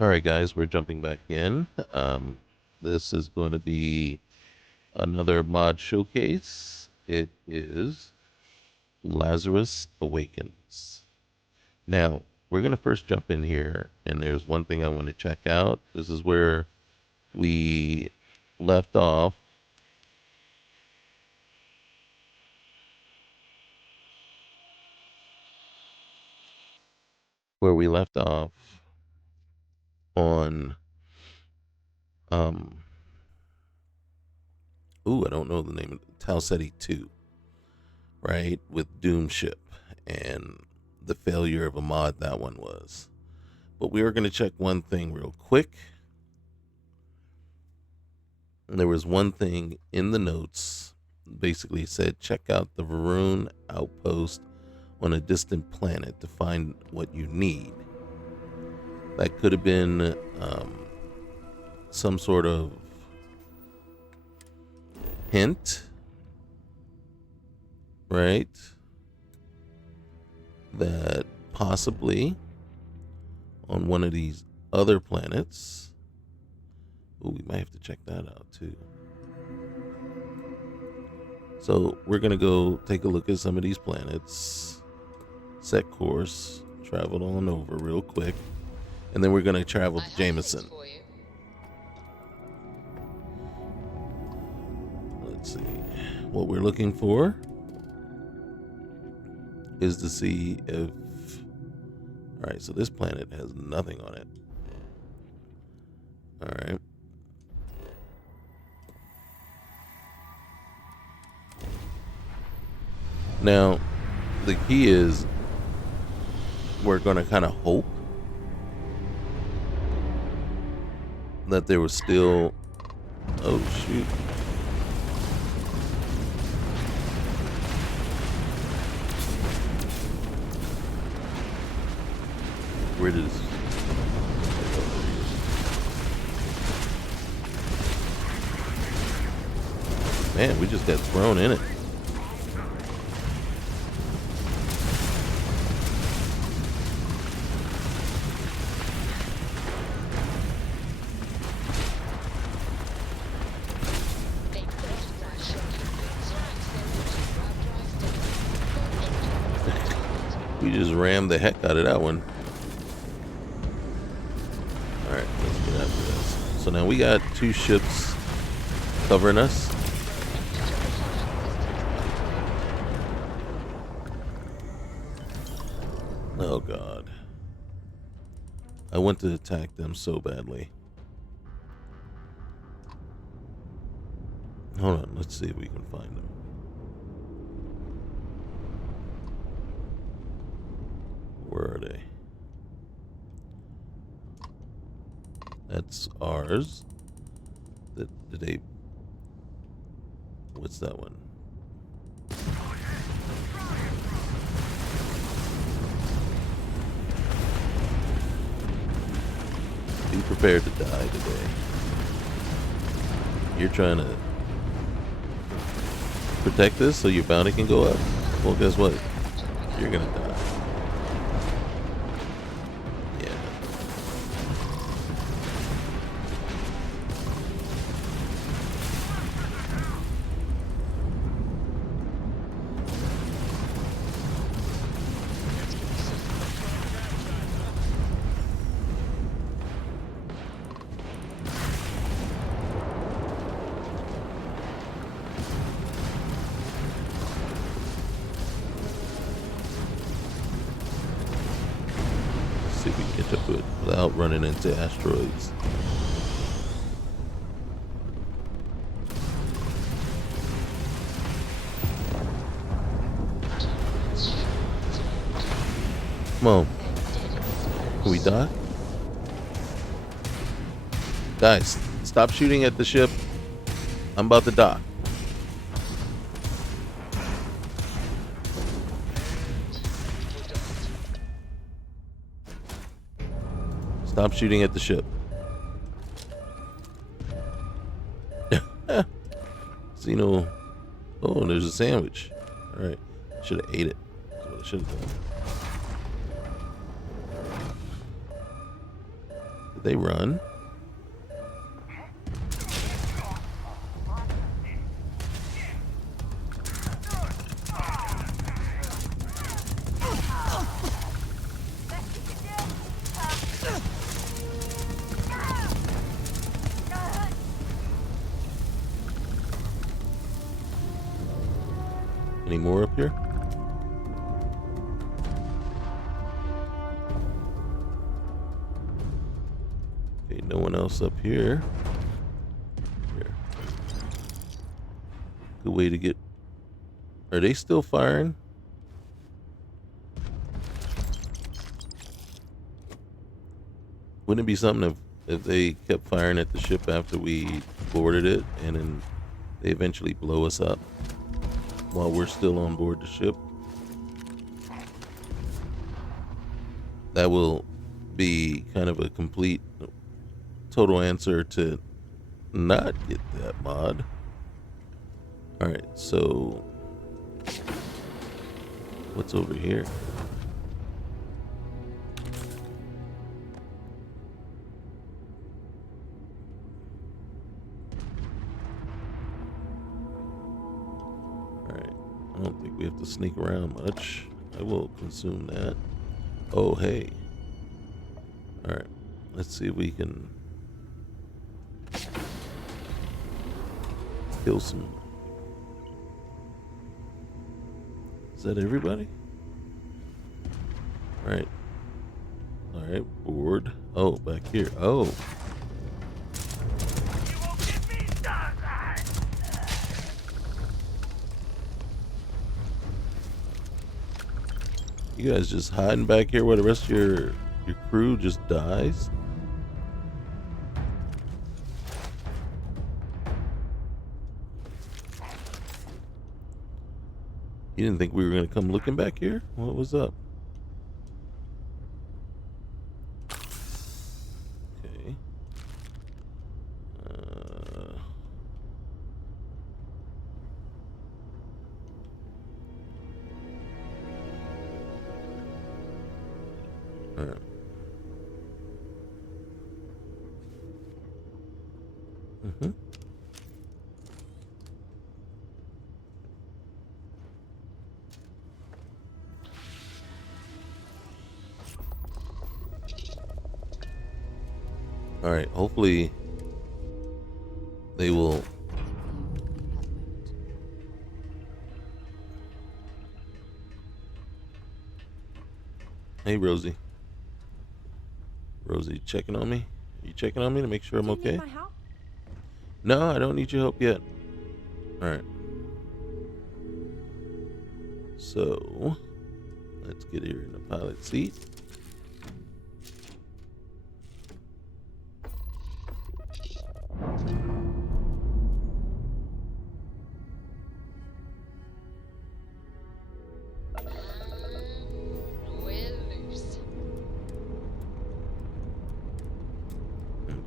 All right, guys, we're jumping back in. This is going to be another mod showcase. It is Lazarus Awakens. Now, we're going to first jump in here, and there's one thing I want to check out. This is where we left off. Where we left off on, um, I don't know the name of it, Tau Ceti 2, right? With Doom Ship and the failure of a mod that one was. But we are going to check one thing real quick. And there was one thing in the notes, basically said, check out the Varun outpost on a distant planet to find what you need. That could have been some sort of hint, right? That possibly on one of these other planets. Ooh, we might have to check that out too. So we're going to go take a look at some of these planets, set course, travel on over real quick, and then we're going to travel to Jameson. Let's see. What we're looking for is to see if... Alright, so this planet has nothing on it. Alright. Now, the key is we're going to kind of hope that there was still... Oh, shoot. Where does... Man, we just got thrown in it. We just rammed the heck out of that one. Alright, let's get after this. So now we got two ships covering us. Oh god. I want to attack them so badly. Hold on, let's see if we can find them. Where are they? That's ours. Did they... What's that one? Be prepared to die today. You're trying to protect this so your bounty can go up? Well, guess what? You're gonna die. See if we can get to it without running into asteroids. Come on. Can we die? Guys, stop shooting at the ship. I'm about to die. Stop shooting at the ship. See no... Oh, there's a sandwich. Alright. Should have ate it. That's what I should have done. Did they run? Any more up here? Okay, no one else up here. Here. Good way to get... Are they still firing? Wouldn't it be something if they kept firing at the ship after we boarded it and then they eventually blow us up while we're still on board the ship? That will be kind of a complete, total answer to not get that mod. Alright, so what's over here? Alright, I don't think we have to sneak around much. I will consume that. Oh, hey. Alright, let's see if we can kill some. Is that everybody? Alright. Alright, board. Oh, back here. Oh. You guys just hiding back here where the rest of your crew just dies? You didn't think we were going to come looking back here? What was up? Okay. All right. Mm-hmm. All right, hopefully they will. Hey, Rosie. Rosie, checking on me? Are you checking on me to make sure I'm okay? No, I don't need your help yet. All right. So, let's get here in the pilot seat.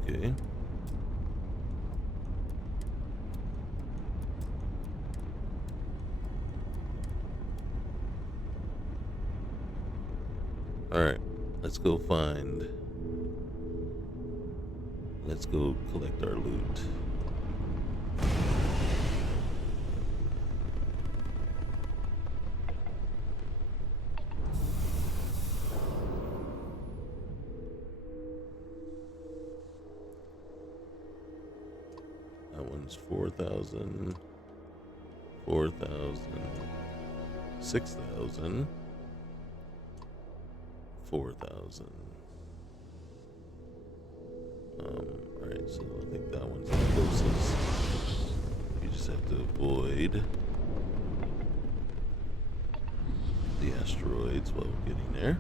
Okay. Alright, let's go find. Let's go collect our loot. That one's 4,000, 4,000, 6,000, 4,000. Alright, so I think that one's the closest. You just have to avoid the asteroids while we're getting there.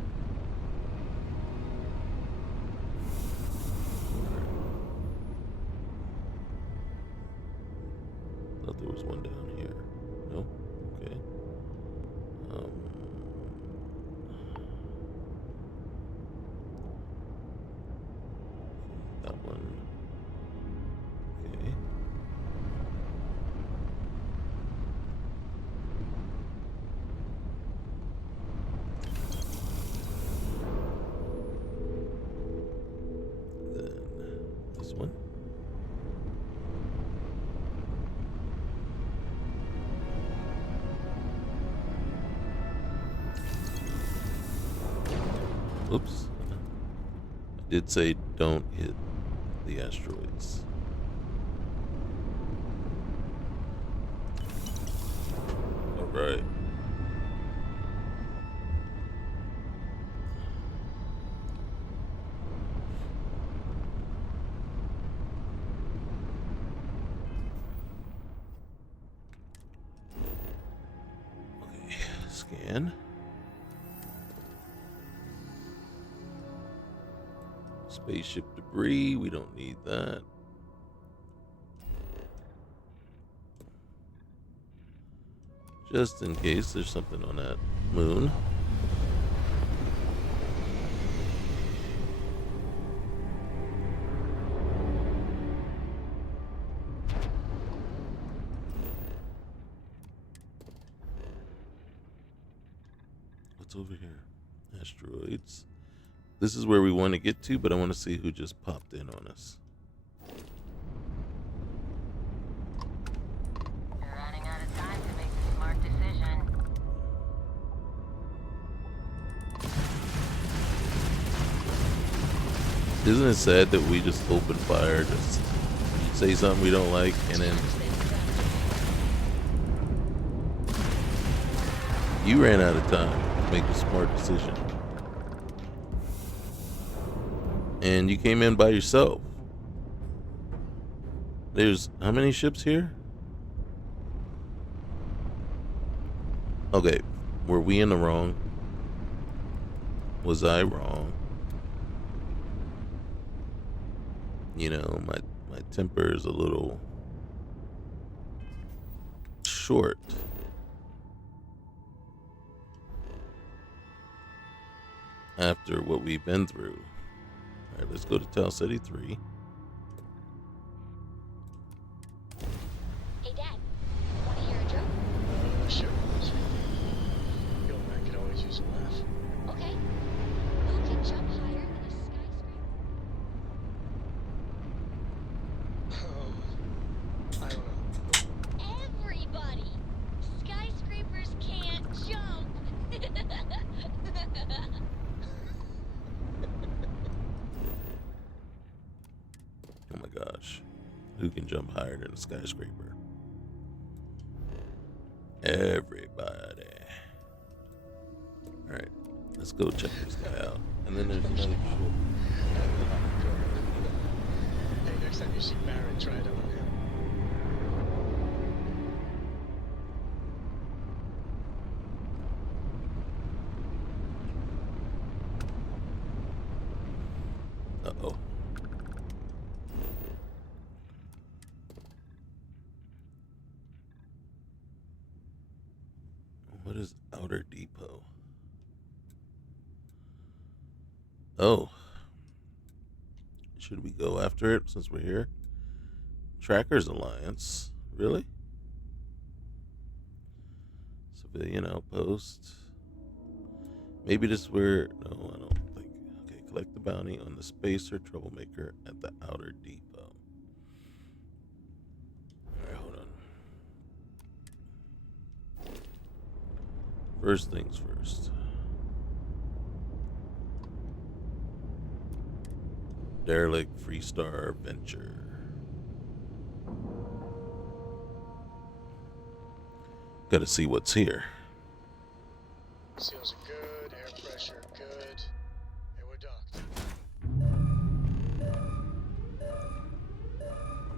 Thought there was one down here. No? Okay. That one. Okay. this one. Oops. I did say don't hit the asteroids. All right. Okay, scan. Spaceship debris, we don't need that. Just in case there's something on that moon. What's over here? Asteroids. This is where we want to get to, but I want to see who just popped in on us. You're running out of time to make a smart decision. Isn't it sad that we just open fire, just say something we don't like, and then you ran out of time to make a smart decision. And you came in by yourself. There's how many ships here? Okay, were we in the wrong? Was I wrong? You know, my temper is a little short. After what we've been through. Alright, let's go to Tau City 3. Hey, Dad. Want to hear a joke? Sure. Yo, man, could always use a laugh. Okay. Who can jump higher than a skyscraper? I don't know. Everybody! Skyscrapers can't jump! Oh my gosh. Who can jump higher than a skyscraper? Everybody. Alright, let's go check this guy out. And then there's another ship. Hey, next time you see Barrett, try it on him. Uh-oh. What is Outer Depot? Oh. Should we go after it since we're here? Trackers Alliance. Really? Civilian outpost. Maybe this is where... No, I don't think. Okay, collect the bounty on the spacer troublemaker at the Outer Depot. Alright, hold on. First things first. Derelict Freestar Venture. Gotta see what's here. Seals are good, air pressure good. Hey, we're docked.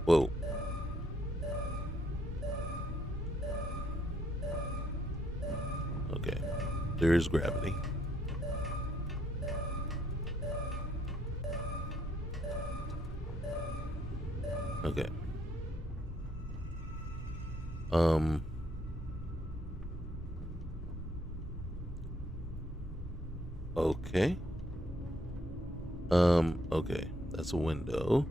Whoa. Okay. There is gravity. Okay. Okay. Okay. That's a window.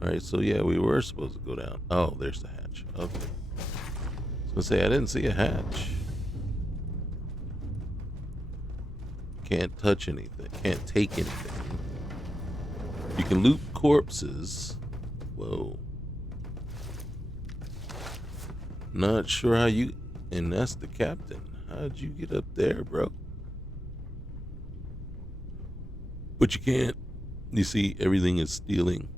Alright, so yeah, we were supposed to go down. Oh, there's the hatch. Okay. I was gonna say, I didn't see a hatch. Can't touch anything. Can't take anything. can loot corpses. Whoa. Not sure how you... And that's the captain. How'd you get up there, bro? But you can't. You see, everything is stealing.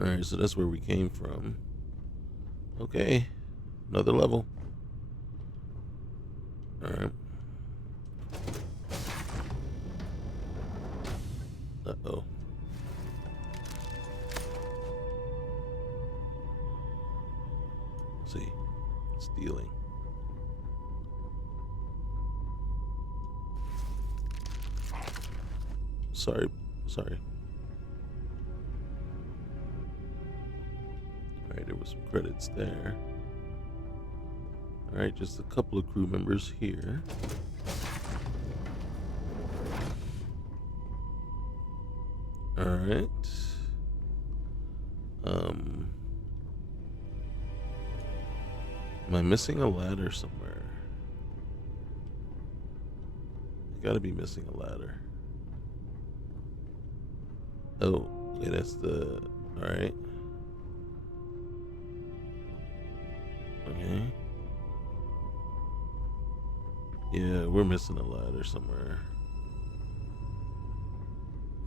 Alright, so that's where we came from. Okay. Another level. Alright. Uh-oh. Let's see. Stealing. Sorry. Alright, there was some credits there. Alright, just a couple of crew members here. Alright. Am I missing a ladder somewhere? I gotta be missing a ladder. Oh, okay, that's the... Alright. Okay. Yeah, we're missing a ladder somewhere.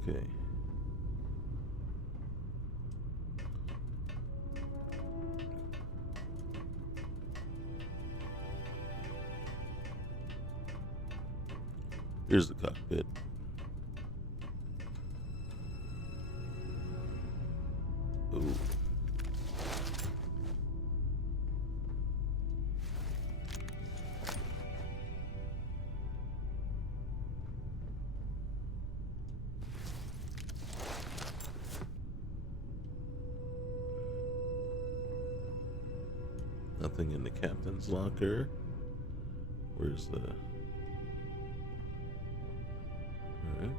Okay. Here's the cockpit. Ooh. Nothing in the captain's locker. Where's the... Alright.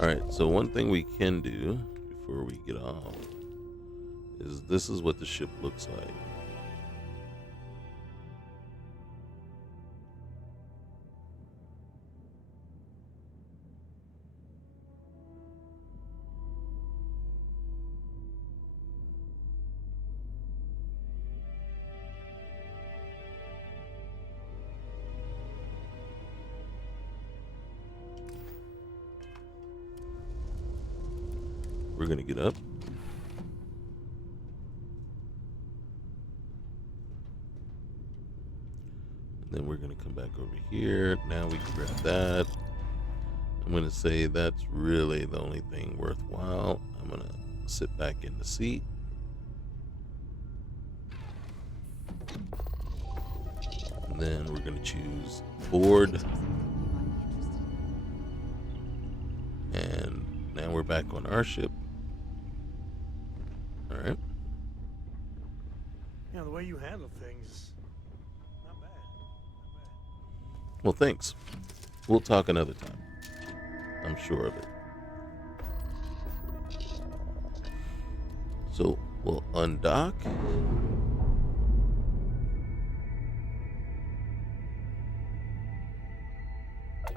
Alright, so one thing we can do before we get off is this is what the ship looks like. We're gonna get up. And then we're gonna come back over here. Now we can grab that. I'm gonna say that's really the only thing worthwhile. I'm gonna sit back in the seat. And then we're gonna choose board. And now we're back on our ship. All right. Yeah, the way you handle things, not bad. Well, thanks. We'll talk another time. I'm sure of it. So we'll undock.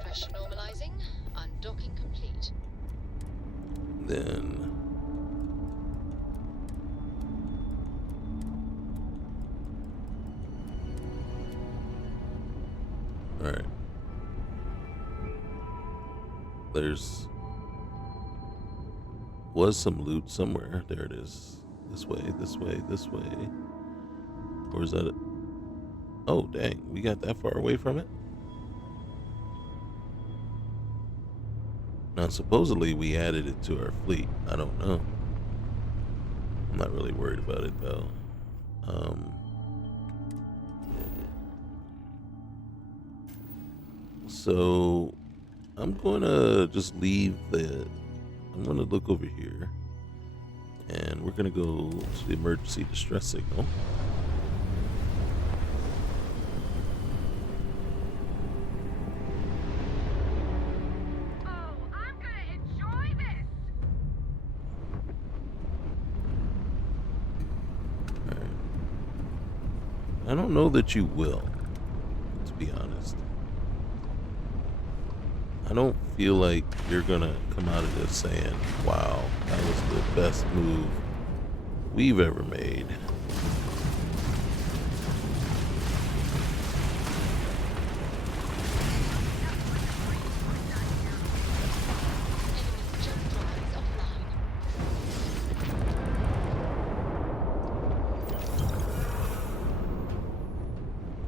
Pressure normalizing. Undocking complete. Then all right. There's was some loot somewhere. There it is. This way, this way, this way. Or is that it? Oh, dang. We got that far away from it? Now, supposedly we added it to our fleet. I don't know. I'm not really worried about it, though. So I'm going to just leave the... I'm going to look over here. And we're going to go to the emergency distress signal. I don't know that you will, to be honest. I don't feel like you're gonna come out of this saying, wow, that was the best move we've ever made. Enemy jump drive is offline.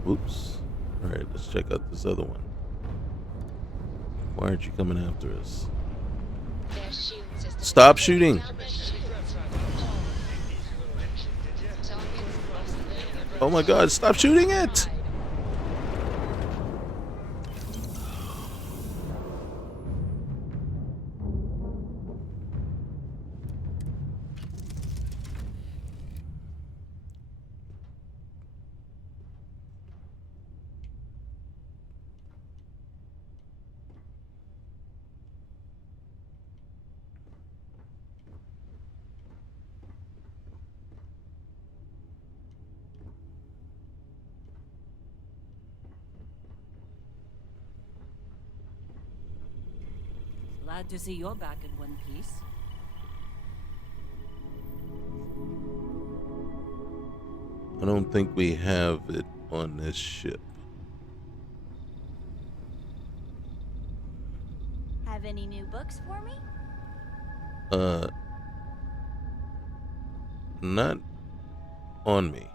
Oops. Alright, let's check out this other one. Why aren't you coming after us? Their shield system is Stop taking shooting! down their shields. Targets lost their Oh my god, stop shooting it! Glad to see you're back in one piece. I don't think we have it on this ship. Have any new books for me? Not on me.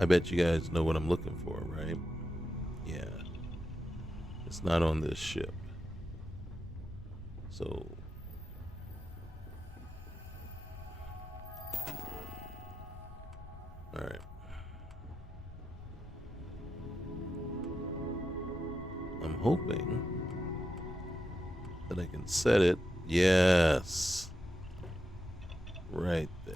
I bet you guys know what I'm looking for, right? Yeah. It's not on this ship. So all right. I'm hoping that I can set it. Yes. Right there.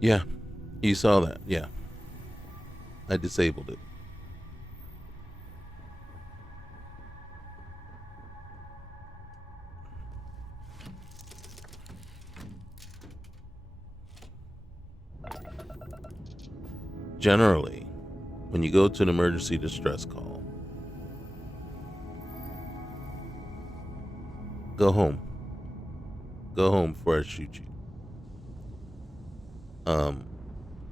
Yeah. You saw that. Yeah. I disabled it. Generally, when you go to an emergency distress call, go home. Go home before I shoot you.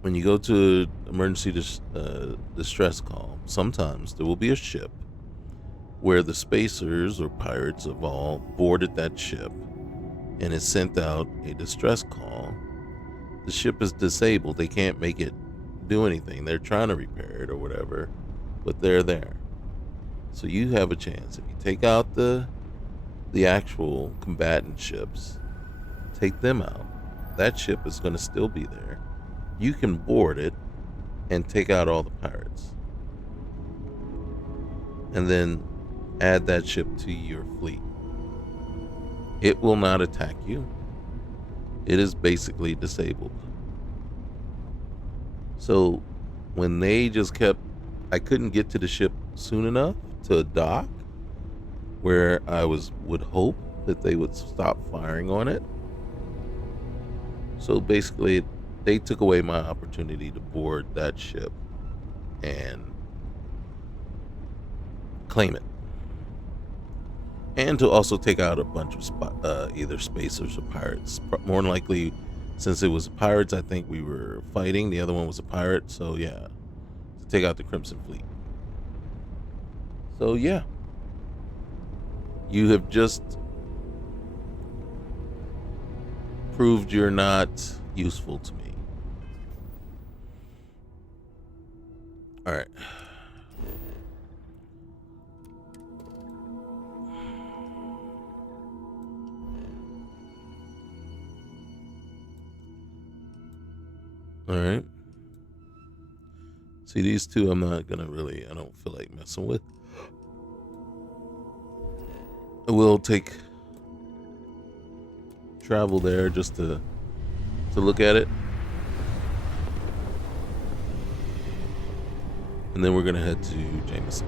When you go to emergency distress call, sometimes there will be a ship where the spacers or pirates have all boarded that ship and has sent out a distress call. The ship is disabled. They can't make it do anything. They're trying to repair it or whatever, but they're there. So you have a chance. If you take out the actual combatant ships, take them out, that ship is going to still be there. You can board it and take out all the pirates. And then add that ship to your fleet. It will not attack you. It is basically disabled. So when they just kept, I couldn't get to the ship soon enough to dock where I would hope that they would stop firing on it. So basically they took away my opportunity to board that ship and claim it. And to also take out a bunch of either spacers or pirates. More than likely, since it was pirates, I think we were fighting. The other one was a pirate. So yeah, to take out the Crimson Fleet. So yeah, you have just proved you're not useful to me. All right. All right. See, these two I'm not gonna really, I don't feel like messing with. We'll take travel there just to look at it. And then we're gonna head to Jameson.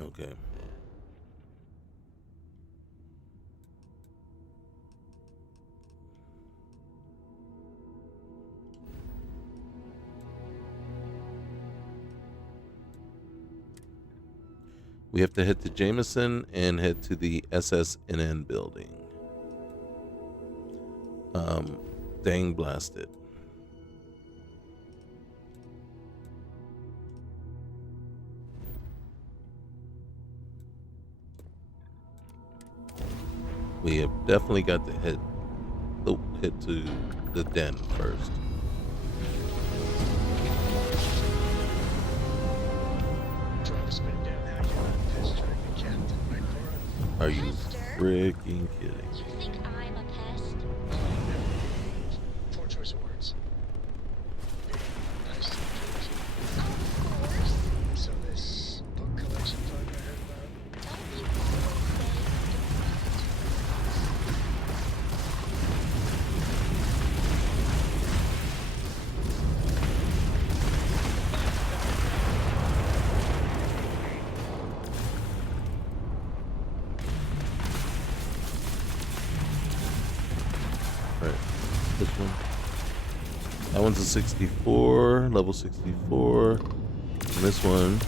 Okay. We have to head to Jameson and head to the SSNN building. Dang blasted. We have definitely got to head to the den first. Travis been down how you and pest trying to captain, right, Cora? Are you Pester? freaking kidding You me? think I'm a pest? Poor choice of words. Being nice to the Of course. So this book collection fund I heard about, Don't you always say you don't mind? Right. This one. That one's a 64, level 64. And this one.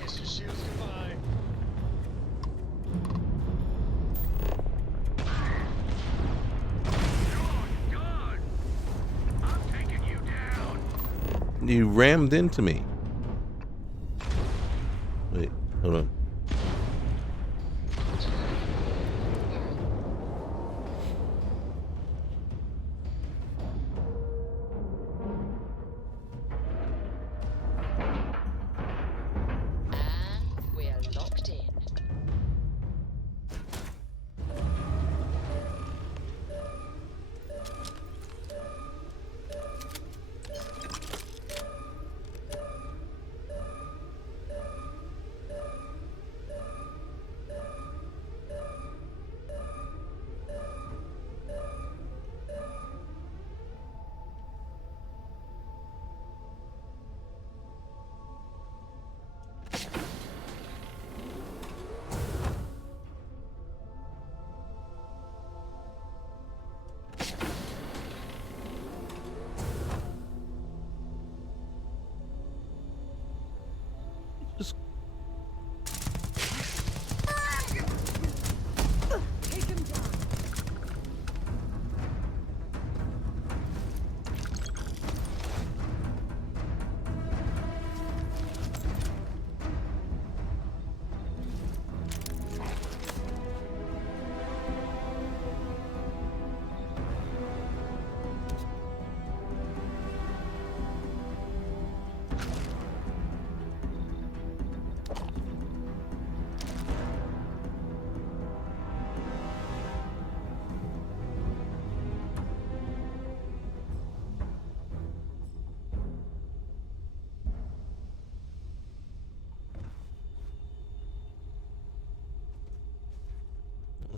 kiss your shoes goodbye. You rammed into me. Wait, hold on. And we're locked in. Just Take him down.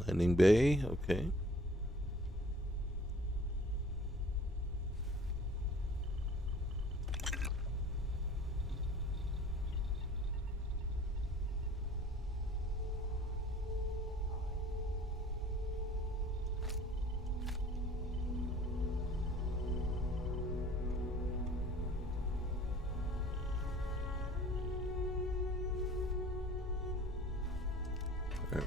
landing bay. Okay. Alright.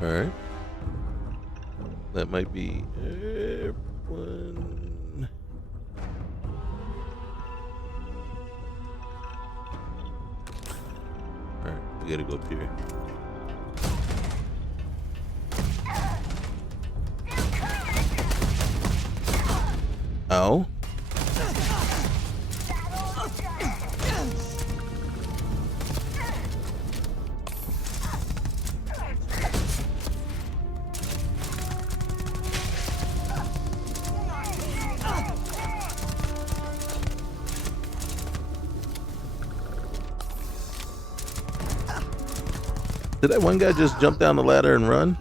Alright. That might be one. Alright, we gotta go up here. Ow. Did that one guy just jump down the ladder and run?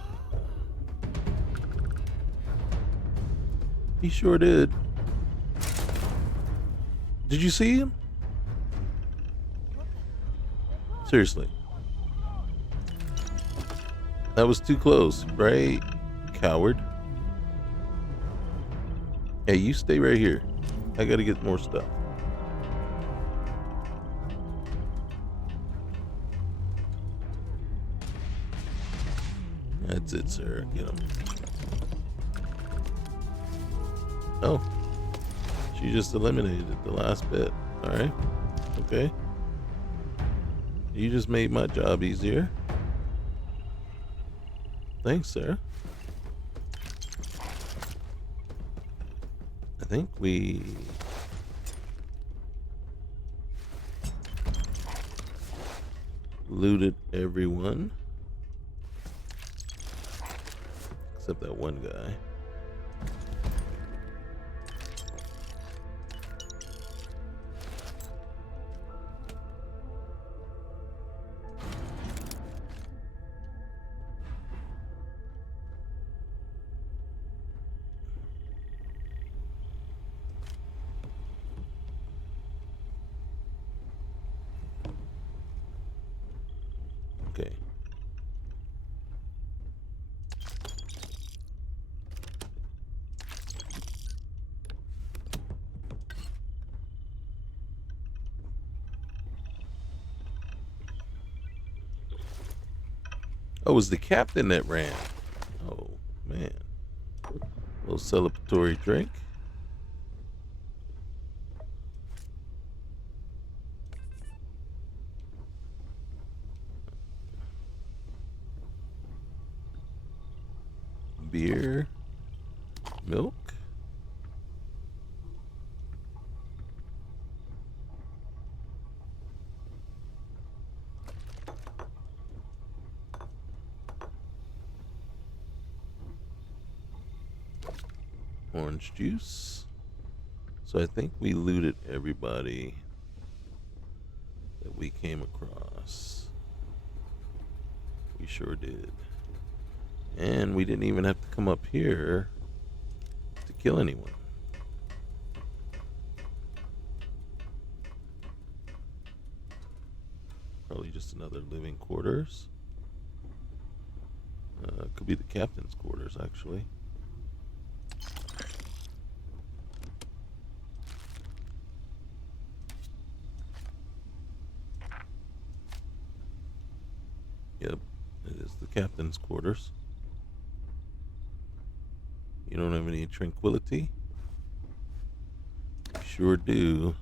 He sure did. Did you see him? Seriously. That was too close, right? Coward. Hey, you stay right here. I gotta get more stuff. That's it, sir. Get him. Oh. She just eliminated the last bit. Alright. Okay. You just made my job easier. Thanks, sir. I think we... looted everyone. Except that one guy. Okay. Oh, it was the captain that ran. Oh, man. A little celebratory drink. Beer. Milk. Orange juice. So I think we looted everybody that we came across. We sure did. And we didn't even have to come up here to kill anyone. Probably just another living quarters. Could be the captain's quarters, actually. Yep, it is the captain's quarters. You don't have any tranquility? Sure do.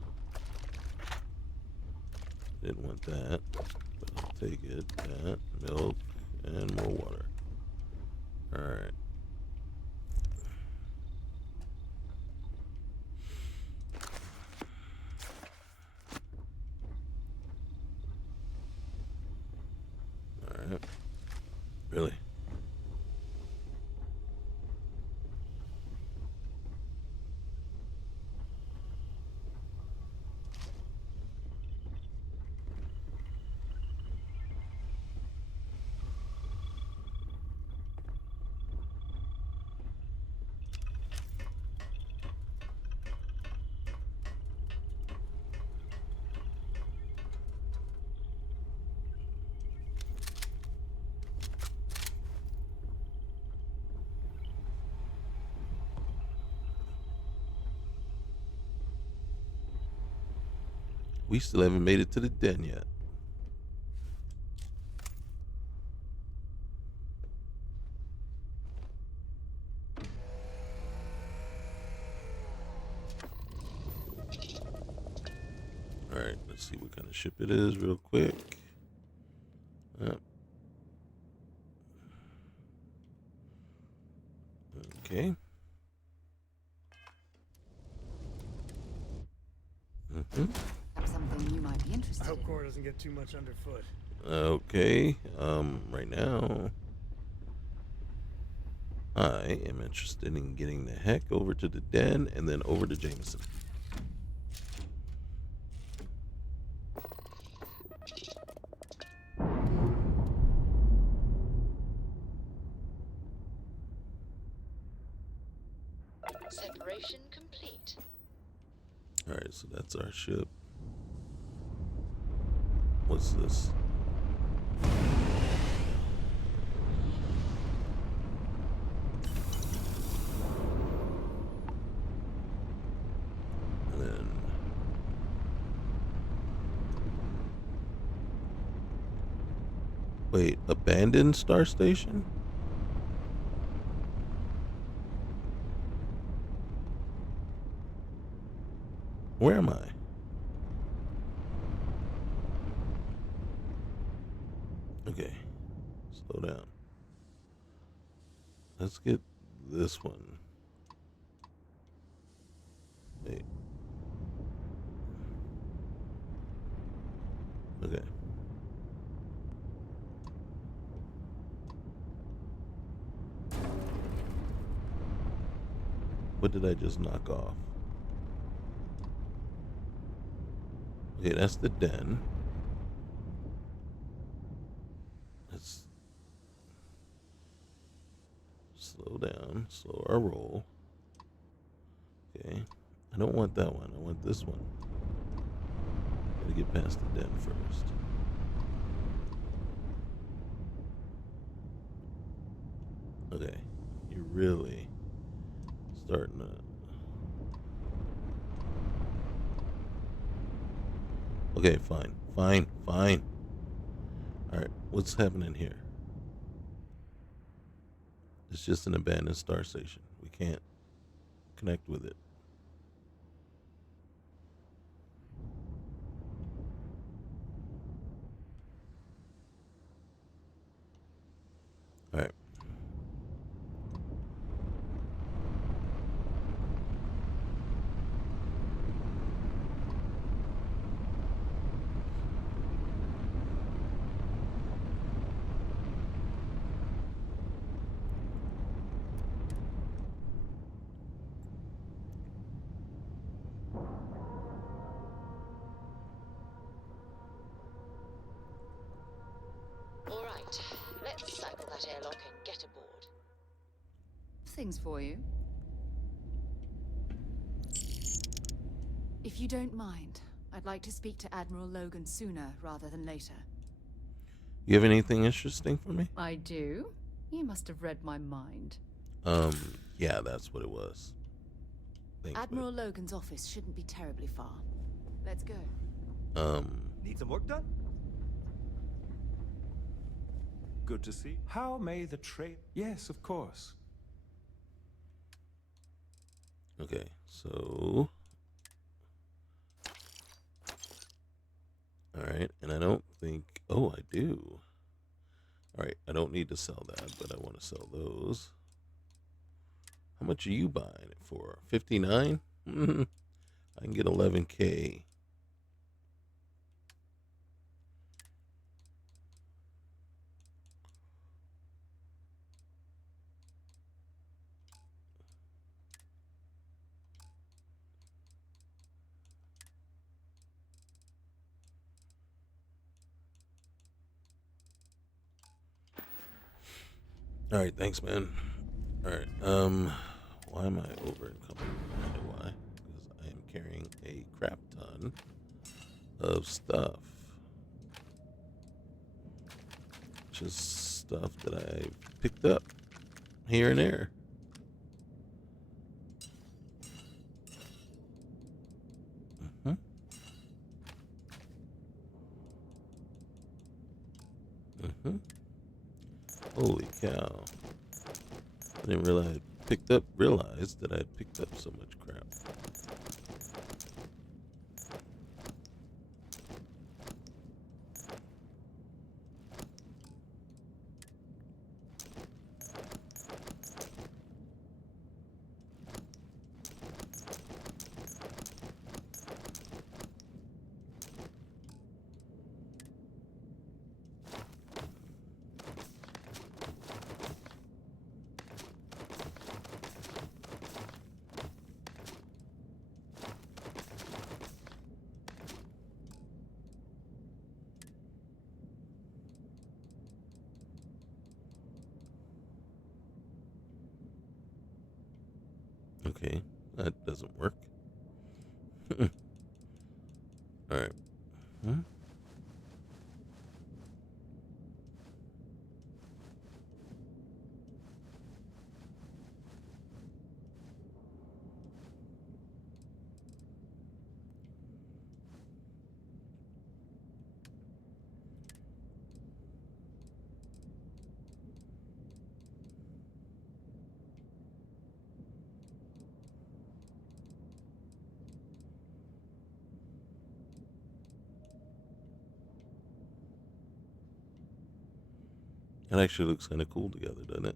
Didn't want that, but I'll take it. That, milk, and more water. Alright. Alright. Really? we still haven't made it to the den yet. Alright, let's see what kind of ship it is real quick. Okay. Something you might be I interested hope in. Core doesn't get too much underfoot. Okay. Right now, I am interested in getting the heck over to the den and then over to Jameson. Separation complete. Alright, so that's our ship. What's this? And then wait, abandoned star station? Where am I? Okay, slow down. Let's get this one. Wait. Okay. What did I just knock off? Okay, that's the den. Let's slow down, slow our roll. Okay, I don't want that one. I want this one. Gotta get past the den first. Okay, you're really starting to. Okay, fine. Alright, what's happening here? It's just an abandoned star station. We can't connect with it. Alright. Alright, let's cycle that airlock and get aboard. Things for you. If you don't mind, I'd like to speak to Admiral Logan sooner rather than later. You have anything interesting for me? I do? You must have read my mind. Yeah, that's what it was. Thanks, Admiral Logan's office shouldn't be terribly far. Let's go. Need some work done? Good to see. How may the trade? Yes, of course. Okay, so. Alright, and I don't think. Oh, I do. Alright, I don't need to sell that, but I want to sell those. How much are you buying it for? 59? I can get 11K. All right, thanks, man. All right, why am I over encumbered? I know why. Because I am carrying a crap ton of stuff. Just stuff that I've picked up here and there. cow. I didn't realize that I had picked up so much crap. Okay, that doesn't work. Alright. Hmm? That actually looks kind of cool together, doesn't it?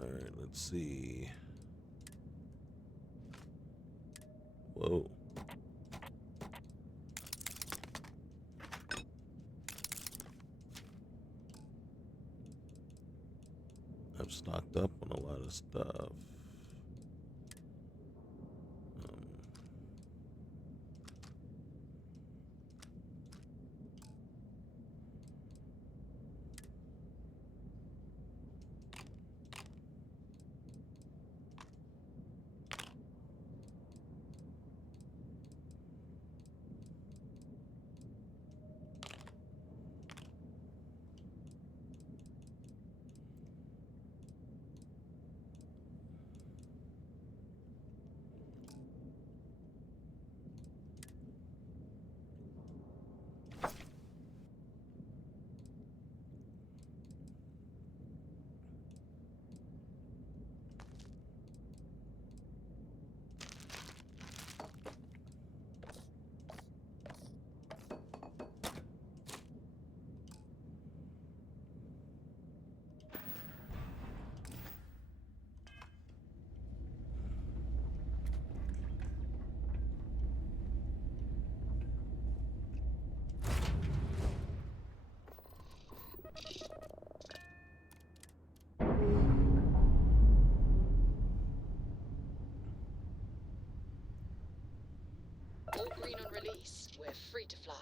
Alright, let's see. Whoa. I've stocked up on a lot of stuff. All green on release. We're free to fly.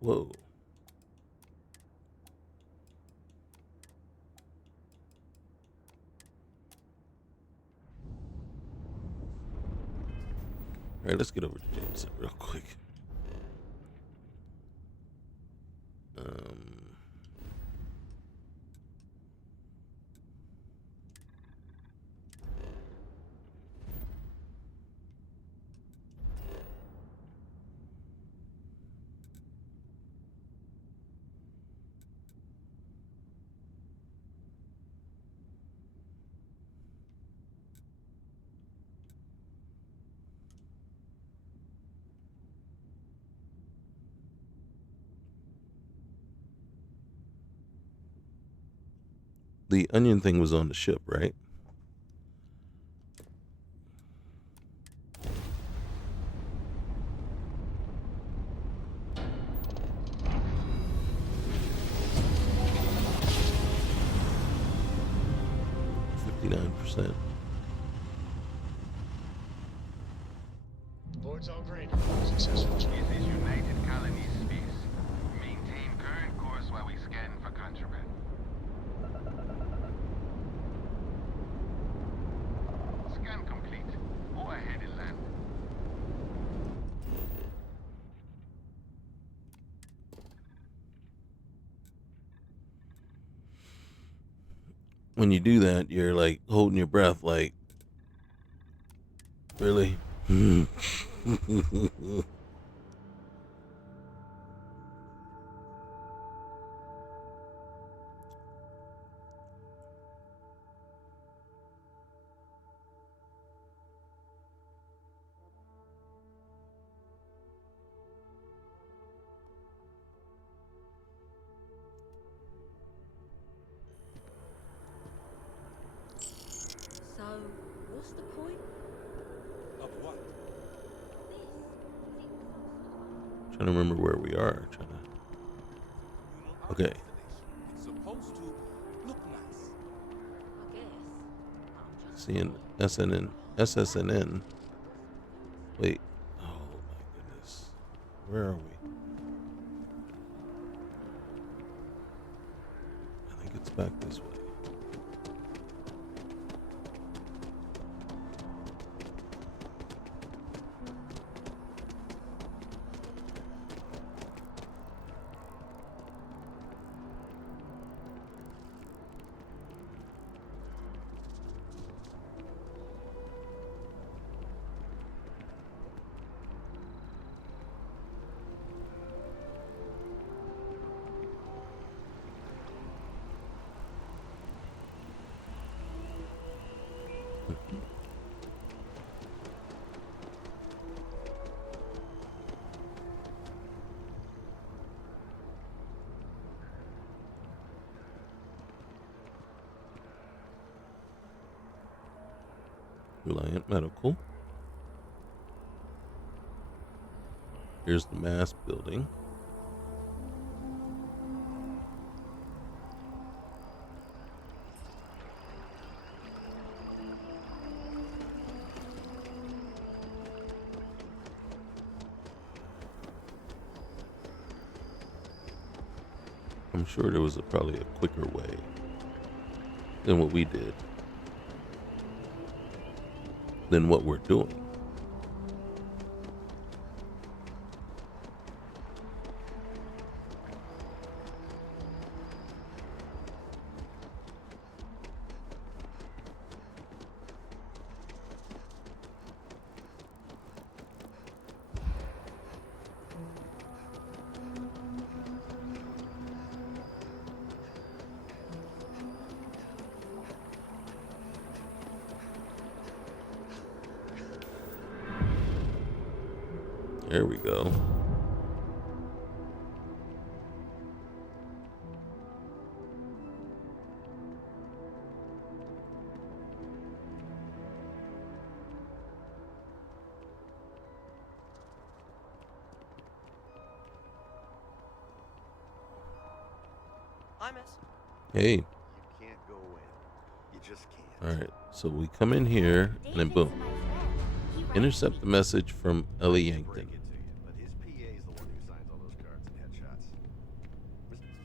Whoa. Alright, let's get over to Jameson real quick. The onion thing was on the ship, right? %. Board's all green. Successful job. This is United Colonies Space. Maintain current course while we scan for contraband. Scan complete. Go ahead and when you do that, you're like holding your breath, like, really? So, what's the point? Of what? Trying to remember where we are. Okay. It's supposed to look nice. I guess. I'm just Seeing SSNN. Wait. Oh my goodness. Where are we? I think it's back this way. Reliant Medical. Here's the mass building. I'm sure there was probably a quicker way than what we did, than what we're doing. There we go. Hi, miss. Hey. You can't go in. You just can't. All right. So we come in here and then boom. Intercept the message from Ellie Yankton. Break it to you, but his PA is the one who signs all those cards and headshots.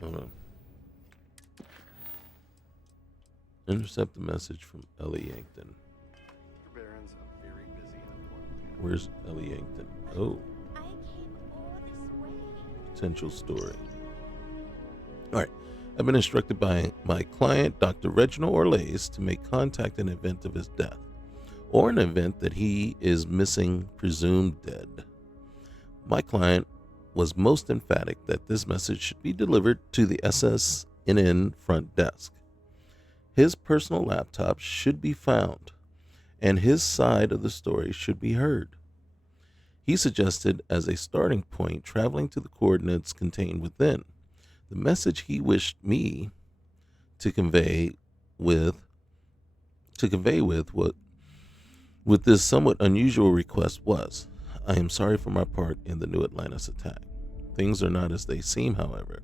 Hold on. Intercept the message from Ellie Yankton. Mr. Barron's a very busy and important man. Where's Ellie Yankton? Oh, I came all this way. potential story. All right. I've been instructed by my client, Dr. Reginald Orlase, to make contact in the event of his death, or an event that he is missing, presumed dead. My client was most emphatic that this message should be delivered to the SSNN front desk. His personal laptop should be found, and his side of the story should be heard. He suggested as a starting point traveling to the coordinates contained within. The message he wished me to convey with this somewhat unusual request was, I am sorry for my part in the new Atlantis attack. Things are not as they seem, however.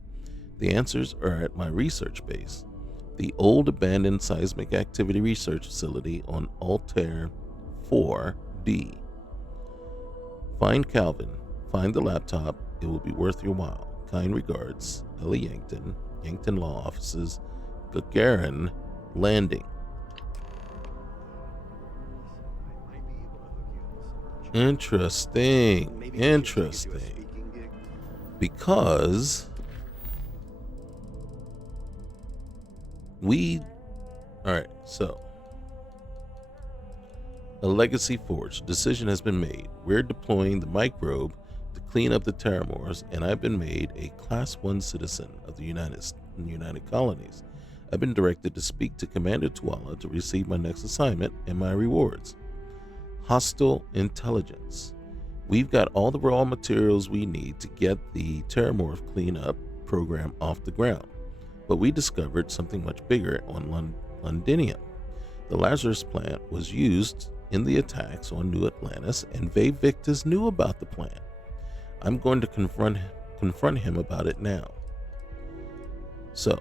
The answers are at my research base, the old abandoned seismic activity research facility on Altair 4D. Find Calvin, find the laptop, it will be worth your while. Kind regards, Ellie Yankton, Yankton Law Offices, Gagarin Landing. Interesting. Because we Alright, so. A legacy forge. Decision has been made. We're deploying the microbe to clean up the Terramores, and I've been made a Class 1 citizen of the United Colonies. I've been directed to speak to Commander Tuala to receive my next assignment and my rewards. Hostile intelligence. We've got all the raw materials we need to get the Terramorph cleanup program off the ground, but we discovered something much bigger on Londinium. The Lazarus plant was used in the attacks on New Atlantis, and v2.0 knew about the plan. I'm going to confront him about it now. So,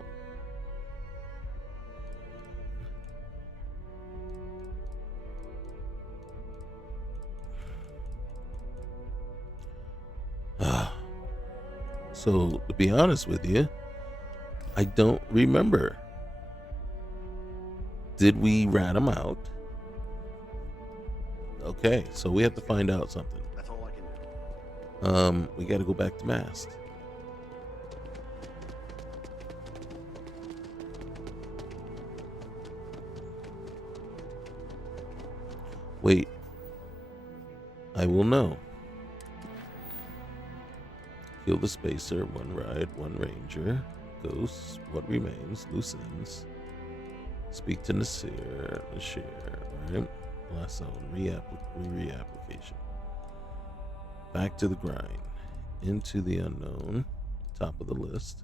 so to be honest with you, I don't remember. Did we rat him out? Okay, so we have to find out something. That's all I can do. We got to go back to Mast. Wait. I will know. Kill the Spacer, one ride, one Ranger. Ghosts, what remains, loose ends. Speak to Nasir, right? Last zone, reapplication. Back to the grind. Into the unknown. Top of the list.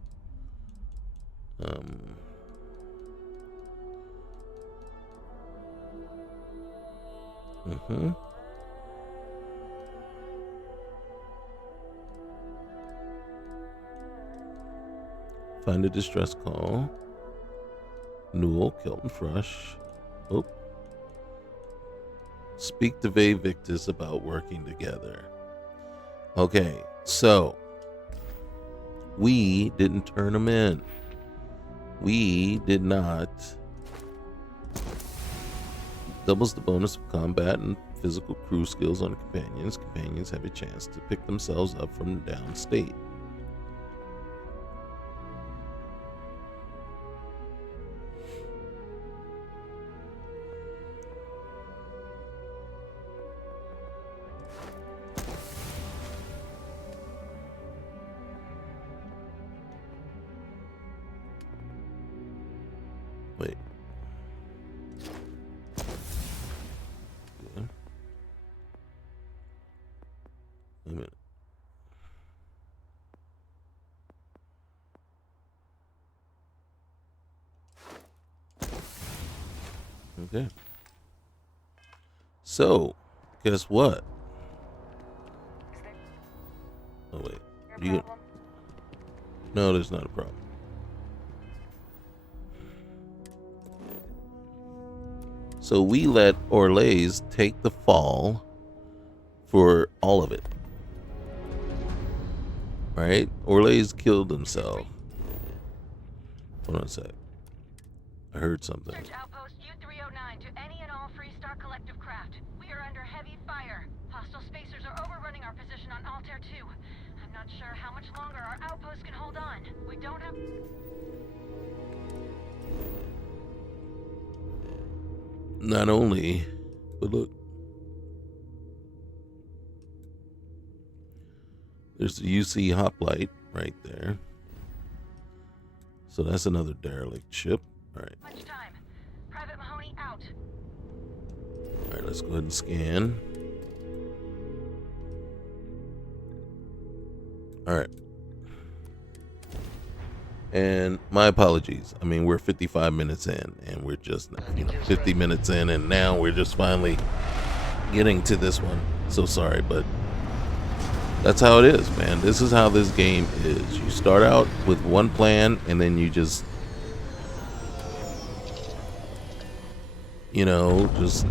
Find a distress call. Newell, Kelton Frush. Oh. Speak to v2.0 about working together. Okay, so we didn't turn them in. We did not. Doubles the bonus of combat and physical crew skills on companions. Companions have a chance to pick themselves up from the down state. Wait. Yeah. Wait a minute. Okay. So, guess what? Oh wait. No, there's not a problem. So we let Orlase take the fall for all of it. Right? Orlase killed himself. Hold on a sec. I heard something. Search outpost U309 to any and all Freestar collective craft. We are under heavy fire. Hostile spacers are overrunning our position on Altair 2. I'm not sure how much longer our outpost can hold on. We don't have... Not only, but look. There's the UC hoplite right there. So that's another derelict ship. All right. Much time. Private Mahoney out. All right, let's go ahead and scan. All right. And my apologies. I mean, we're 55 minutes in, and we're just 50 minutes in, and now we're just finally getting to this one. So sorry, but that's how it is, man. This is how this game is. You start out with one plan, and then you just, just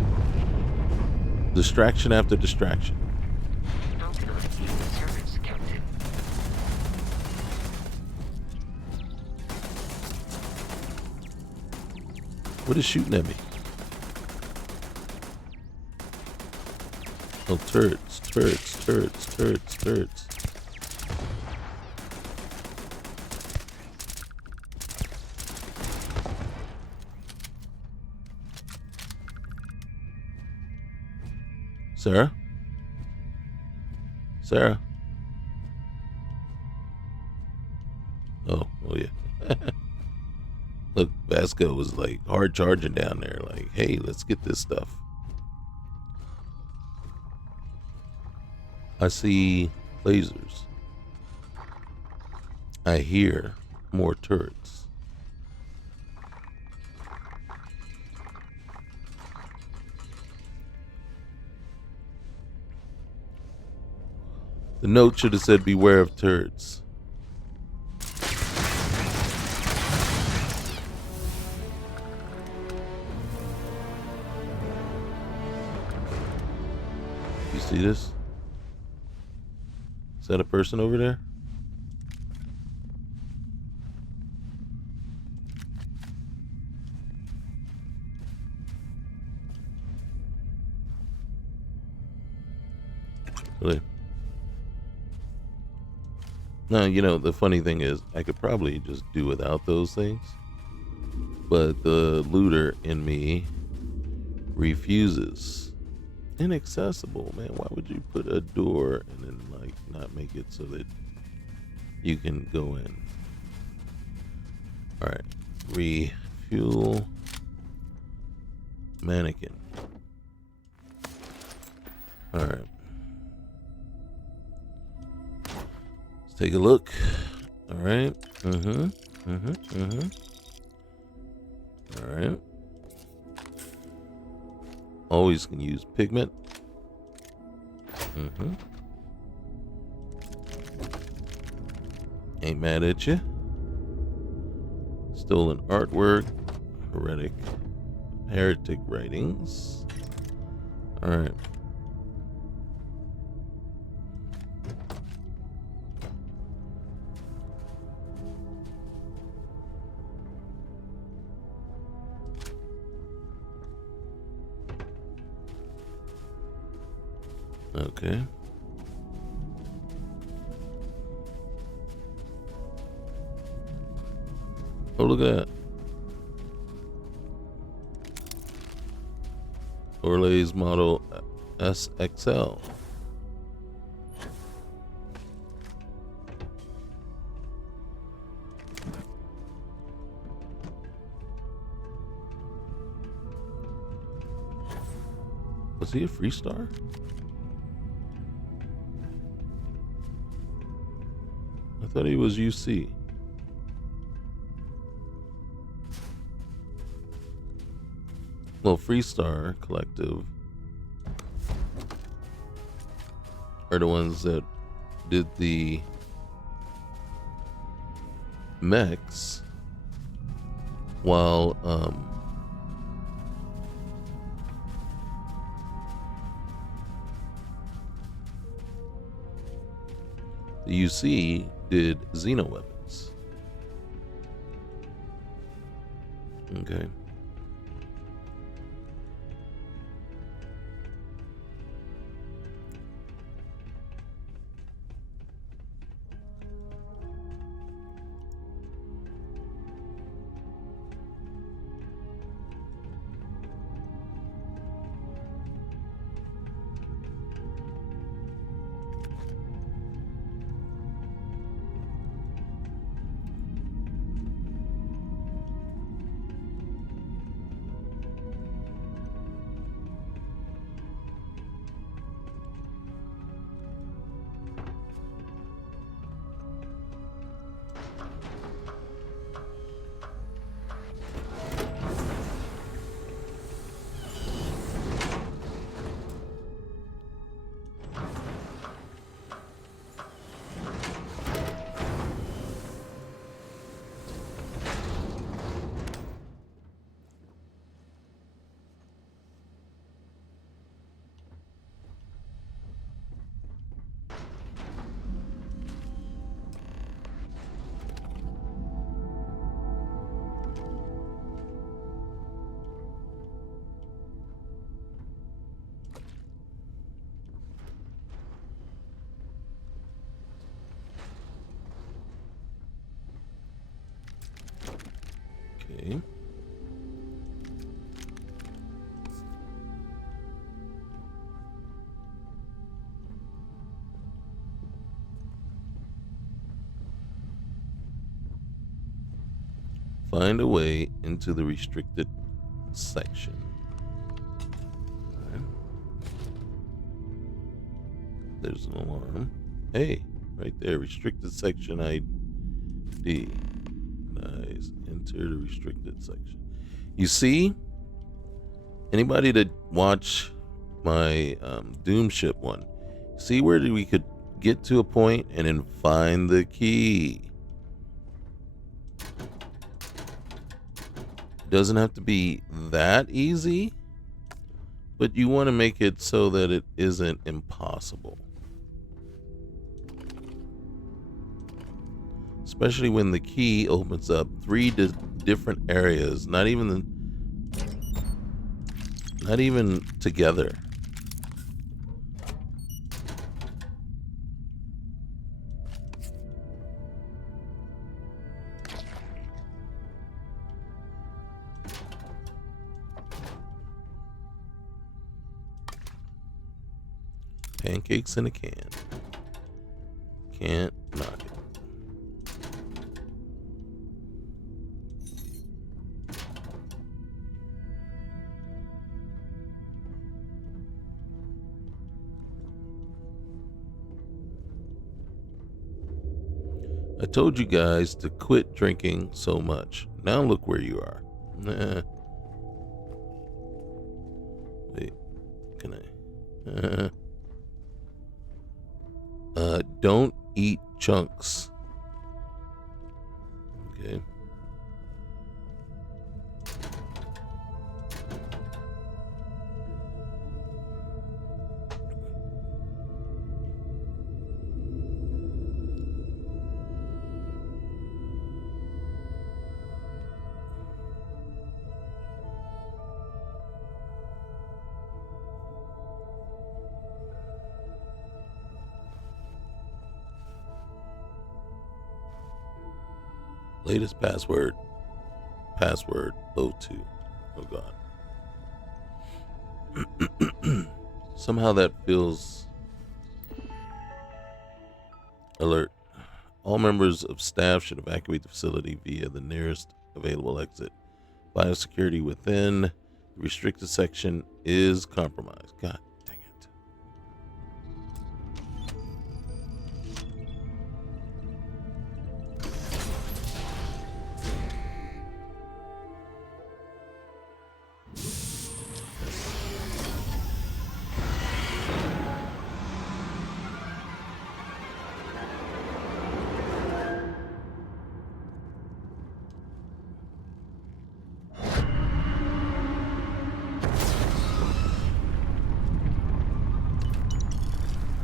distraction after distraction. What is shooting at me? Oh, turrets. Sarah? Sarah? Oh yeah. Look, Vasco was like hard charging down there, like, hey, let's get this stuff. I see lasers. I hear more turrets. The note should have said, beware of turrets. You see this? Is that a person over there? Really? No, you know, the funny thing is, I could probably just do without those things. But the looter in me refuses. Inaccessible, man. Why would you put a door and then, like, not make it so that you can go in? Alright. Refuel mannequin. Alright. Let's take a look. Alright. Alright. Always can use pigment. Ain't mad at you. Stolen artwork. Heretic writings. Alright. Okay. Oh, look at that. Orlase model SXL. Was he a free star? I thought he was UC. Well, Freestar Collective are the ones that did the mechs, while the UC did Xeno weapons. Okay. find a way into the restricted section. Right. There's an alarm. Hey, right there, restricted section ID. Nice. Enter the restricted section. You see, anybody that watch my Doom ship one, see where we could get to a point and then find the key. Doesn't have to be that easy, but you want to make it so that it isn't impossible. Especially when the key opens up 3 different areas, not even together. Pancakes in a can. Can't knock it. I told you guys to quit drinking so much. Now look where you are. Nah. Wait, can I? Don't eat chunks. Okay. Latest password. Password 02. Oh God. Somehow that feels alert. All members of staff should evacuate the facility via the nearest available exit. Biosecurity within the restricted section is compromised. God dang it.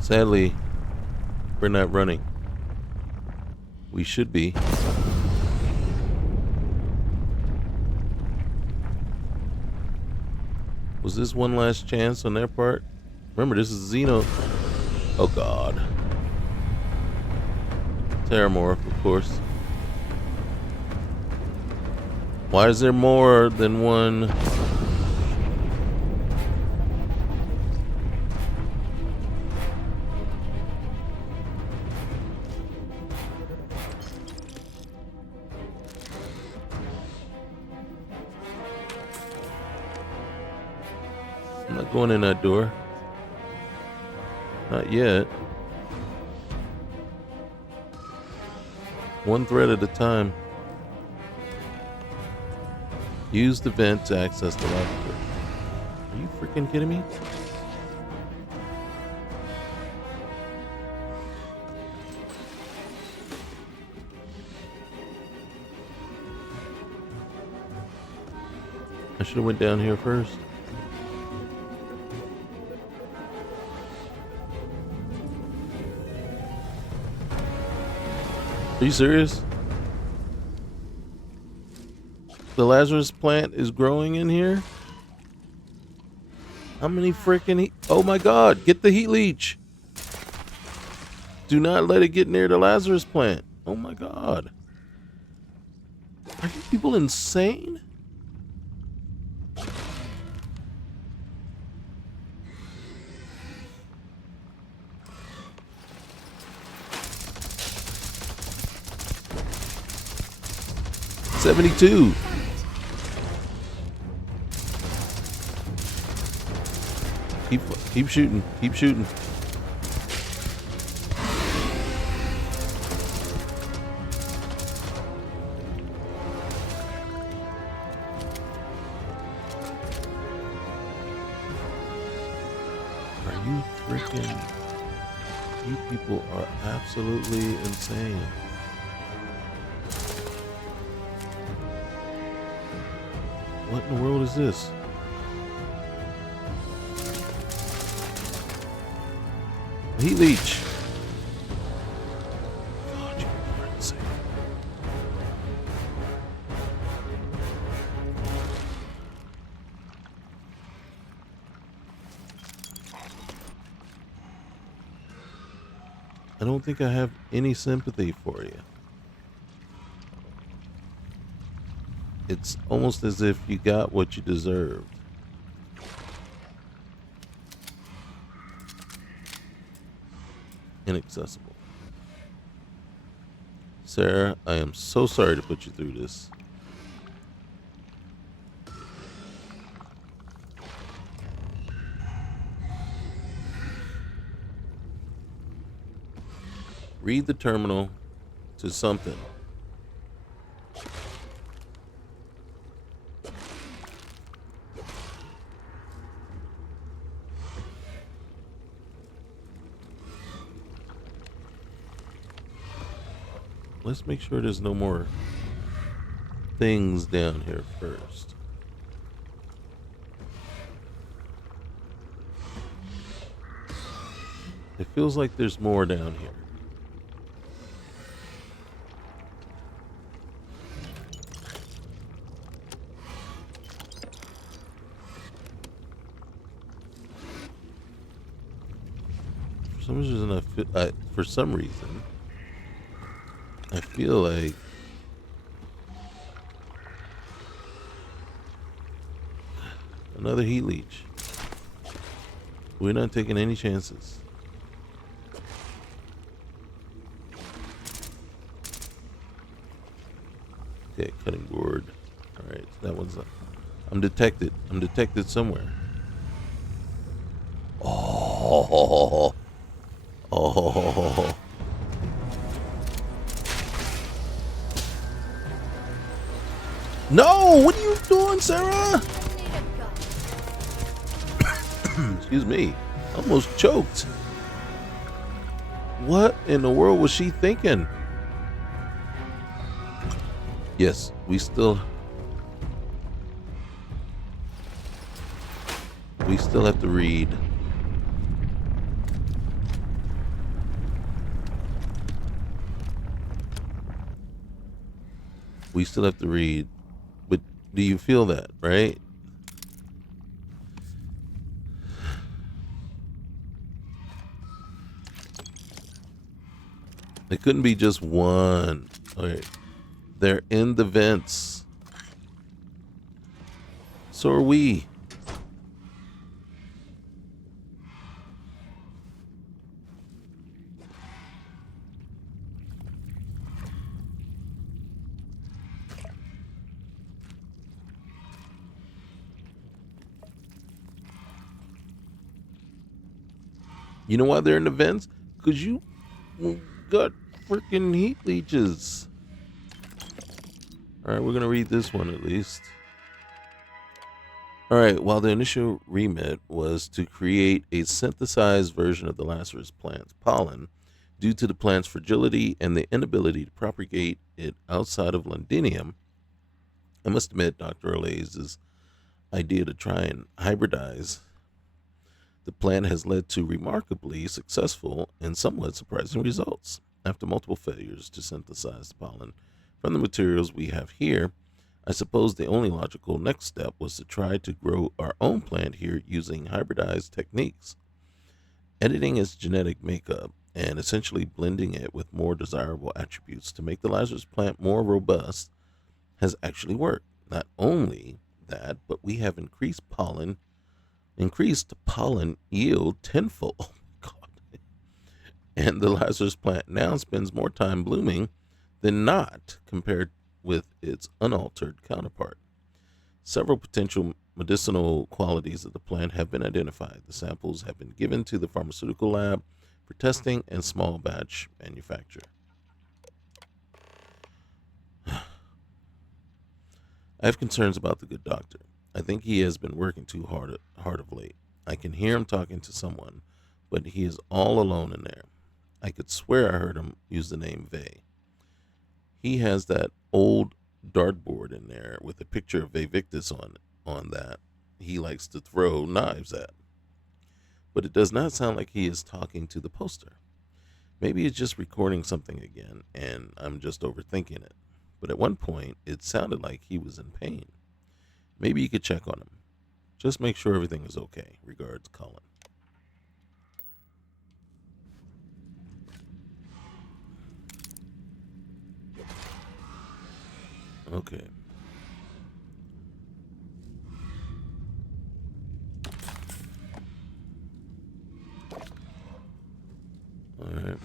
Sadly, we're not running. We should be. Was this one last chance on their part? Remember, this is Xeno. Oh God. Terramorph, of course. Why is there more than one? I'm not going in that door. Not yet. One thread at a time. Use the vent to access the laboratory. Are you freaking kidding me? I should have went down here first. Are you serious? The Lazarus plant is growing in here? How many freaking oh my God, get the heat leech. Do not let it get near the Lazarus plant. Oh my God. Are you people insane? 72. Keep shooting. Keep shooting. Are you freaking... You people are absolutely insane. What in the world is this? A heat leech. God, you are insane. I don't think I have any sympathy for you. It's almost as if you got what you deserved. Inaccessible. Sarah, I am so sorry to put you through this. Read the terminal to something. Let's make sure there's no more things down here first. It feels like there's more down here. For some reason, I feel like another heat leech. We're not taking any chances. Okay, cutting board. All right, that one's up. I'm detected. I'm detected somewhere. Oh. Oh. No! What are you doing, Sarah? Excuse me. Almost choked. What in the world was she thinking? Yes, we still have to read. We still have to read. But do you feel that, right? It couldn't be just one. All right. They're in the vents. So are we. You know why they're in the vents? Because you got freaking heat leeches. Alright, we're going to read this one at least. Alright, while the initial remit was to create a synthesized version of the Lazarus plant's pollen, due to the plant's fragility and the inability to propagate it outside of Londinium, I must admit Dr. Orlase's idea to try and hybridize the plan has led to remarkably successful and somewhat surprising results. After multiple failures to synthesize the pollen from the materials we have here, I suppose the only logical next step was to try to grow our own plant here using hybridized techniques. Editing its genetic makeup and essentially blending it with more desirable attributes to make the Lazarus plant more robust has actually worked. Not only that, but we have increased pollen yield tenfold. Oh my God. And the Lazarus plant now spends more time blooming than not compared with its unaltered counterpart. Several potential medicinal qualities of the plant have been identified. The samples have been given to the pharmaceutical lab for testing and small batch manufacture. I have concerns about the good doctor. I think he has been working too hard of late. I can hear him talking to someone, but he is all alone in there. I could swear I heard him use the name Vay. He has that old dartboard in there with a picture of Vivictus on that he likes to throw knives at. But it does not sound like he is talking to the poster. Maybe he's just recording something again, and I'm just overthinking it. But at one point, it sounded like he was in pain. Maybe you could check on him. Just make sure everything is okay. Regards, Colin. Okay. All right.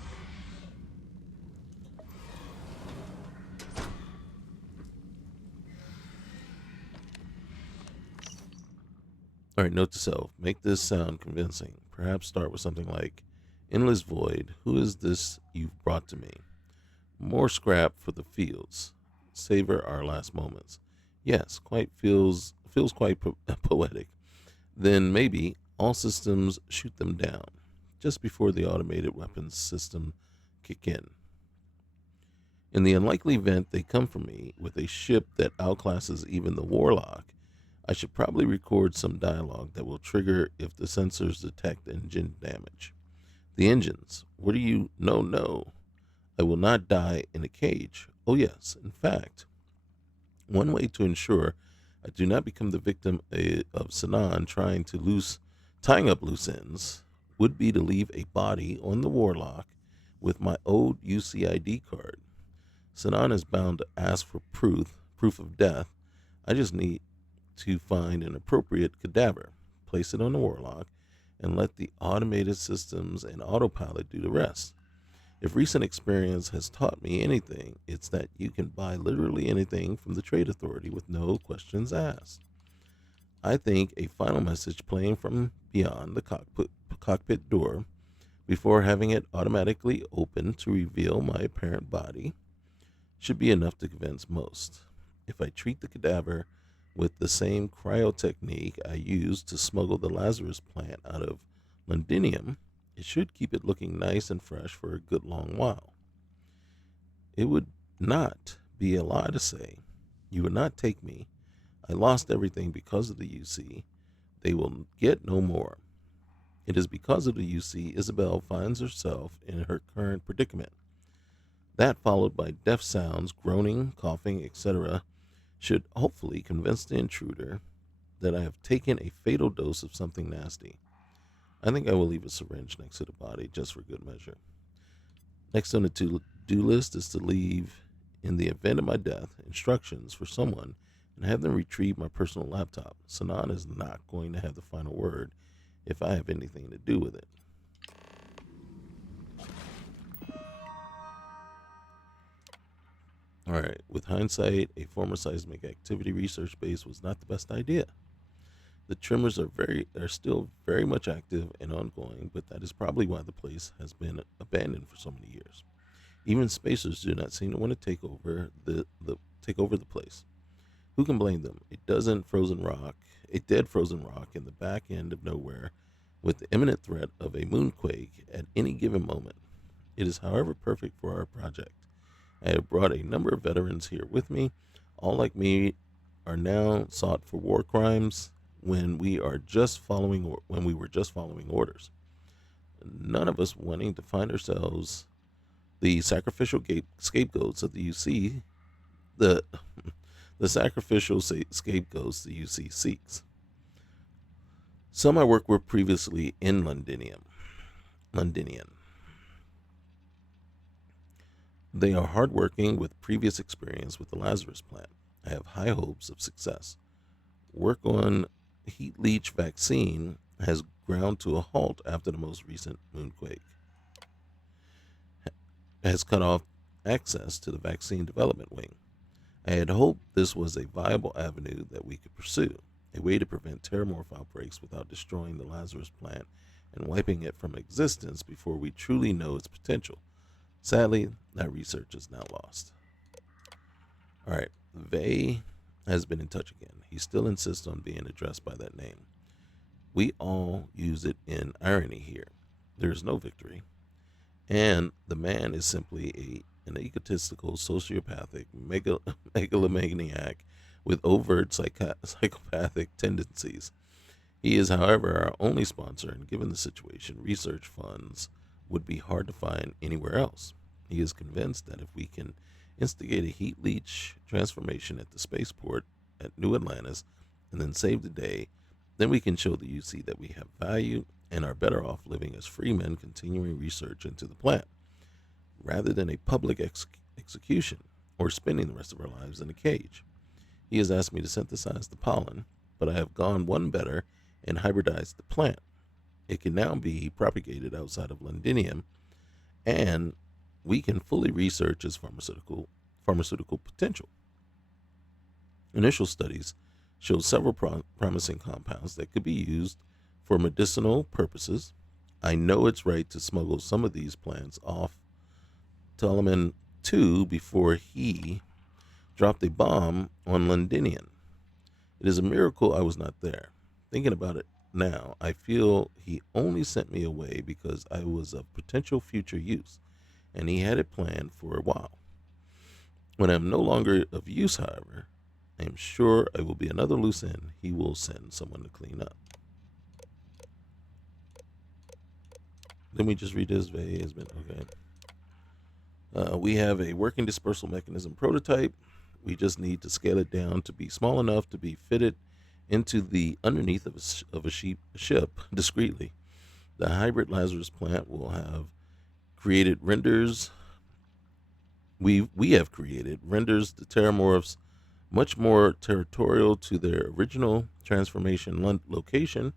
All right, note to self. Make this sound convincing. Perhaps start with something like, "Endless void, who is this you've brought to me? More scrap for the fields. Savor our last moments." Yes, quite feels quite poetic. Then maybe all systems shoot them down just before the automated weapons system kick in. In the unlikely event they come for me with a ship that outclasses even the Warlock, I should probably record some dialogue that will trigger if the sensors detect engine damage. The engines. What do you know? No. I will not die in a cage. Oh yes, in fact, one way to ensure I do not become the victim of Sanan tying up loose ends would be to leave a body on the Warlock with my old UCID card. Sanan is bound to ask for proof of death. I just need to find an appropriate cadaver, place it on the Warlock, and let the automated systems and autopilot do the rest. If recent experience has taught me anything, it's that you can buy literally anything from the Trade Authority with no questions asked. I think a final message playing from beyond the cockpit door before having it automatically open to reveal my apparent body should be enough to convince most. If I treat the cadaver with the same cryo technique I used to smuggle the Lazarus plant out of Londinium, it should keep it looking nice and fresh for a good long while. It would not be a lie to say, you would not take me. I lost everything because of the UC. They will get no more. It is because of the UC Isabel finds herself in her current predicament. That, followed by deaf sounds, groaning, coughing, etc., should hopefully convince the intruder that I have taken a fatal dose of something nasty. I think I will leave a syringe next to the body just for good measure. Next on the to-do list is to leave, in the event of my death, instructions for someone and have them retrieve my personal laptop. Sanan is not going to have the final word if I have anything to do with it. All right, with hindsight, a former seismic activity research base was not the best idea. The tremors are still very much active and ongoing, but that is probably why the place has been abandoned for so many years. Even spacers do not seem to want to take over the place. Who can blame them? A dead frozen rock in the back end of nowhere, with the imminent threat of a moonquake at any given moment. It is, however, perfect for our project. I have brought a number of veterans here with me. All like me are now sought for war crimes when we were just following orders. None of us wanting to find ourselves the sacrificial scapegoats of the UC, the sacrificial scapegoats the UC seeks. Some I worked with previously in Londinium. They are hardworking with previous experience with the Lazarus plant. I have high hopes of success. Work on heat leach vaccine has ground to a halt after the most recent moonquake has cut off access to the vaccine development wing. I had hoped this was a viable avenue that we could pursue, a way to prevent terramorph outbreaks without destroying the Lazarus plant and wiping it from existence before we truly know its potential. Sadly, that research is now lost. All right, Vey has been in touch again. He still insists on being addressed by that name. We all use it in irony here. There is no victory. And the man is simply an egotistical, sociopathic, megalomaniac with overt psychopathic tendencies. He is, however, our only sponsor, and given the situation, research funds would be hard to find anywhere else. He is convinced that if we can instigate a heat leach transformation at the spaceport at New Atlantis and then save the day, then we can show the UC that we have value and are better off living as free men continuing research into the plant, rather than a public execution or spending the rest of our lives in a cage. He has asked me to synthesize the pollen, but I have gone one better and hybridized the plant. It can now be propagated outside of Londinium, and we can fully research its pharmaceutical potential. Initial studies show several promising compounds that could be used for medicinal purposes. I know it's right to smuggle some of these plants off Ptolemy II before he dropped a bomb on Londinium. It is a miracle I was not there. Thinking about it now, I feel he only sent me away because I was of potential future use, and he had it planned for a while. When I am no longer of use, however, I am sure I will be another loose end he will send someone to clean up. Then we just read this. Has been okay. We have a working dispersal mechanism prototype. We just need to scale it down to be small enough to be fitted into the underneath of a ship discreetly. The hybrid Lazarus plant will have created renders. We have created renders the terramorphs much more territorial to their original transformation location.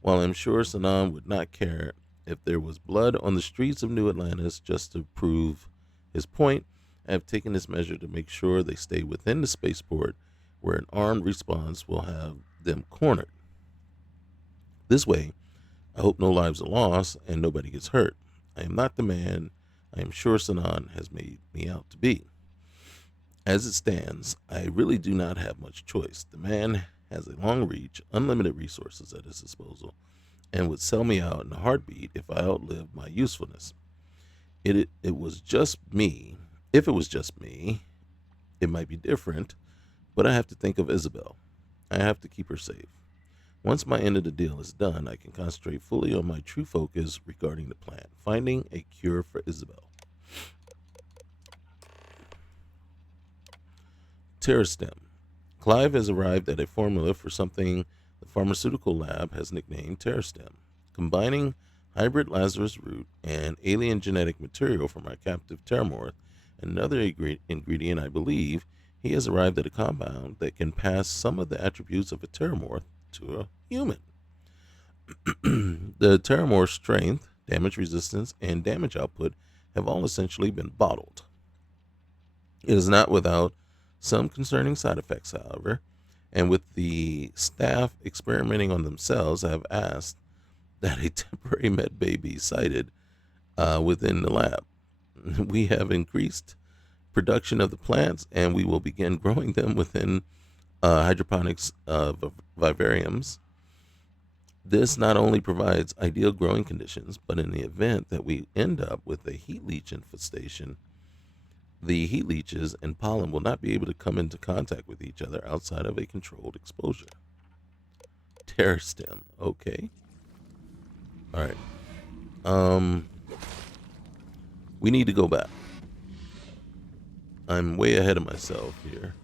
While I'm sure Sanan would not care if there was blood on the streets of New Atlantis just to prove his point, I have taken this measure to make sure they stay within the spaceport, where an armed response will have them cornered. This way, I hope no lives are lost and nobody gets hurt. I am not the man I am sure Sanan has made me out to be. As it stands, I really do not have much choice. The man has a long reach, unlimited resources at his disposal, and would sell me out in a heartbeat if I outlived my usefulness. It was just me. If it was just me, it might be different, but I have to think of Isabel. I have to keep her safe. Once my end of the deal is done, I can concentrate fully on my true focus regarding the plant, finding a cure for Isabel. Terrastem. Clive has arrived at a formula for something the pharmaceutical lab has nicknamed Terrastem. Combining hybrid Lazarus root and alien genetic material from our captive Terramorph, another ingredient, I believe, he has arrived at a compound that can pass some of the attributes of a Terramorph to a human. The Terramorph's strength, damage resistance, and damage output have all essentially been bottled. It is not without some concerning side effects, however, and with the staff experimenting on themselves, I have asked that a temporary med bay be sited within the lab. We have increased production of the plants, and we will begin growing them within hydroponics vivariums. This not only provides ideal growing conditions, but in the event that we end up with a heat leech infestation, the heat leeches and pollen will not be able to come into contact with each other outside of a controlled exposure. Terrastem, okay. All right. We need to go back. I'm way ahead of myself here.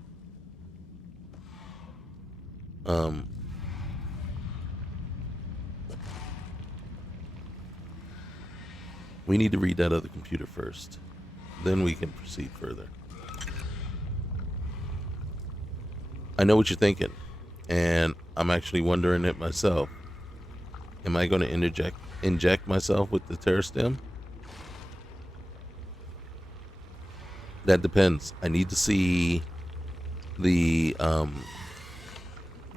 We need to read that other computer first. Then we can proceed further. I know what you're thinking, and I'm actually wondering it myself. Am I going to inject myself with the Terrastem? That depends. I need to see the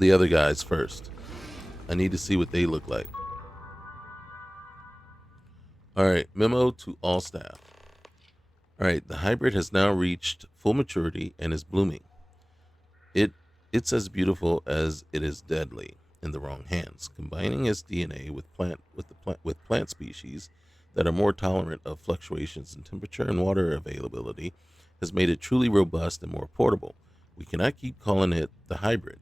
other guys first. I need to see what they look like. All right, memo to all staff. All right, the hybrid has now reached full maturity and is blooming. It's as beautiful as it is deadly in the wrong hands. Combining its DNA with plant species that are more tolerant of fluctuations in temperature and water availability has made it truly robust and more portable. We cannot keep calling it the hybrid.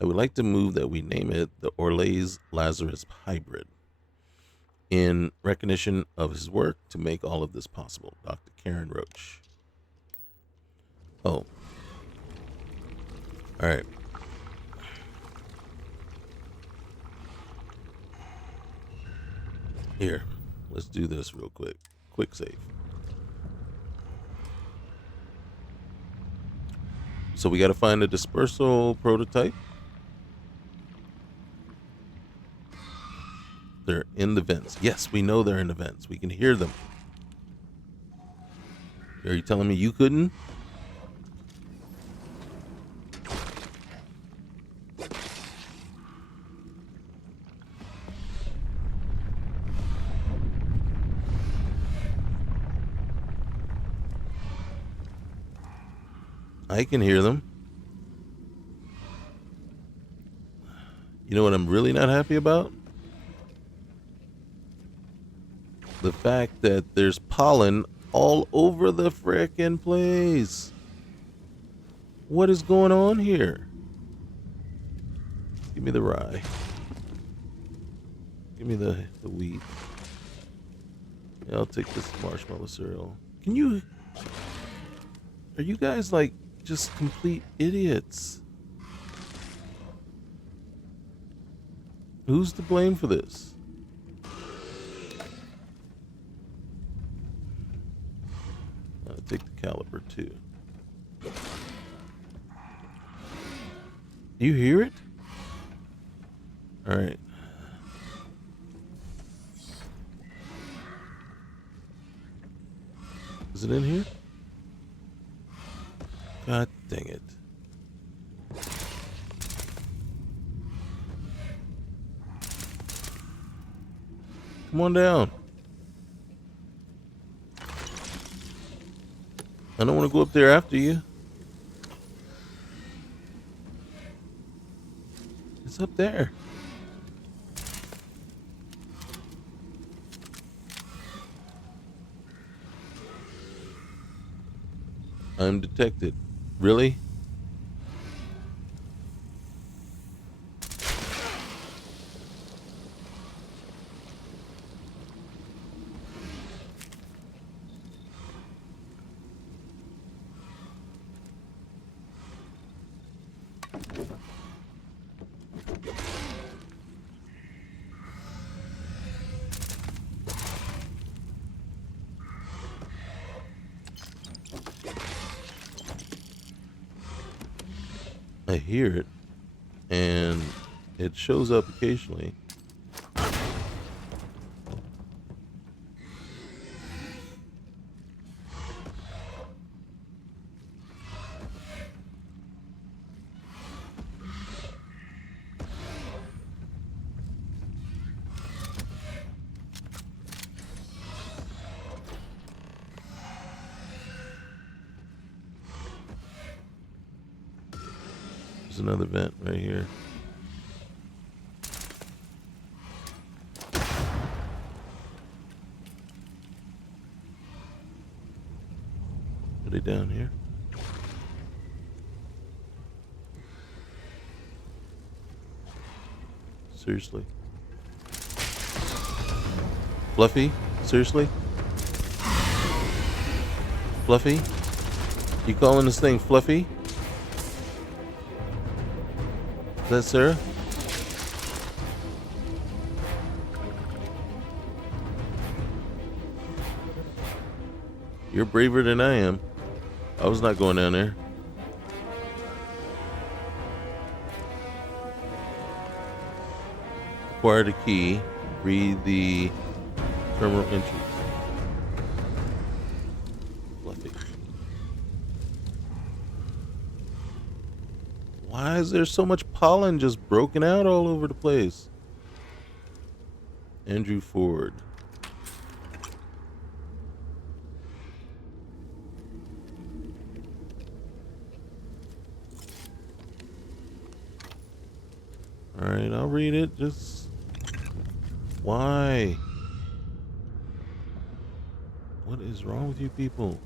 I would like to move that we name it the Orlase Lazarus Hybrid in recognition of his work to make all of this possible. Dr. Karen Roach. Oh. All right. Here, let's do this real quick. Quick save. So we got to find a dispersal prototype. They're in the vents. Yes, we know they're in the vents. We can hear them. Are you telling me you couldn't? I can hear them. You know what I'm really not happy about? The fact that there's pollen all over the frickin' place. What is going on here? Give me the rye. Give me the wheat. Yeah, I'll take this marshmallow cereal. Can you... Are you guys like just complete idiots? Who's to blame for this? I'll take the caliper too. Do you hear it? All right. Is it in here? God dang it. Come on down. I don't want to go up there after you. It's up there. I'm detected. Really? I hear it, and it shows up occasionally. There's another vent right here. Are they down here? Seriously? Fluffy? Seriously? Fluffy? You calling this thing Fluffy? Is that Sarah? You're braver than I am. I was not going down there. Acquire the key. Read the terminal entries. Fluffy. Why is there so much pollen just broken out all over the place? Andrew Ford. All right, I'll read it. Just why? What is wrong with you people?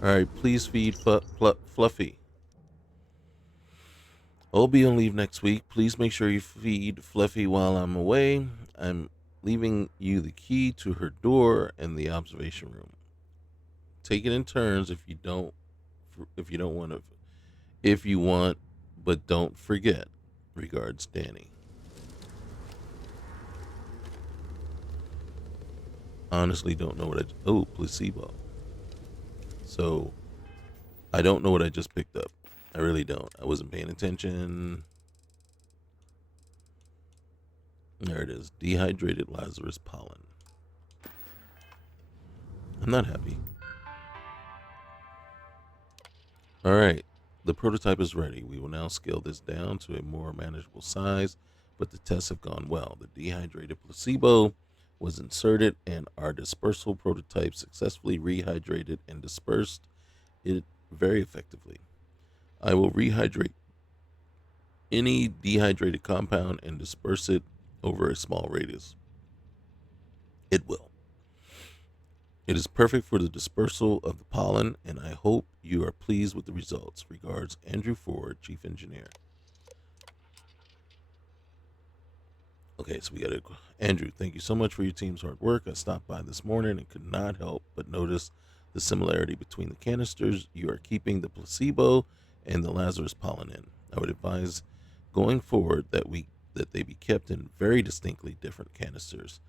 All right, please feed Fluffy. I'll be on leave next week. Please make sure you feed Fluffy while I'm away. I'm leaving you the key to her door and the observation room. Take it in turns if you don't want to. If you want, but don't forget. Regards, Danny. Honestly, don't know what placebo. So, I don't know what I just picked up. I really don't. I wasn't paying attention. There it is. Dehydrated Lazarus pollen. I'm not happy. All right. The prototype is ready. We will now scale this down to a more manageable size, but the tests have gone well. The dehydrated placebo was inserted, and our dispersal prototype successfully rehydrated and dispersed it very effectively. I will rehydrate any dehydrated compound and disperse it over a small radius. It will. It is perfect for the dispersal of the pollen, and I hope you are pleased with the results. Regards, Andrew Ford, Chief Engineer. Okay, so we got to... Andrew, thank you so much for your team's hard work. I stopped by this morning and could not help but notice the similarity between the canisters you are keeping the placebo and the Lazarus pollen in. I would advise going forward that they be kept in very distinctly different canisters.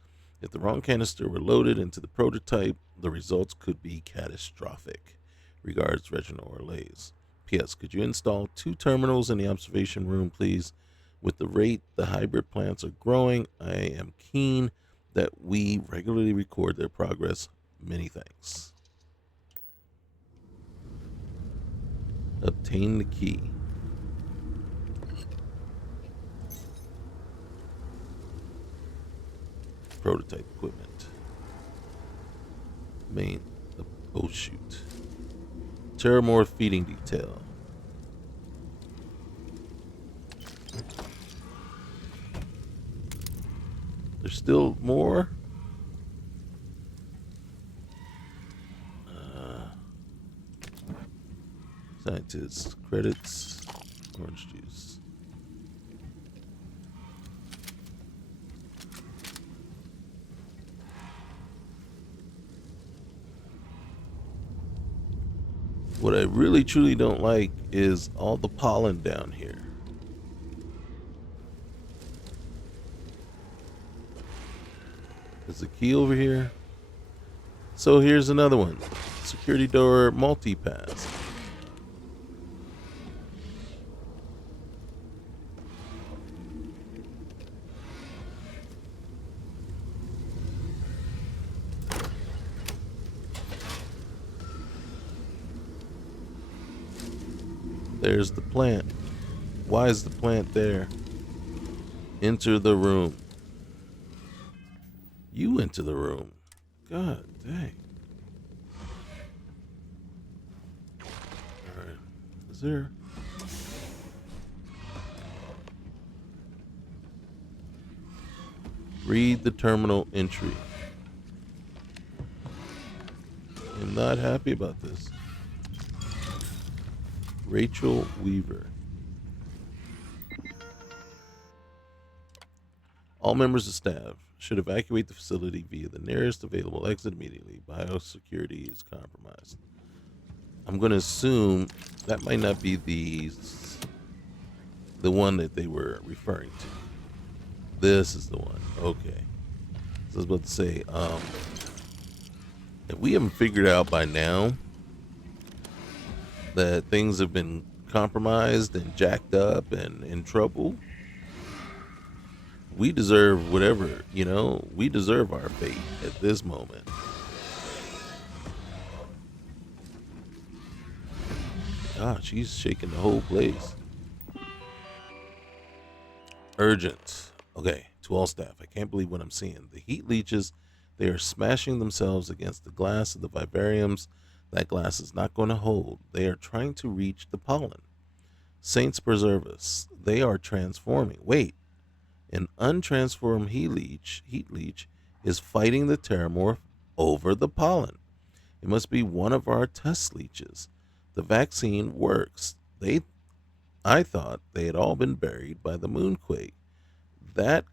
If the wrong canister were loaded into the prototype, the results could be catastrophic. Regards, Reginald Orlase. P.S. Could you install 2 terminals in the observation room, please? With the rate the hybrid plants are growing, I am keen that we regularly record their progress. Many thanks. Obtain the key. Prototype equipment. Oh shoot. Terramorph feeding detail. There's still more. Scientists, credits, orange juice. What I really truly don't like is all the pollen down here. Is the key over here? So here's another one. Security door multi-pass. There's the plant. Why is the plant there? Enter the room. You enter the room. God dang. Alright. Is there... Read the terminal entry. I'm not happy about this. Rachel Weaver. All members of staff should evacuate the facility via the nearest available exit immediately. Biosecurity is compromised. I'm going to assume that might not be the one that they were referring to. This is the one. Okay. So I was about to say, if we haven't figured out by now that things have been compromised and jacked up and in trouble, we deserve whatever, you know, we deserve our fate at this moment. God, she's shaking the whole place. Urgent. Okay, to all staff. I can't believe what I'm seeing. The heat leeches, they are smashing themselves against the glass of the vivariums. That glass is not going to hold. They are trying to reach the pollen. Saints preserve us. They are transforming. Wait, an untransformed heat leech is fighting the terramorph over the pollen. It must be one of our test leeches. The vaccine works. I thought they had all been buried by the moonquake. The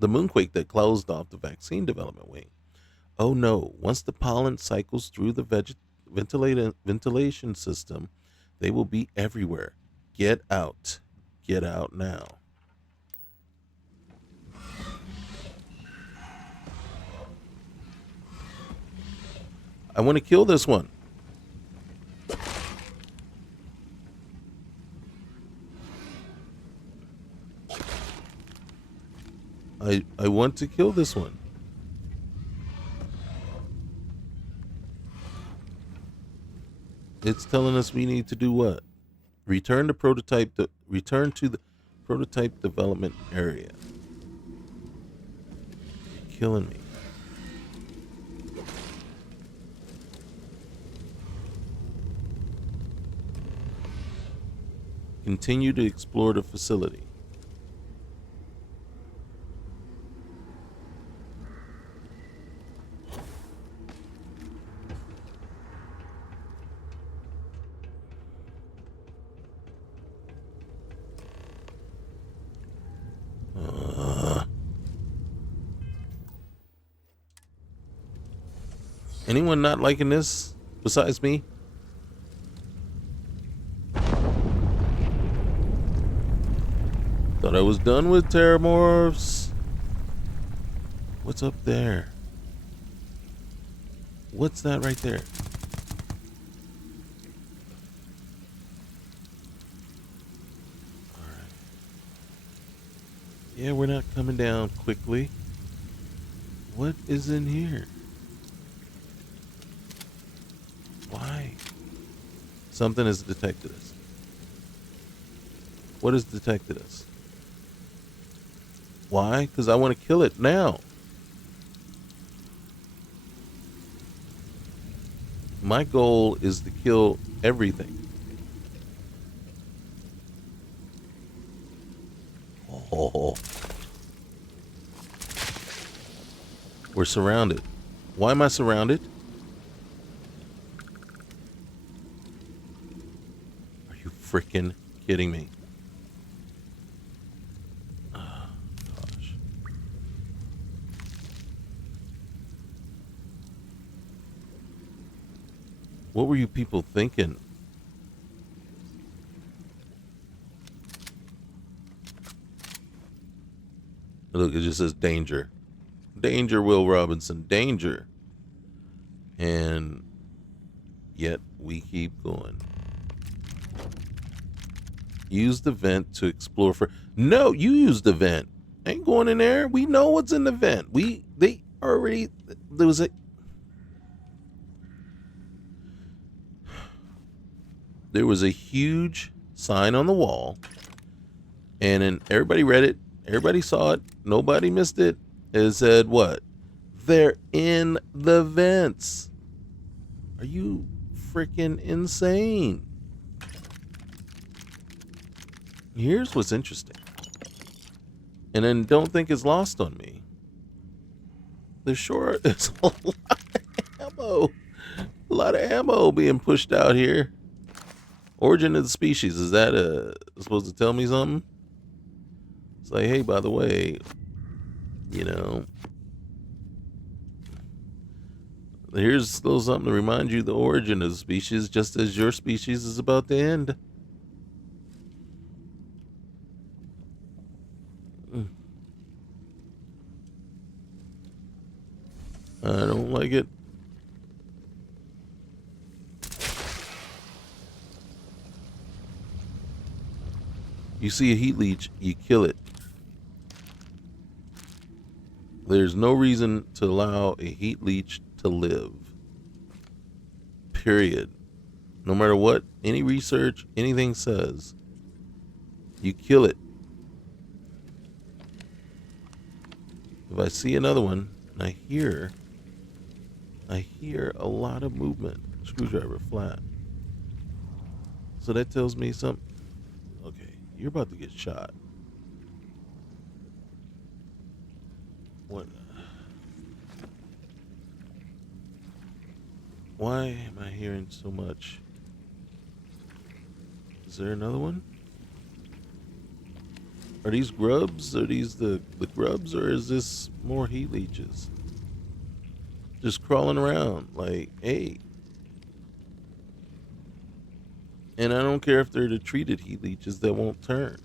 moonquake that closed off the vaccine development wing. Oh no, once the pollen cycles through the ventilation system, they will be everywhere. Get out. Get out now. I want to kill this one. I want to kill this one. It's telling us we need to do what? Return to the prototype development area. You're killing me. Continue to explore the facility. Anyone not liking this besides me? Thought I was done with terramorphs. What's up there? What's that right there? All right. Yeah, we're not coming down quickly. What is in here? Why? Something has detected us. What has detected us? Why? Because I want to kill it now. My goal is to kill everything. Oh. We're surrounded. Why am I surrounded? Are you freaking kidding me? What were you people thinking? Look, it just says danger. Danger, Will Robinson, danger. And yet we keep going. Use the vent to explore for... No, you use the vent. Ain't going in there. We know what's in the vent. They already... There was a... There was a huge sign on the wall, and then everybody read it. Everybody saw it. Nobody missed it. It said what? They're in the vents. Are you freaking insane? Here's what's interesting. And then don't think it's lost on me. The sure is a lot of ammo. A lot of ammo being pushed out here. Origin of the species, is that supposed to tell me something? It's like, hey, by the way, you know, here's a little something to remind you the origin of the species, just as your species is about to end. I don't like it. You see a heat leech, you kill it. There's no reason to allow a heat leech to live. Period. No matter what any research, anything says, you kill it. If I see another one, and I hear a lot of movement. Screwdriver flat. So that tells me something. Okay, you're about to get shot. What? Why am I hearing so much? Is there another one? Are these grubs? Are these the grubs, or is this more heat leeches? Just crawling around like, hey. And I don't care if they're the treated heat leeches that won't turn.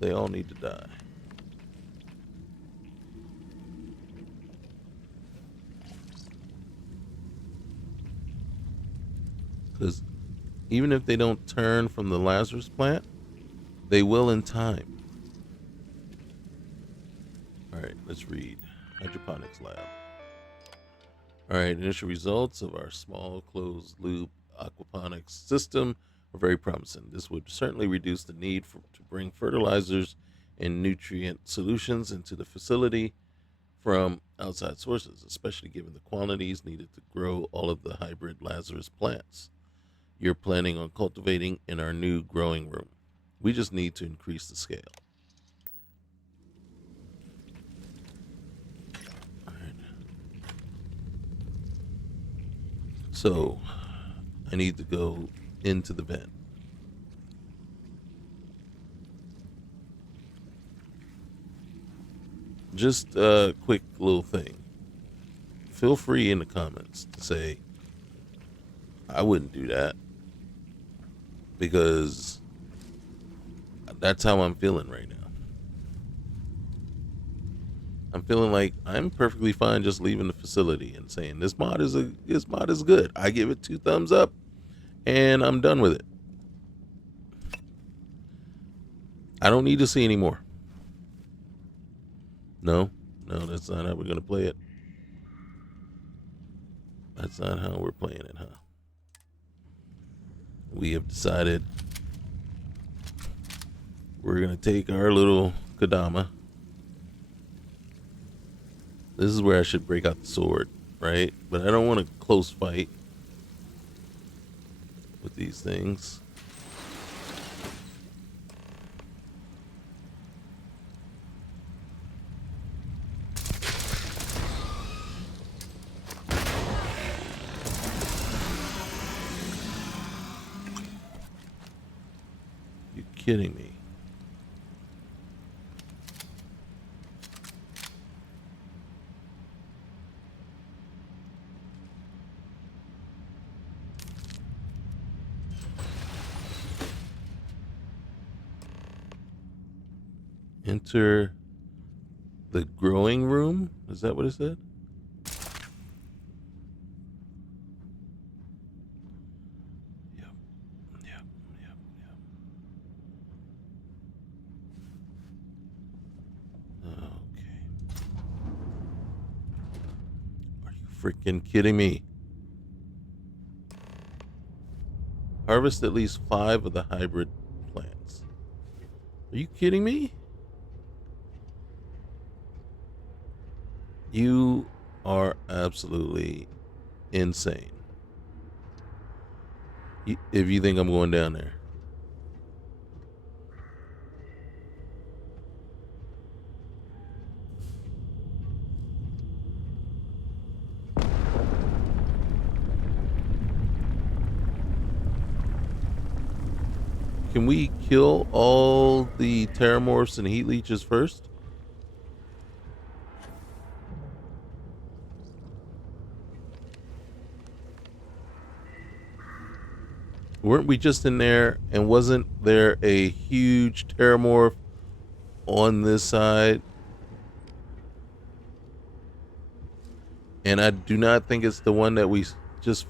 They all need to die. Because even if they don't turn from the Lazarus plant, they will in time. All right, let's read. Hydroponics lab. All right, initial results of our small closed loop aquaponics system are very promising. This would certainly reduce the need to bring fertilizers and nutrient solutions into the facility from outside sources, especially given the quantities needed to grow all of the hybrid Lazarus plants you're planning on cultivating in our new growing room. We just need to increase the scale. All right. So I need to go into the vent. Just a quick little thing. Feel free in the comments to say, I wouldn't do that, because that's how I'm feeling right now. I'm feeling like I'm perfectly fine just leaving the facility and saying this mod is good. I give it 2 thumbs up and I'm done with it. I don't need to see any more. No, that's not how we're gonna play it. That's not how we're playing it, huh? We have decided we're gonna take our little Kodama. This is where I should break out the sword, right? But I don't want a close fight with these things. You're kidding me. Enter the growing room? Is that what it said? Yep. Okay. Are you freaking kidding me? Harvest at least 5 of the hybrid plants. Are you kidding me? You are absolutely insane. If you think I'm going down there. Can we kill all the terramorphs and heat leeches first? Weren't we just in there, and wasn't there a huge terramorph on this side? And I do not think it's the one that we just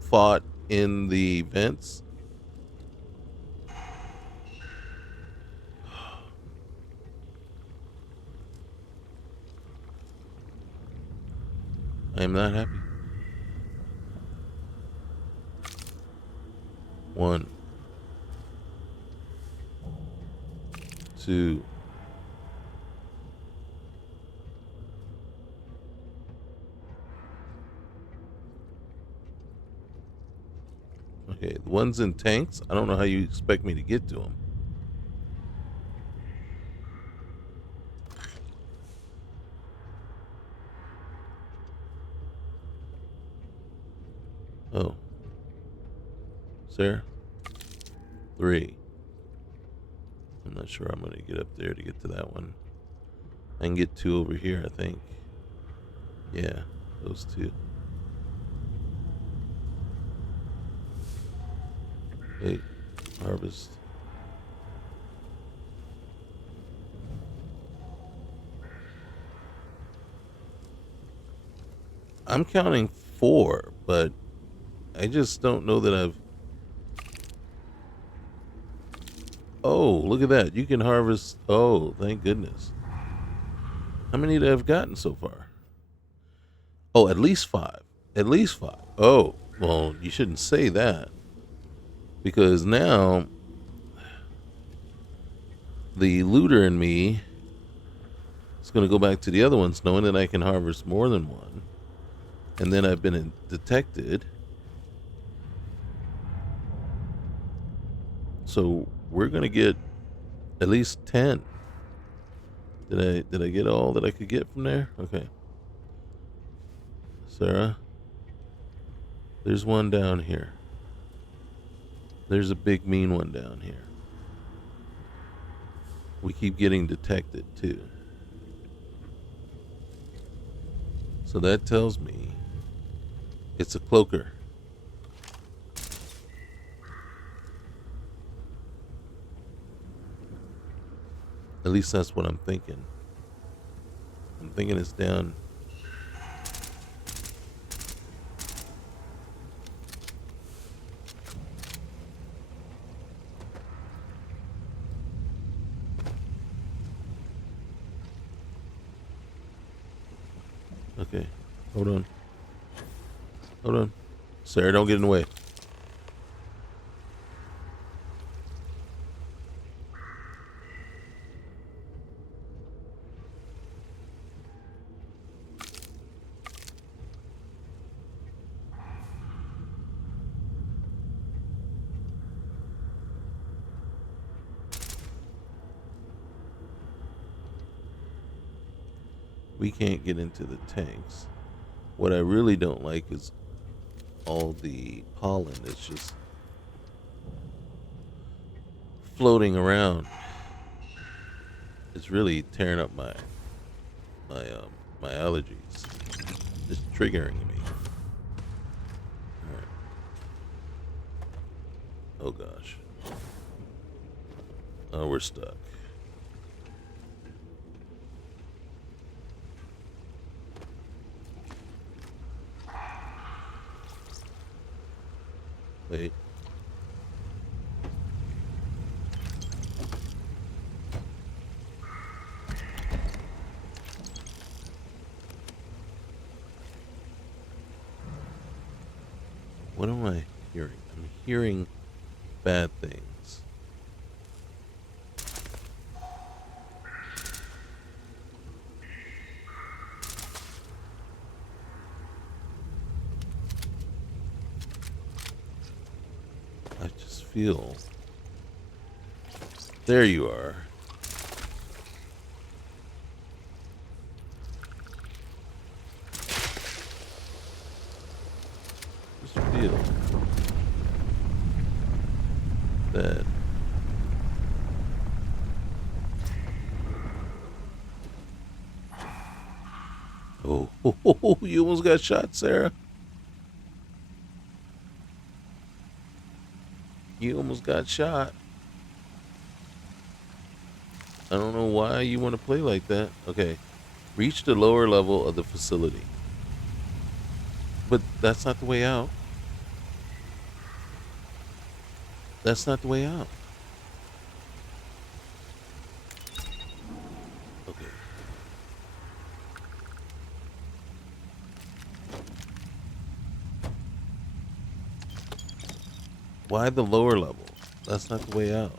fought in the vents. I am not happy. 1, 2, Okay, the ones in tanks, I don't know how you expect me to get to them. Oh. Sarah? 3. I'm not sure I'm going to get up there to get to that one. I can get 2 over here, I think. Yeah, those 2. Wait, harvest. I'm counting 4, but I just don't know that I've... Oh, look at that. You can harvest... Oh, thank goodness. How many have I gotten so far? Oh, at least 5. At least 5. Oh, well, you shouldn't say that. Because now, the looter in me is going to go back to the other ones knowing that I can harvest more than one. And then I've been detected. So we're going to get at least 10. Did I get all that I could get from there? Okay. Sarah, there's one down here. There's a big mean one down here. We keep getting detected too. So that tells me it's a cloaker. At least that's what I'm thinking. I'm thinking it's down. Okay. Hold on. Hold on. Sarah, don't get in the way. We can't get into the tanks. What I really don't like is all the pollen that's just floating around. It's really tearing up my allergies. It's triggering me. All right. Oh gosh. Oh, we're stuck. Wait. What am I hearing? I'm hearing bad things. I just feel... There you are. Just feel that oh, you almost got shot, Sarah. You almost got shot. I don't know why you want to play like that. Okay. Reach the lower level of the facility. But that's not the way out. That's not the way out. Okay. Why the lower level? That's not the way out.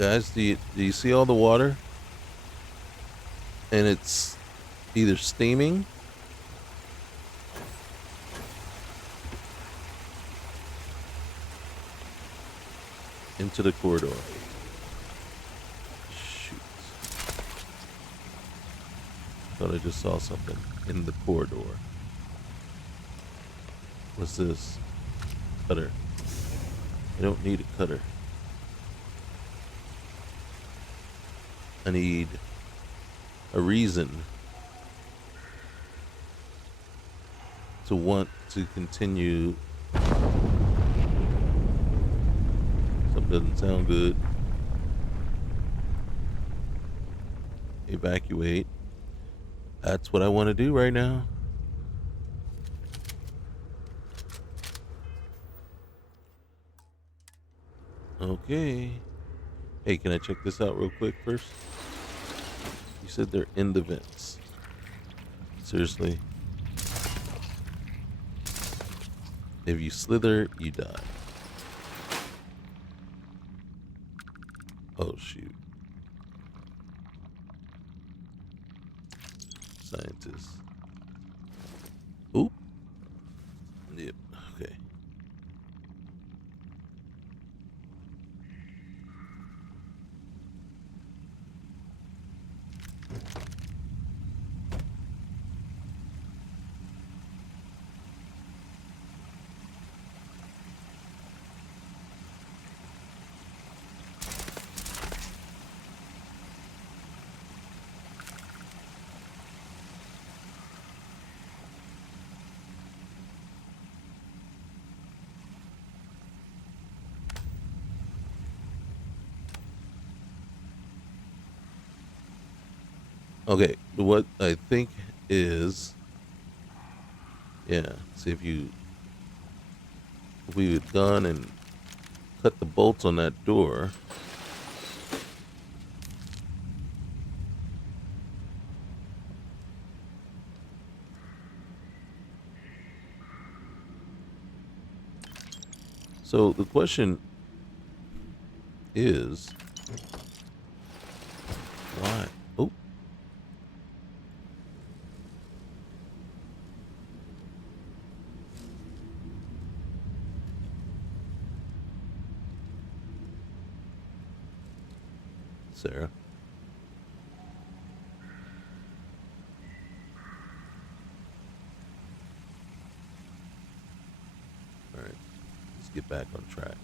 Guys, do you see all the water? And it's either steaming into the corridor. Shoot. Thought I just saw something in the corridor. What's this? Cutter. I don't need a cutter. I need a reason to want to continue. Something doesn't sound good. Evacuate. That's what I want to do right now. Okay. Hey, can I check this out real quick first? You said they're in the vents. Seriously? If you slither, you die. Oh, shoot. Scientists. Oop. Yep. Okay. Okay, what I think is, yeah, see if we had gone and cut the bolts on that door. So the question is, why? Oh. Sarah. All right, let's get back on track.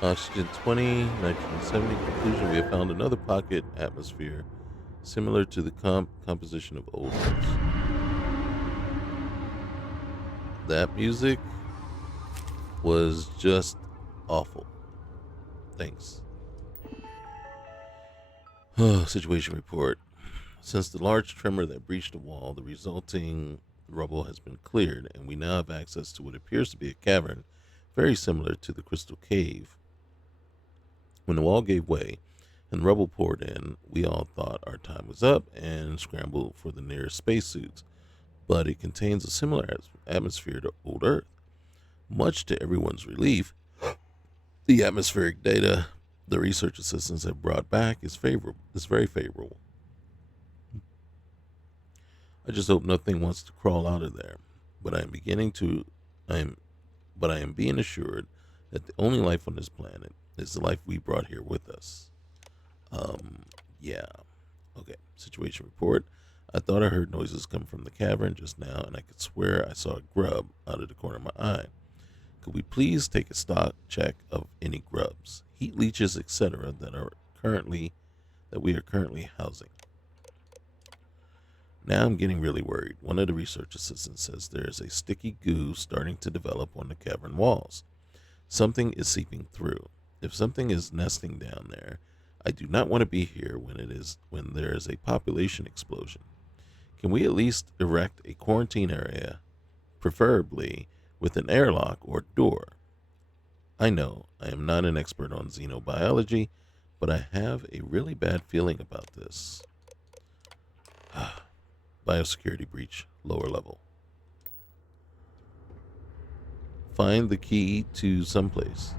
Oxygen 20, nitrogen 70. Conclusion, we have found another pocket atmosphere similar to the composition of old ones. That music was just awful. Thanks. Situation report. Since the large tremor that breached the wall, the resulting rubble has been cleared, and we now have access to what appears to be a cavern very similar to the Crystal Cave. When the wall gave way and rubble poured in, we all thought our time was up and scrambled for the nearest spacesuits. But it contains a similar atmosphere to old Earth. Much to everyone's relief, the atmospheric data the research assistants have brought back is very favorable. I just hope nothing wants to crawl out of there. But I am being assured that the only life on this planet is the life we brought here with us. Yeah. Okay, situation report. I thought I heard noises come from the cavern just now, and I could swear I saw a grub out of the corner of my eye. Could we please take a stock check of any grubs, heat leeches, etc. that are we are currently housing. Now I'm getting really worried. One of the research assistants says there is a sticky goo starting to develop on the cavern walls. Something is seeping through. If something is nesting down there, I do not want to be here when there is a population explosion. Can we at least erect a quarantine area, preferably with an airlock or door? I know I am not an expert on xenobiology, but I have a really bad feeling about this. Biosecurity breach, lower level. Find the key to someplace.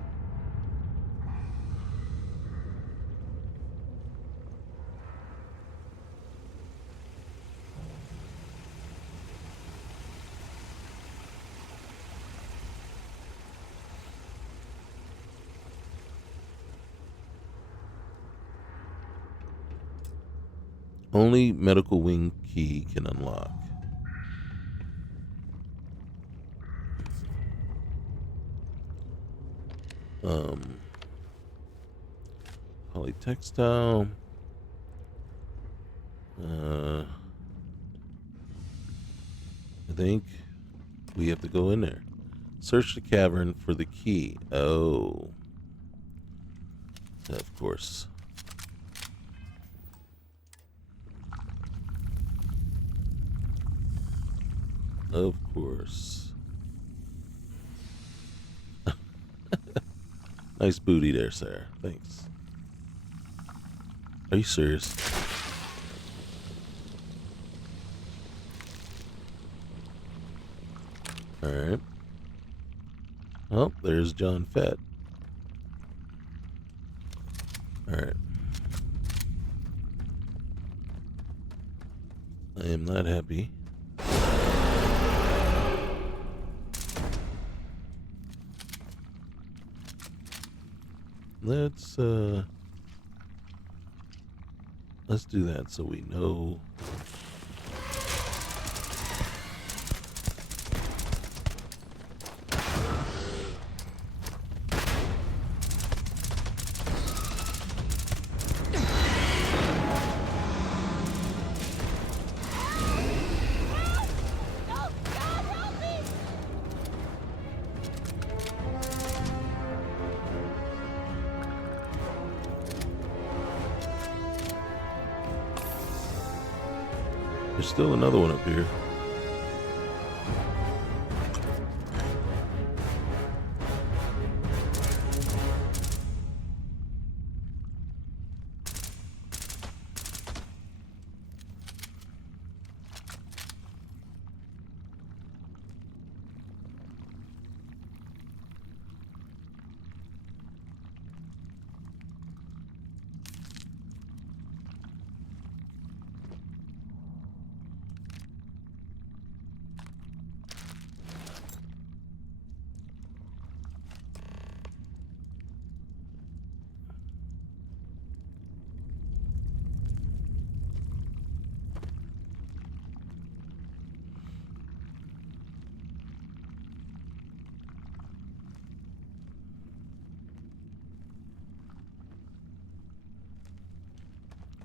Only medical wing key can unlock. Polytextile. I think we have to go in there. Search the cavern for the key. Oh. Of course. Of course. Nice booty there, Sarah. Thanks. Are you serious? Alright. Oh, there's John Fett. Alright. I am not happy. Let's do that so we know. There's still another one up here.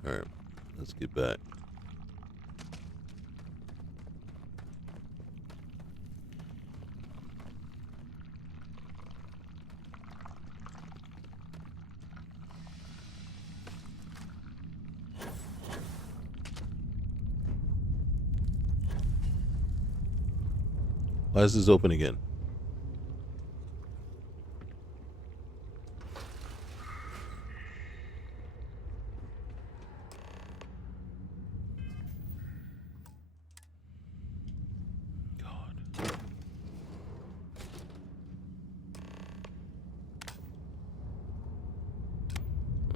Alright, let's get back. Why is this open again?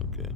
Okay.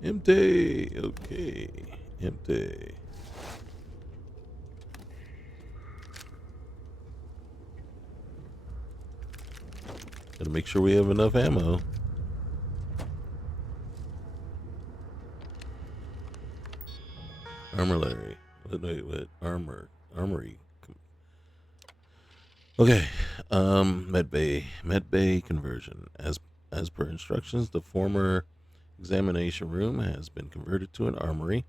Empty. Okay. Empty. Gotta make sure we have enough ammo. Armillary. Wait, what? Armory. Okay. Medbay conversion. As per instructions, the former examination room has been converted to an armory.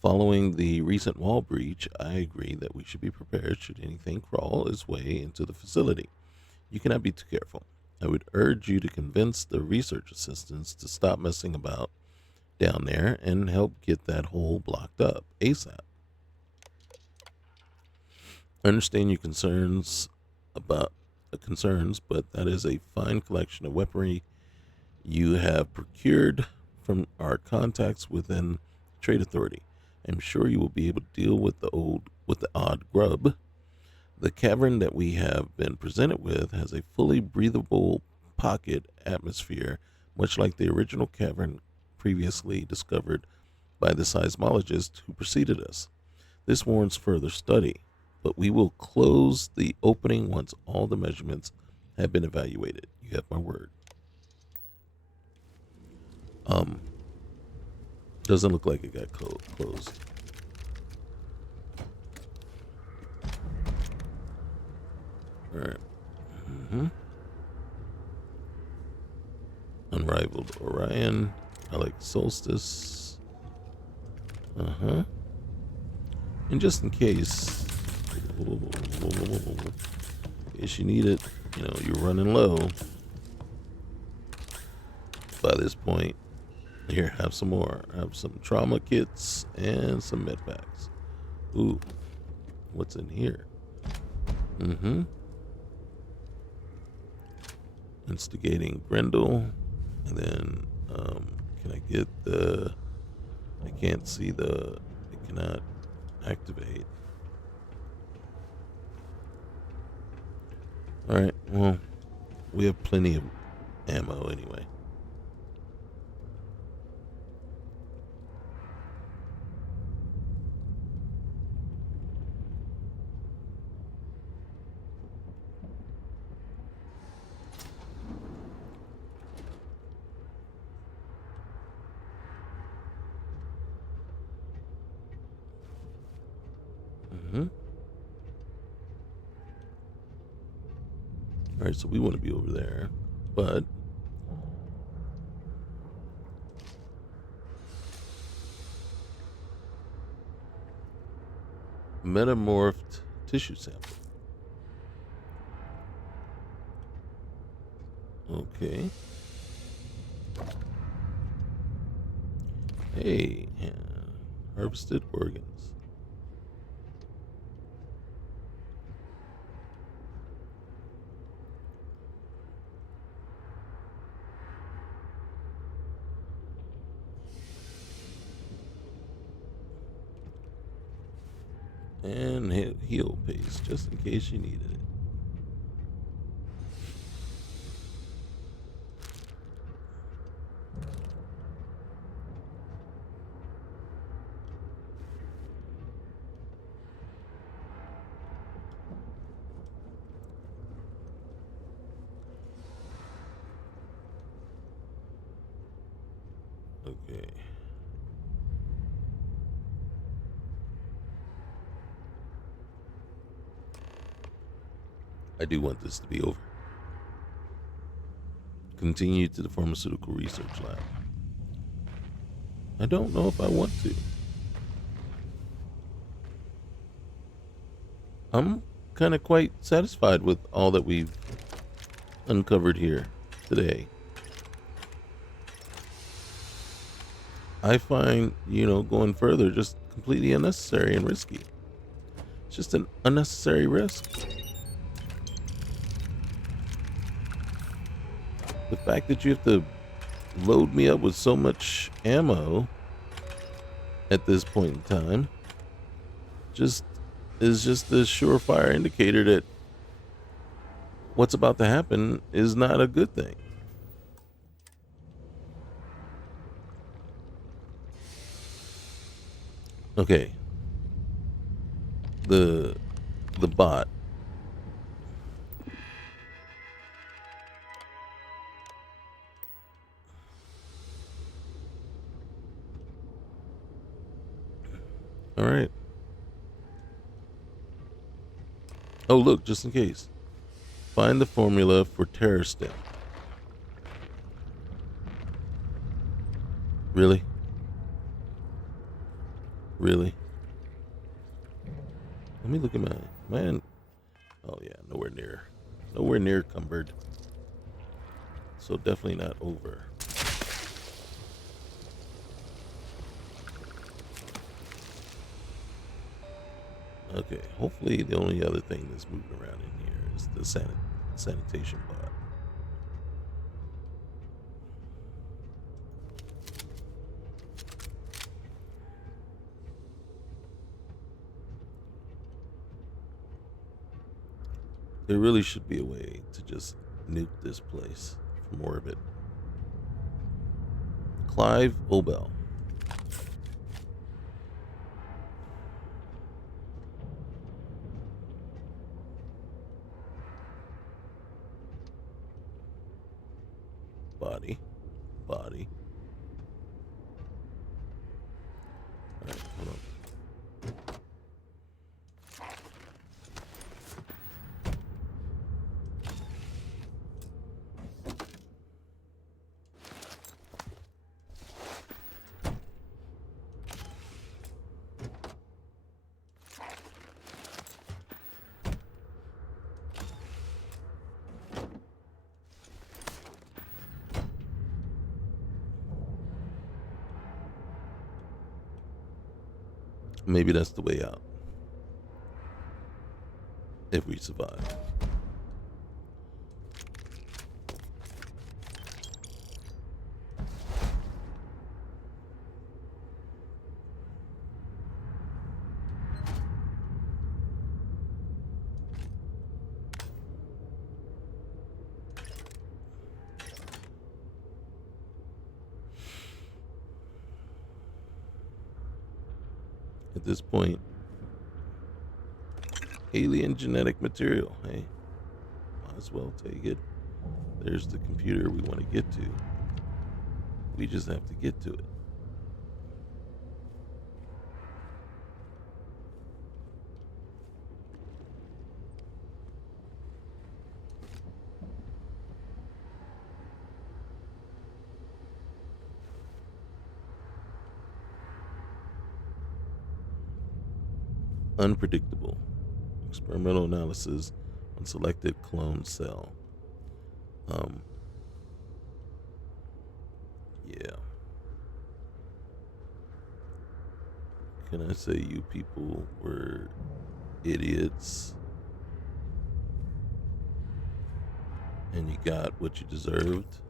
Following the recent wall breach, I agree that we should be prepared should anything crawl its way into the facility. You cannot be too careful. I would urge you to convince the research assistants to stop messing about down there and help get that hole blocked up ASAP. I understand your concerns, but that is a fine collection of weaponry you have procured from our contacts within the Trade Authority. I'm sure you will be able to deal with the odd grub. The cavern that we have been presented with has a fully breathable pocket atmosphere, much like the original cavern previously discovered by the seismologist who preceded us. This warrants further study, but we will close the opening once all the measurements have been evaluated. You have my word. Doesn't look like it got closed. All right. Unrivaled Orion. I like Solstice. And just in case you need it, you're running low by this point. Here, have some more. Have some trauma kits and some med packs. Ooh, what's in here? Instigating Grendel. And then, can I get I can't see it cannot activate. Alright, well, we have plenty of ammo anyway. Alright, so we want to be over there, but metamorphed tissue sample. Okay. Hey, harvested organs. And heal paste, just in case you needed it. Okay. I do want this to be over. Continue to the pharmaceutical research lab. I don't know if I want to. I'm kind of quite satisfied with all that we've uncovered here today. I find, going further just completely unnecessary and risky. It's just an unnecessary risk. The fact that you have to load me up with so much ammo at this point in time is just a surefire indicator that what's about to happen is not a good thing. Okay. The bot. All right. Oh, look, just in case. Find the formula for terror stem. Really? Really? Let me look at my man. Oh yeah, nowhere near cumbered. So definitely not over. Okay, hopefully the only other thing that's moving around in here is the sanitation bot. There really should be a way to just nuke this place from orbit. Clive Obel. Body. All right, hold on. Maybe that's the way out. If we survive. At this point, alien genetic material. Hey, might as well take it. There's the computer we want to get to. We just have to get to it. Unpredictable. Experimental analysis on selected clone cell. Yeah. Can I say you people were idiots and you got what you deserved?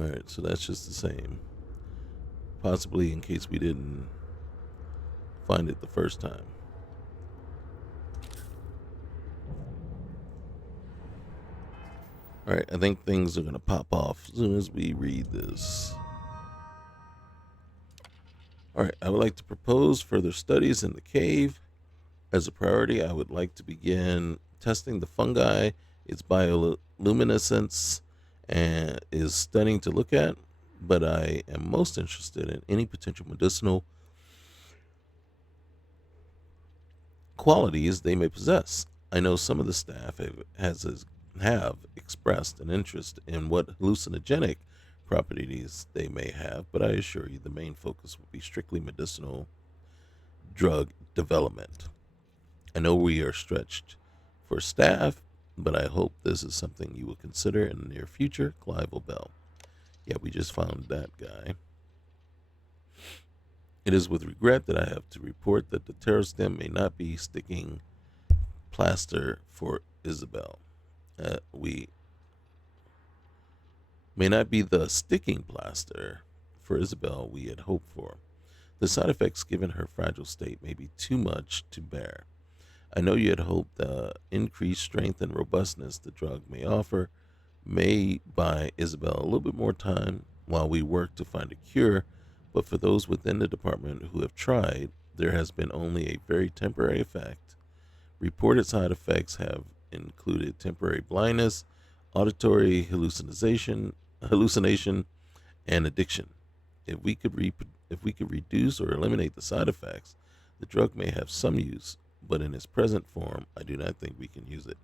Alright, so that's just the same. Possibly in case we didn't find it the first time. Alright, I think things are going to pop off as soon as we read this. Alright, I would like to propose further studies in the cave. As a priority, I would like to begin testing the fungi. Its bioluminescence and is stunning to look at, but I am most interested in any potential medicinal qualities they may possess. I know some of the staff have expressed an interest in what hallucinogenic properties they may have, but I assure you the main focus will be strictly medicinal drug development. I know we are stretched for staff, but I hope this is something you will consider in the near future. Clive Bell. Yeah, we just found that guy. It is with regret that I have to report that the Terrastem may not be sticking plaster for Isabel. We may not be the sticking plaster for Isabel we had hoped for. The side effects given her fragile state may be too much to bear. I know you had hoped the increased strength and robustness the drug may offer may buy Isabel a little bit more time while we work to find a cure, but for those within the department who have tried, there has been only a very temporary effect. Reported side effects have included temporary blindness, auditory hallucination, and addiction. If we could reduce or eliminate the side effects, the drug may have some use, but in its present form, I do not think we can use it.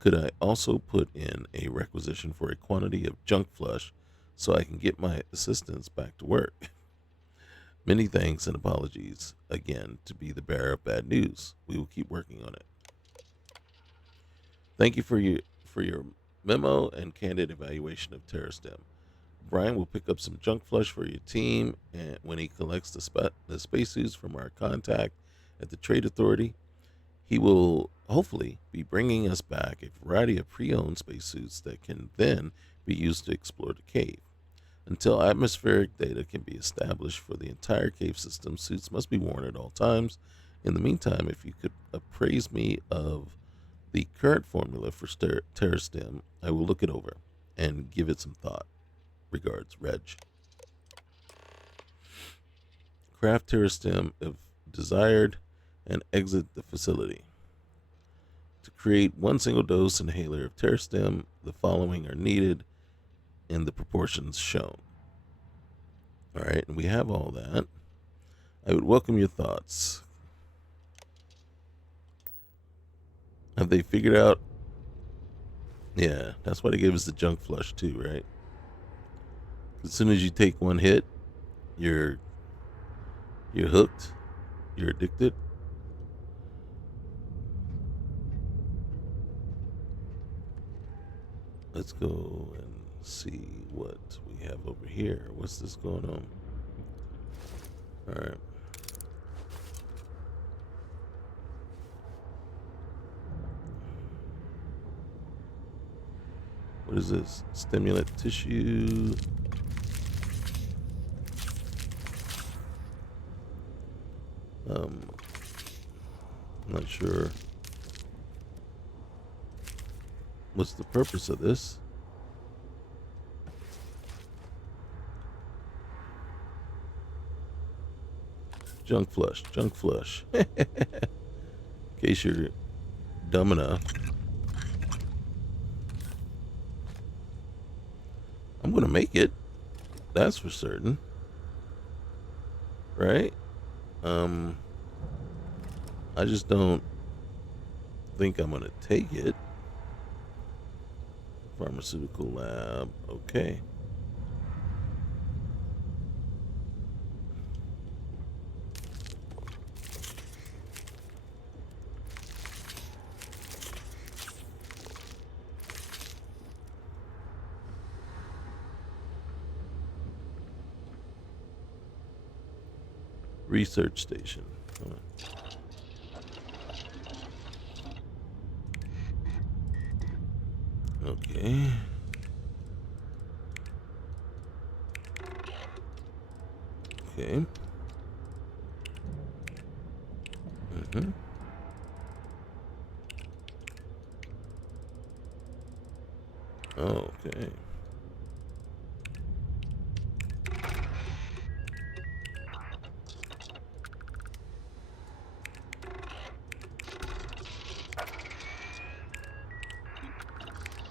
Could I also put in a requisition for a quantity of junk flush so I can get my assistants back to work? Many thanks and apologies again to be the bearer of bad news. We will keep working on it. Thank you for your memo and candid evaluation of Terrastem. Brian will pick up some junk flush for your team, and when he collects the spacesuits from our contact at the Trade Authority, he will hopefully be bringing us back a variety of pre-owned spacesuits that can then be used to explore the cave. Until atmospheric data can be established for the entire cave system, suits must be worn at all times. In the meantime, if you could appraise me of the current formula for Terrastem, I will look it over and give it some thought. Regards, Reg. Craft Terrastem if desired and exit the facility. To create one single dose inhaler of Terrastem, the following are needed in the proportions shown. All right, and we have all that. I would welcome your thoughts. Have they figured out? Yeah, that's why they gave us the junk flush too, right? As soon as you take one hit, you're hooked. You're addicted. Let's go and see what we have over here. What's this going on? All right. What is this? Stimulant tissue. I'm not sure what's the purpose of this. Junk flush, junk flush. In case you're dumb enough. I'm gonna make it. That's for certain. Right? I just don't think I'm gonna take it. Pharmaceutical lab. Okay. Research station. Okay. Okay. Mm-hmm. Okay.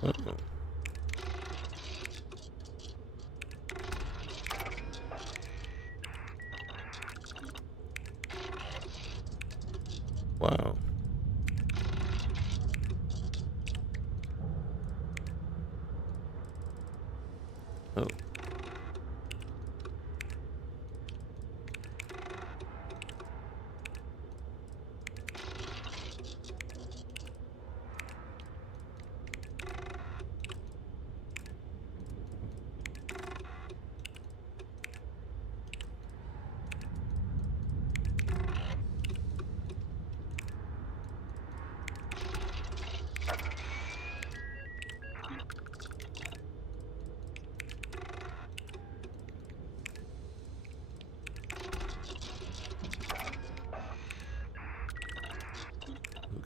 Oh. Wow. Oh,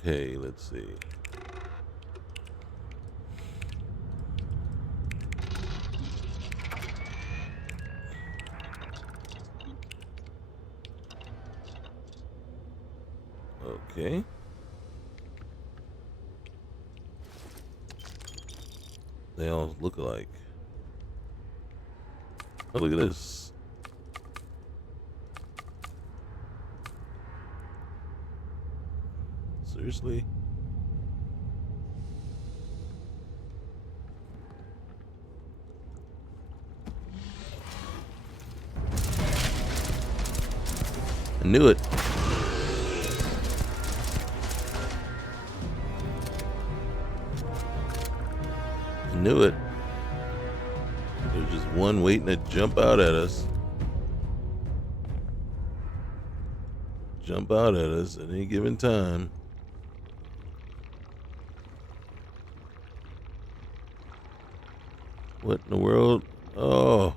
Okay, let's see. Okay. They all look alike. Oh, look at this. Seriously? I knew it. I knew it. There's just one waiting to jump out at us. Jump out at us at any given time. What in the world? Oh.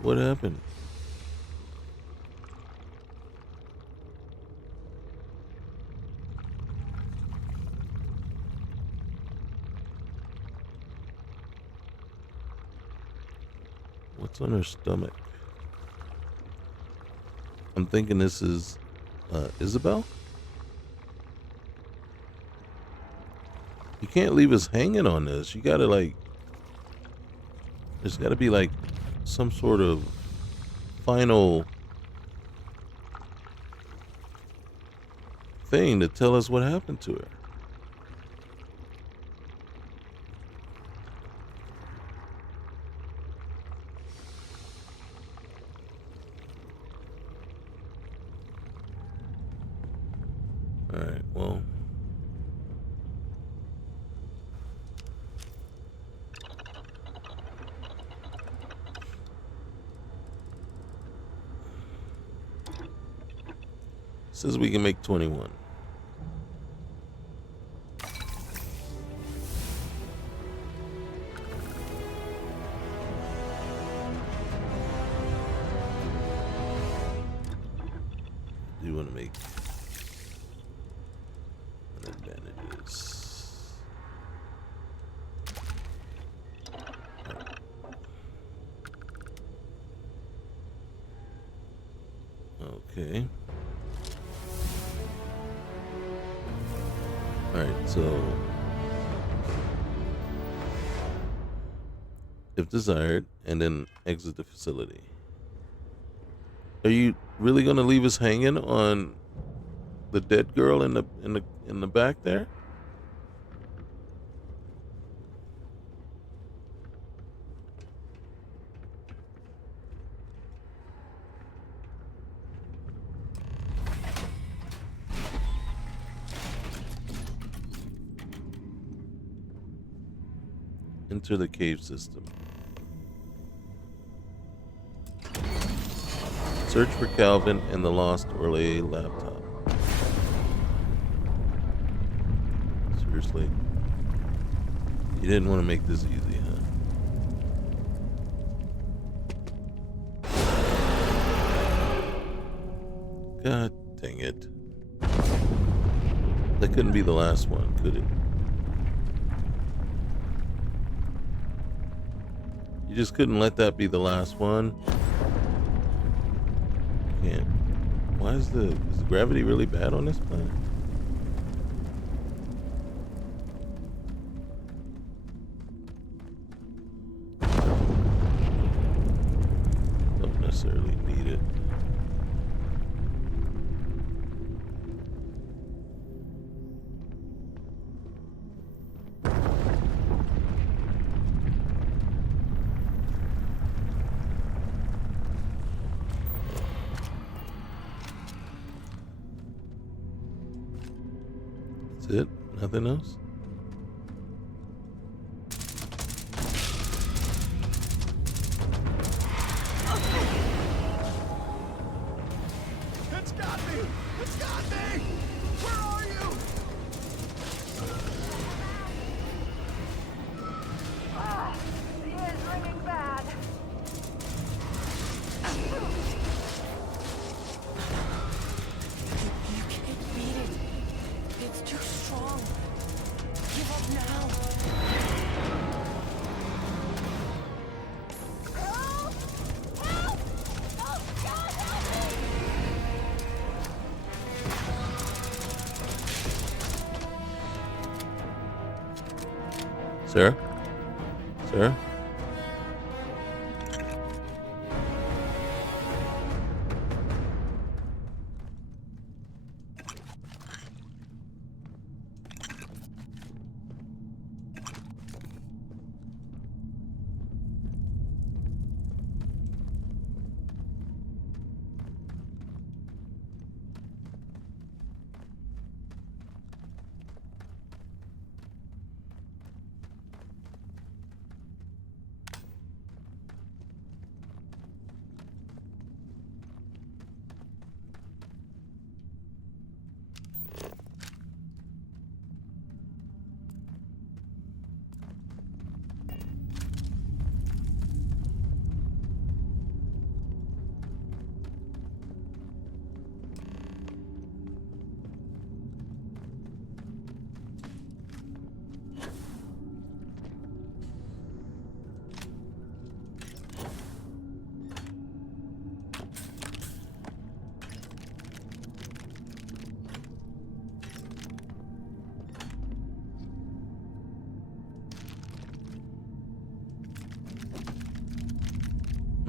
What happened? What's on her stomach? I'm thinking this is Isabel? You can't leave us hanging on this. You gotta like, there's gotta be like some sort of final thing to tell us what happened to her. All right, well. Says we can make 21. Do you want to make advantages? Okay. Alright, so if desired, and then exit the facility. Are you really gonna leave us hanging on the dead girl in the back there? Enter the cave system. Search for Calvin and the lost Orlase laptop. Seriously? You didn't want to make this easy, huh? God dang it. That couldn't be the last one, could it? You just couldn't let that be the last one? Can't. Why is the gravity really bad on this planet? Don't necessarily need it. It? Nothing else? It's got me! It's got me! Where are you? Ah, the ear's ringing bad. Sarah? Sarah?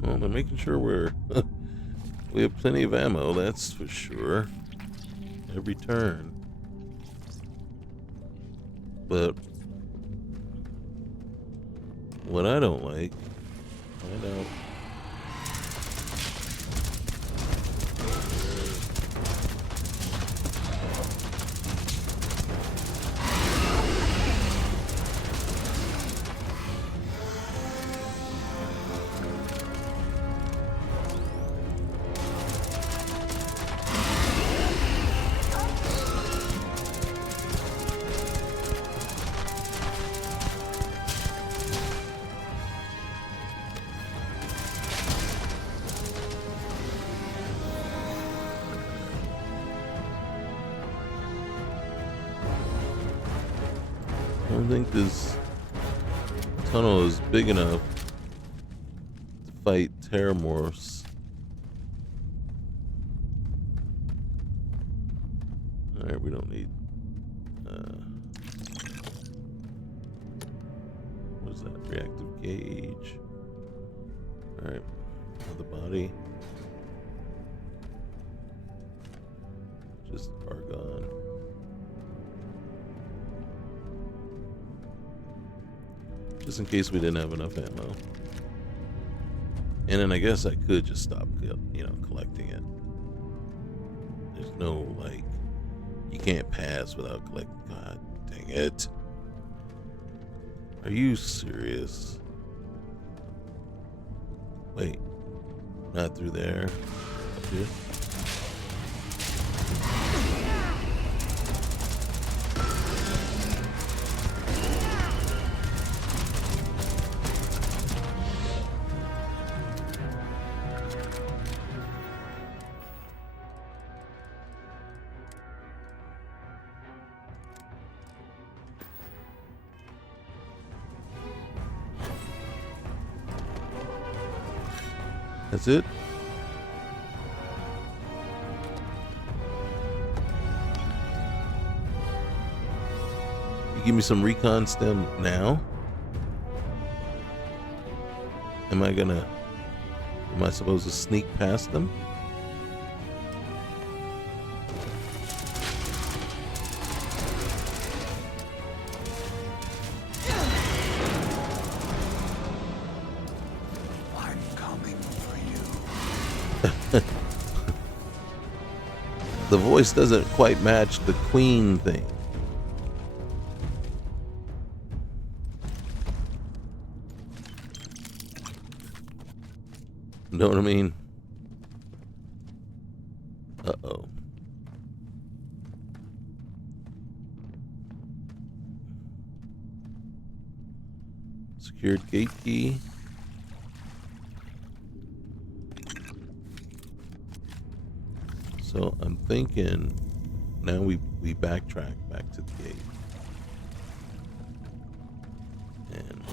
Well, they're making sure we have plenty of ammo, that's for sure. Every turn. But what I don't like, find out. I don't think this tunnel is big enough to fight terramorphs. Alright, we don't need what is that? Reactive gauge. Alright, another body. Just argon. Just in case we didn't have enough ammo. And then I guess I could just stop, collecting it. There's no, you can't pass without collecting. God dang it. Are you serious? Wait. Not through there. Up here. That's it? You give me some recon stem now? Am I supposed to sneak past them? The voice doesn't quite match the queen thing. Know what I mean? Uh-oh. Secured gate key. So I'm thinking now we backtrack back to the gate. And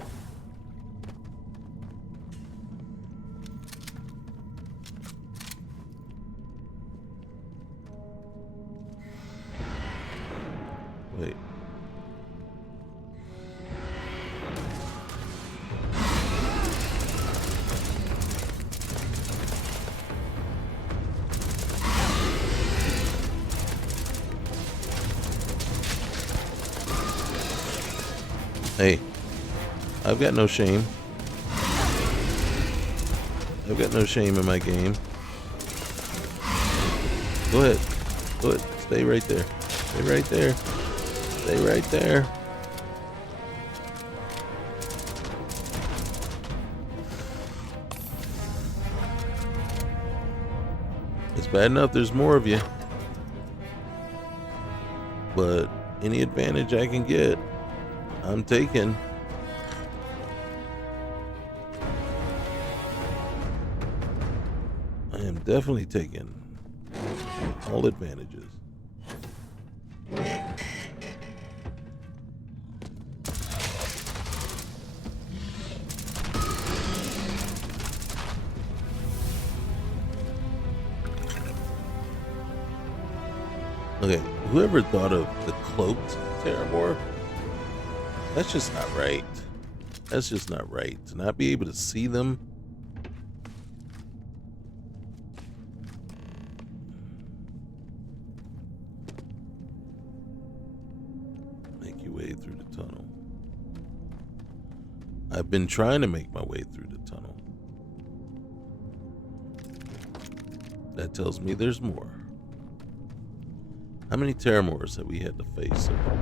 wait. Hey, I've got no shame. I've got no shame in my game. Go ahead. Go ahead. Stay right there. Stay right there. Stay right there. It's bad enough there's more of you. But any advantage I can get, I'm taking. I am definitely taking all advantages. Okay, whoever thought of the cloaked Terramore, that's just not right. That's just not right. To not be able to see them. Make your way through the tunnel. I've been trying to make my way through the tunnel. That tells me there's more. How many Terramores have we had to face so far?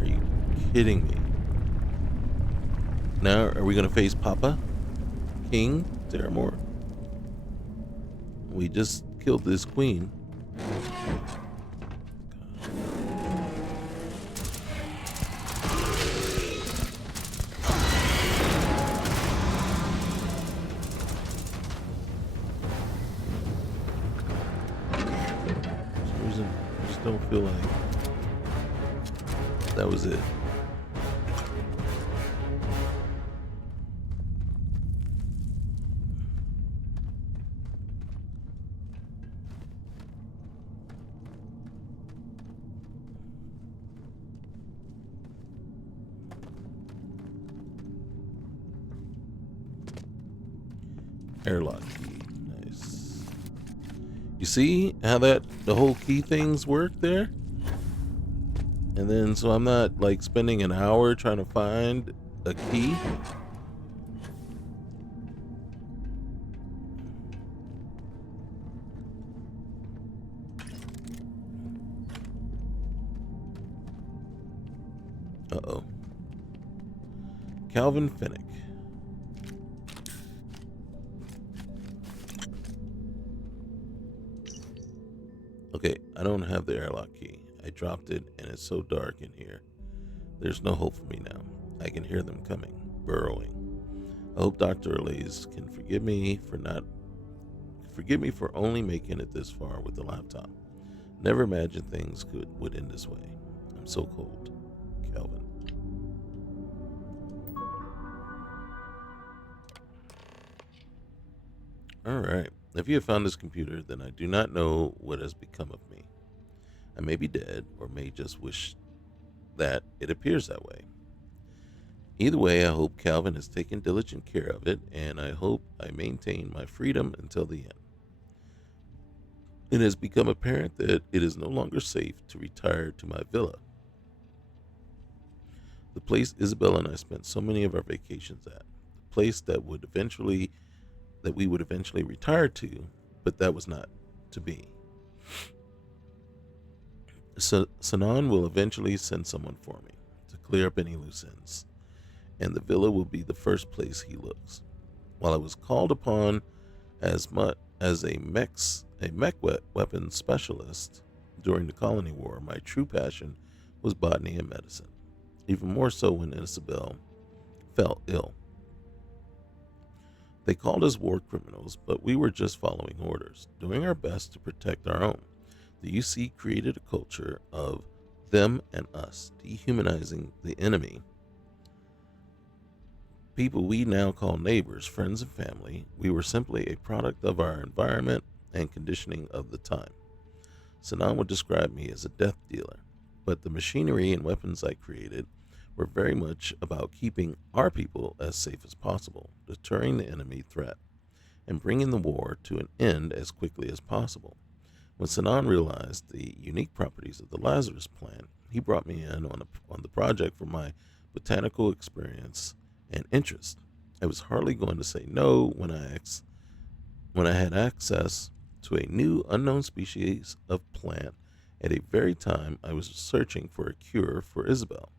Are you kidding me? Now, are we going to face Papa? King Terramore? We just killed this queen. Don't feel like that was it. Airlock key. Nice. You see how the whole key things work there? And then so I'm not like spending an hour trying to find a key. Uh-oh. Calvin Finnick. Okay, I don't have the airlock key. I dropped it and it's so dark in here. There's no hope for me now. I can hear them coming, burrowing. I hope Dr. Orlase can forgive me for only making it this far with the laptop. Never imagined things would end this way. I'm so cold. Calvin. Alright. If you have found this computer, then I do not know what has become of me. I may be dead, or may just wish that it appears that way. Either way, I hope Calvin has taken diligent care of it, and I hope I maintain my freedom until the end. It has become apparent that it is no longer safe to retire to my villa. The place Isabella and I spent so many of our vacations at. The place that we would eventually retire to, but that was not to be. So Sanan will eventually send someone for me to clear up any loose ends, and the villa will be the first place he looks. While I was called upon as much as a mech weapons specialist during the colony war, my true passion was botany and medicine, even more so when Isabel fell ill. They called us war criminals, but we were just following orders, doing our best to protect our own. The UC created a culture of them and us, dehumanizing the enemy. People we now call neighbors, friends, and family. We were simply a product of our environment and conditioning of the time. Sanan would describe me as a death dealer, but the machinery and weapons I created were very much about keeping our people as safe as possible, deterring the enemy threat, and bringing the war to an end as quickly as possible. When Sanan realized the unique properties of the Lazarus plan, he brought me in on the project for my botanical experience and interest. I was hardly going to say no when I had access to a new unknown species of plant at a very time I was searching for a cure for Isabel.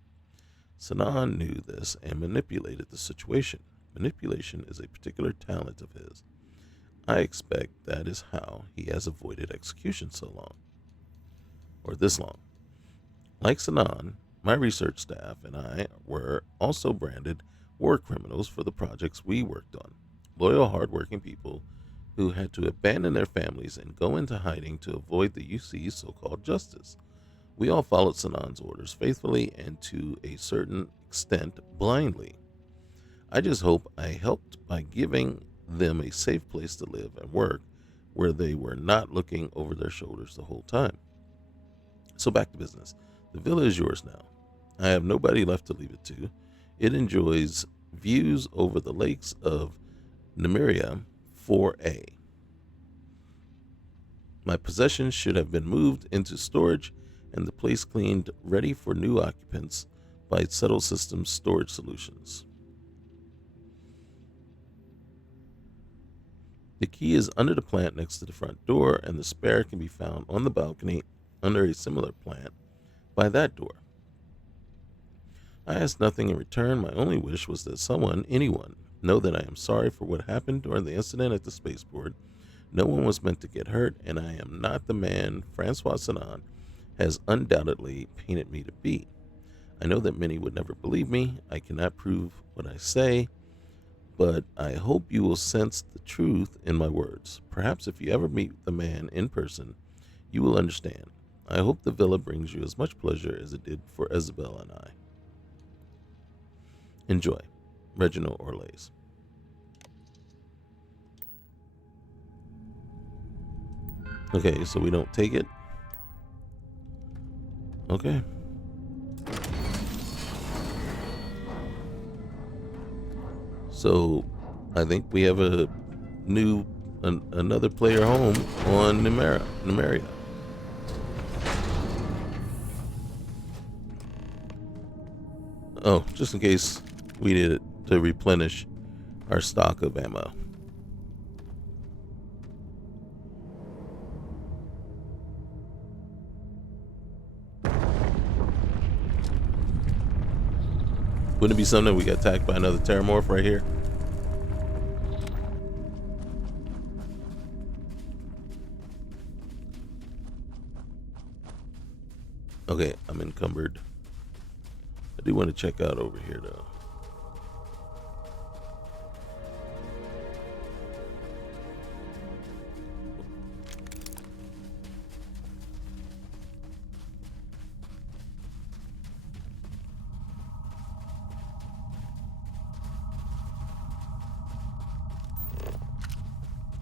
Sinan knew this and manipulated the situation. Manipulation is a particular talent of his. I expect that is how he has avoided execution so long, or this long. Like Sinan, my research staff and I were also branded war criminals for the projects we worked on. Loyal, hardworking people who had to abandon their families and go into hiding to avoid the UC's so-called justice. We all followed Sinan's orders faithfully and to a certain extent blindly. I just hope I helped by giving them a safe place to live and work where they were not looking over their shoulders the whole time. So back to business. The villa is yours now. I have nobody left to leave it to. It enjoys views over the lakes of Nymeria 4A. My possessions should have been moved into storage and the place cleaned ready for new occupants by Settle Systems Storage Solutions. The key is under the plant next to the front door, and the spare can be found on the balcony under a similar plant by that door. I asked nothing in return. My only wish was that anyone, know that I am sorry for what happened during the incident at the spaceport. No one was meant to get hurt, and I am not the man Francois Sinan has undoubtedly painted me to be. I know that many would never believe me. I cannot prove what I say, but I hope you will sense the truth in my words. Perhaps if you ever meet the man in person, you will understand. I hope the villa brings you as much pleasure as it did for Isabel and I. Enjoy. Reginald Orlase. Okay, so we don't take it. Okay. So I think we have another player home on Nymeria. Oh, just in case we needed to replenish our stock of ammo. Wouldn't it be something we got attacked by another Terramorph right here? Okay, I'm encumbered. I do want to check out over here though.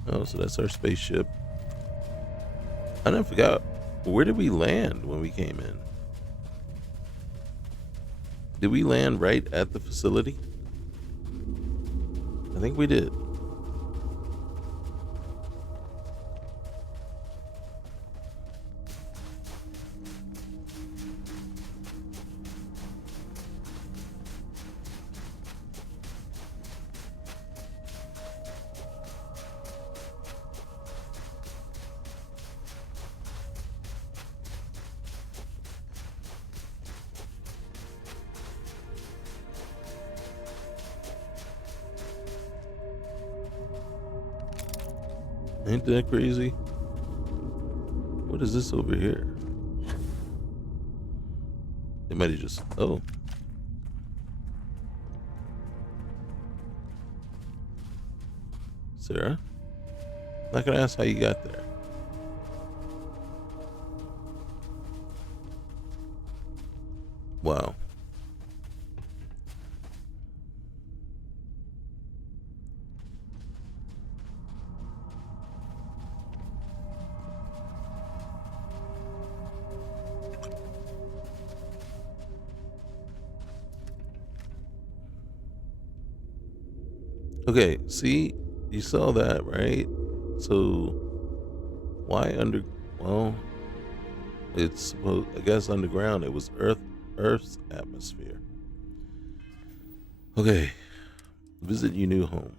Oh, so that's our spaceship. I done forgot. Where did we land when we came in? Did we land right at the facility? I think we did. Ain't that crazy? What is this over here? They might have just... Oh. Sarah? Not gonna ask how you got there. Wow. Okay, see, you saw that, right? So, why well, it's supposed, I guess underground, it was Earth's atmosphere. Okay. Visit your new home.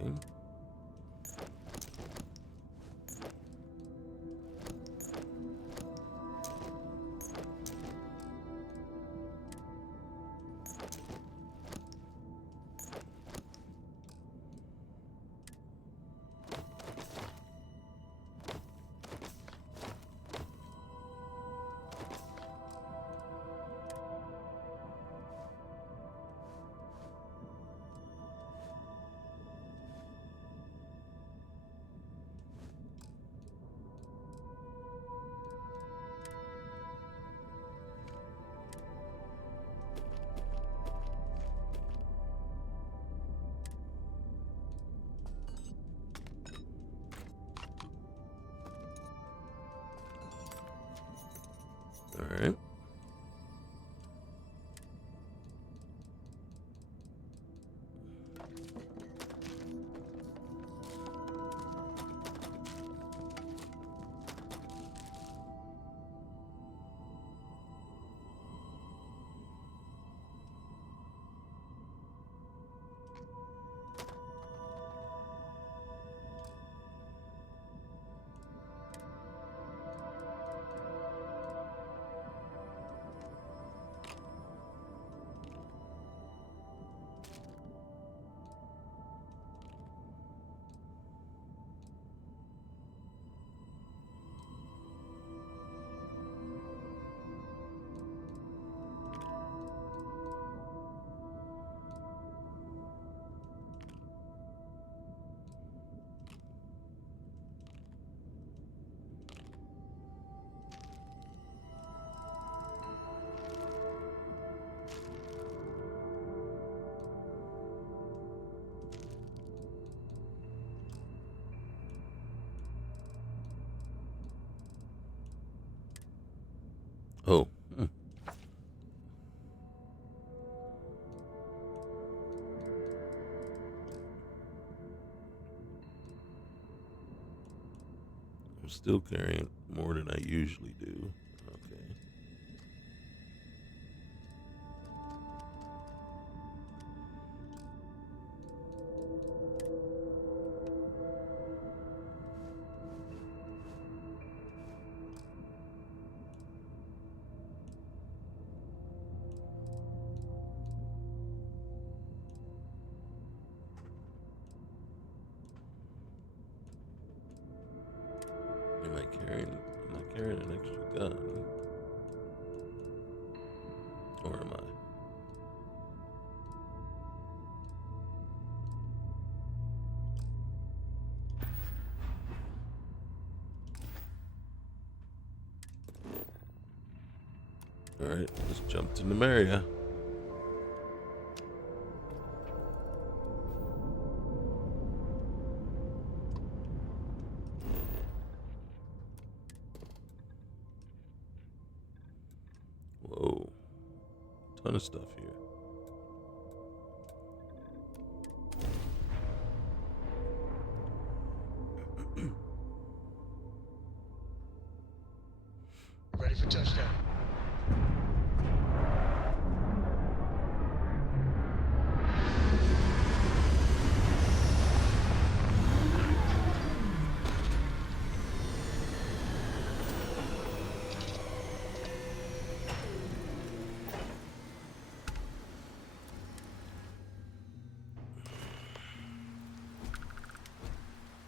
Okay. All right. Oh. I'm still carrying more than I usually do. Okay. Am I carrying an extra gun? Or am I? Alright, let's jump to Numeria. Whoa. Ton of stuff here. Ready for touchdown.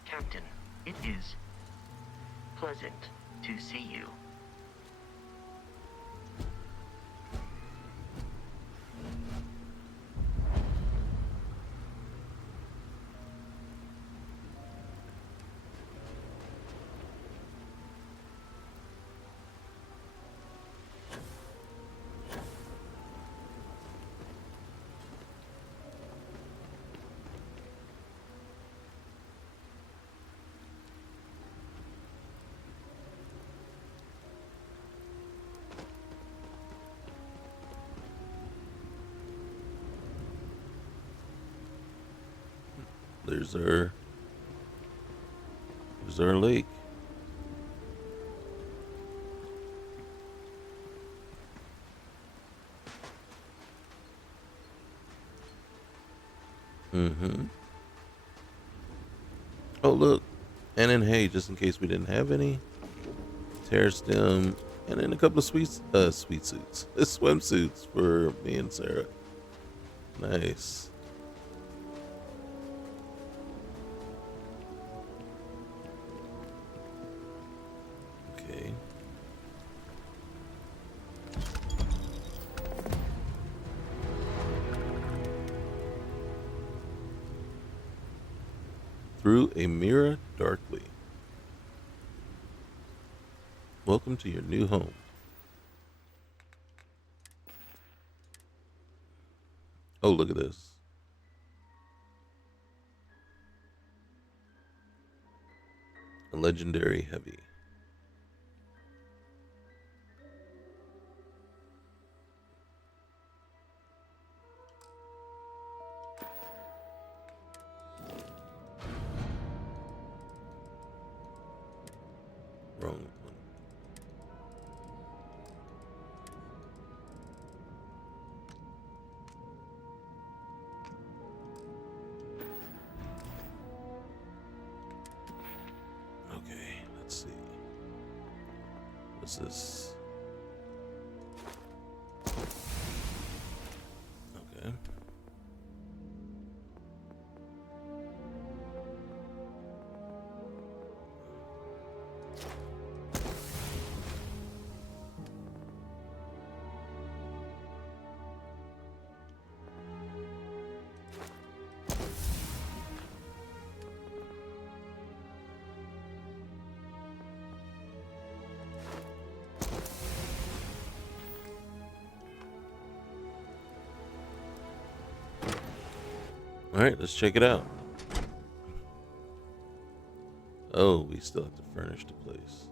Captain, it is pleasant to see you. there's our lake. Mm-hmm. Oh, look. And then, hey, just in case we didn't have any, tear stem, and then a couple of sweet suits, swimsuits for me and Sarah. Nice. Okay. Through a mirror darkly. Welcome to your new home. Oh, look at this. A legendary heavy. Wrong one. Okay, let's see. What's this? Okay. All right, let's check it out. Oh, we still have to furnish the place.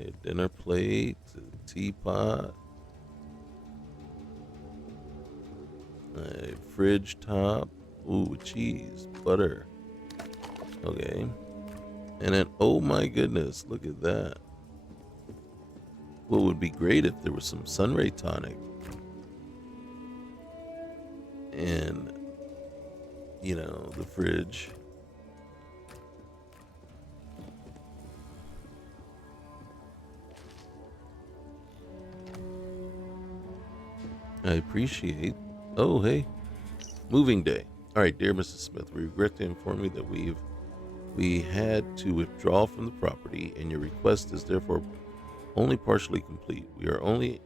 A dinner plate, a teapot, a fridge top. Ooh, cheese, butter. Okay. And then, oh my goodness, look at that. What would be great if there was some sunray tonic. And, you know, the fridge. I appreciate. Oh, hey. Moving day. All right, dear Mrs. Smith, we regret to inform you that we had to withdraw from the property, and your request is therefore only partially complete. We are only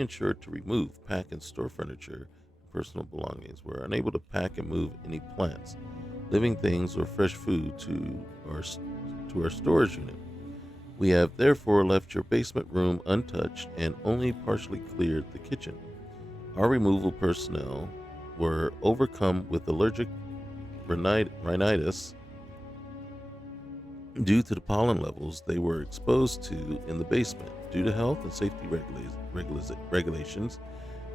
insured to remove, pack, and store furniture, personal belongings. We're unable to pack and move any plants, living things, or fresh food to our storage unit. We have therefore left your basement room untouched and only partially cleared the kitchen. Our removal personnel were overcome with allergic rhinitis due to the pollen levels they were exposed to in the basement. Due to health and safety regulations,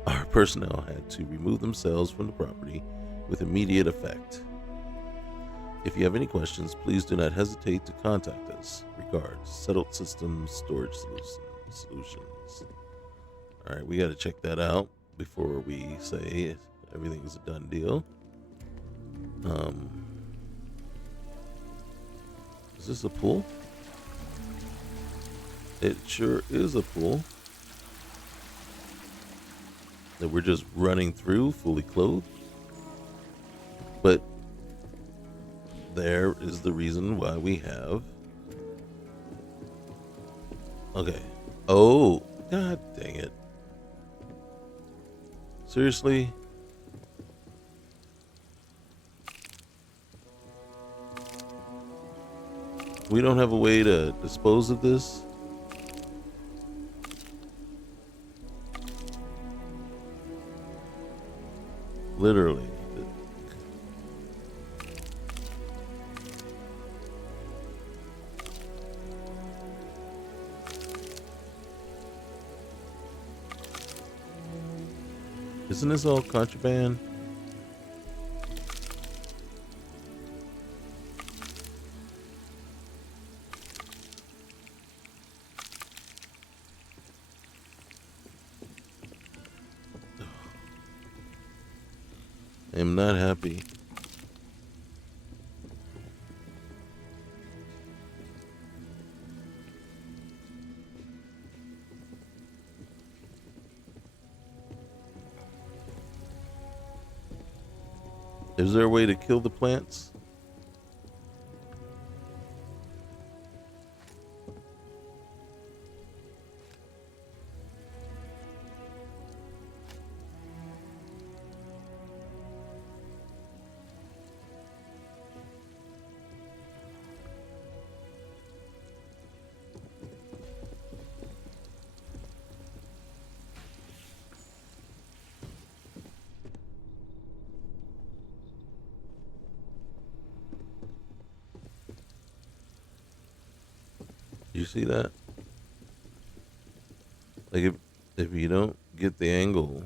our personnel had to remove themselves from the property with immediate effect. If you have any questions, please do not hesitate to contact us. Regards, Settled Systems Storage Solutions. All right, we got to check that out before we say everything's a done deal. Is this a pool? It sure is a pool that we're just running through fully clothed. But there is the reason why we have. Okay. Oh, god dang it. Seriously? We don't have a way to dispose of this? Literally. Isn't this all contraband? am not happy. Is there a way to kill the plants? You see that? Like if you don't get the angle.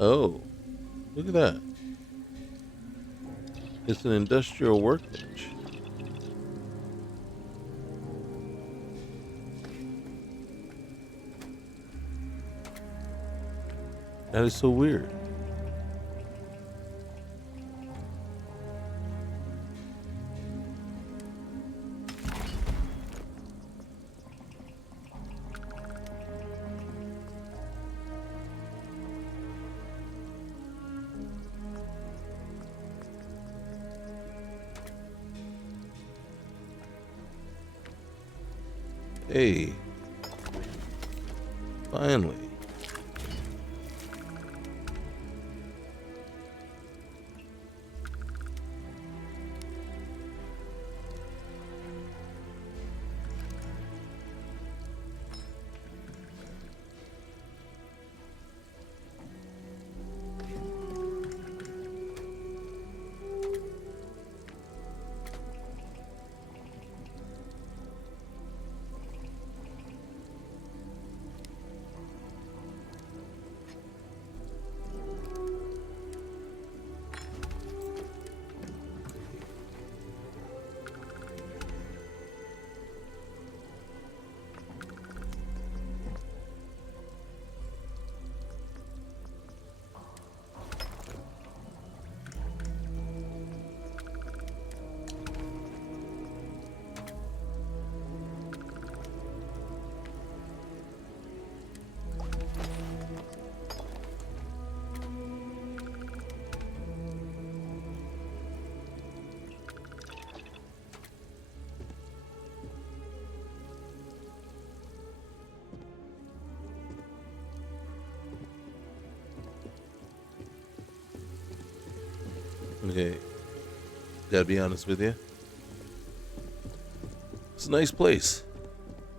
Oh, look at that. It's an industrial workbench. That is so weird. Hey, finally. Okay, gotta be honest with you. It's a nice place.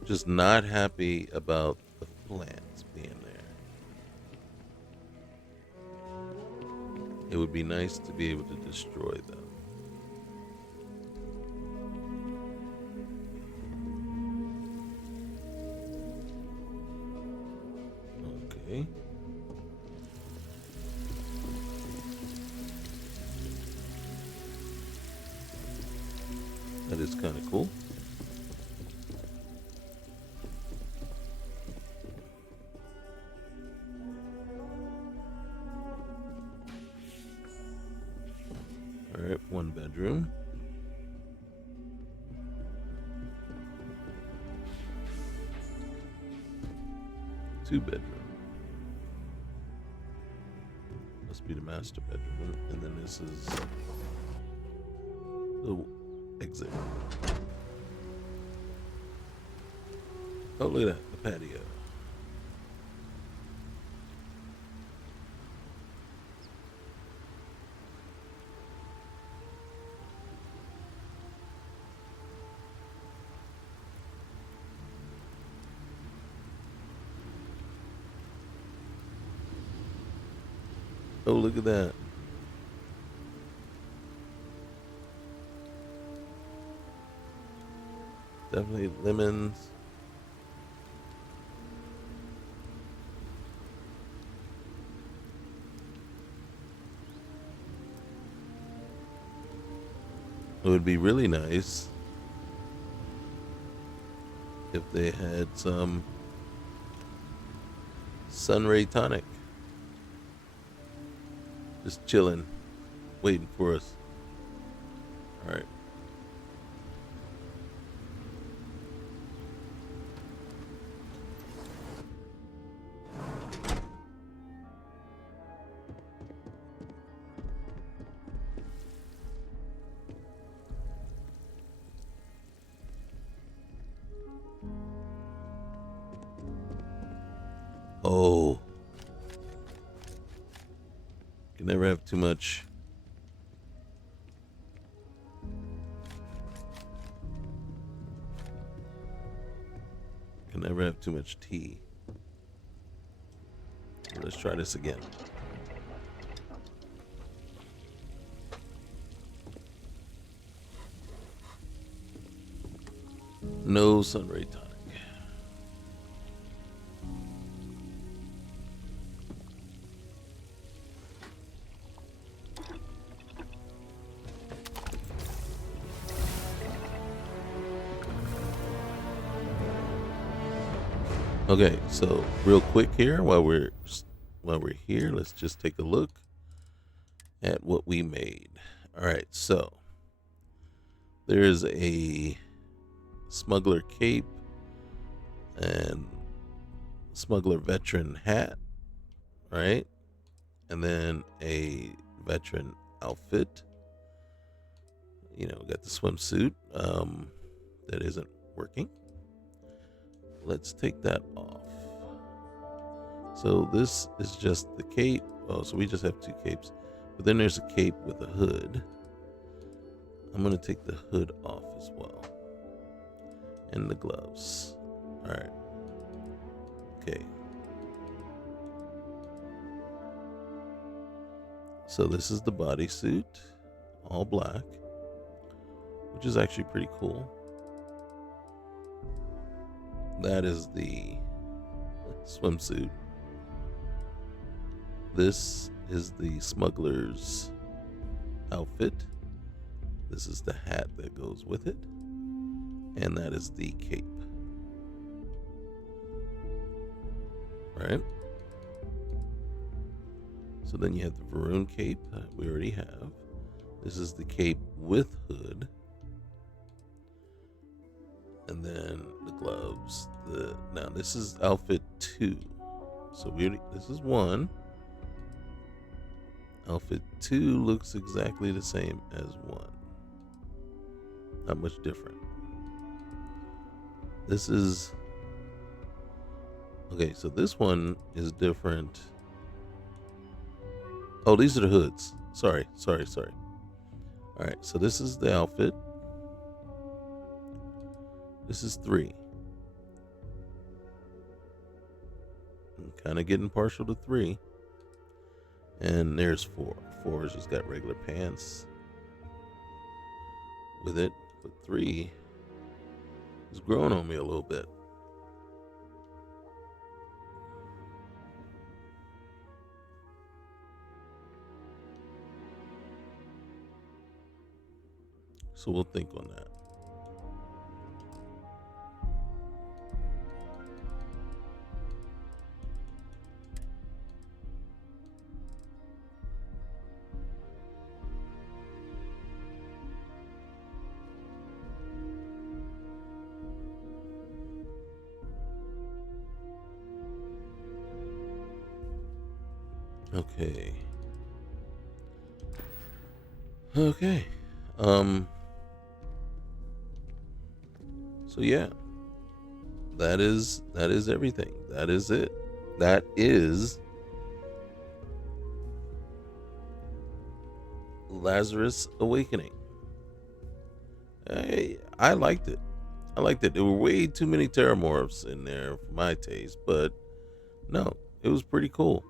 Just not happy about the plants being there. It would be nice to be able to destroy them. Okay. That is kind of cool. All right, one bedroom. Two bedroom. Must be the master bedroom. And then this is the exit. Oh, look at that, the patio. Oh, look at that. Definitely lemons. It would be really nice if they had some sunray tonic. Just chilling, waiting for us. All right. Oh. Can never have too much. Can never have too much tea. Let's try this again. No sunray tonic. Okay, so real quick here, while we're here, let's just take a look at what we made. All right, so there's a smuggler cape and smuggler veteran hat, right? And then a veteran outfit. You know, got the swimsuit that isn't working. Let's take that off. So this is just the cape. Oh, so we just have two capes. But then there's a cape with a hood. I'm going to take the hood off as well. And the gloves. All right. Okay. So this is the bodysuit. All black. Which is actually pretty cool. That is the swimsuit. This is the smuggler's outfit. This is the hat that goes with it. And that is the cape. Right? So then you have the Varun cape that we already have. This is the cape with hood. And then the gloves. Now this is outfit 2. So this is 1. Outfit 2 looks exactly the same as 1. Not much different. This is okay, so this one is different. Oh, these are the hoods. Sorry. Alright, so this is the outfit. This is 3. I'm kind of getting partial to 3. And there's 4. 4 has just got regular pants with it. But 3 is growing on me a little bit. So we'll think on that. Okay. So yeah. That is everything. That is it. That is Lazarus Awakening. I liked it. There were way too many Terramorphs in there for my taste, but no, it was pretty cool.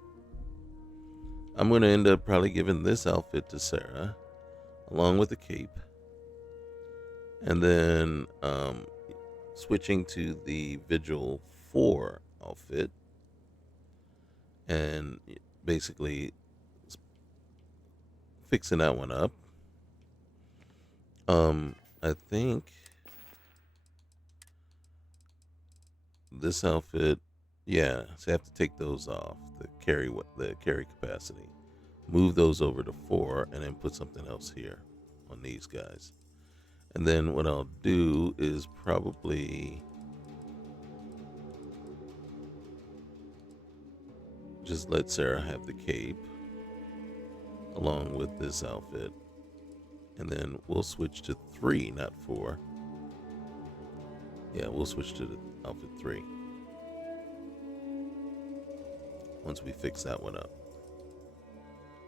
I'm going to end up probably giving this outfit to Sarah, along with the cape. And then switching to the Vigil 4 outfit. And basically fixing that one up. I think this outfit, yeah, so I have to take those off, the carry capacity. Move those over to 4 and then put something else here on these guys. And then what I'll do is probably just let Sarah have the cape along with this outfit. And then we'll switch to 3, not 4. Yeah, we'll switch to the outfit 3 once we fix that one up.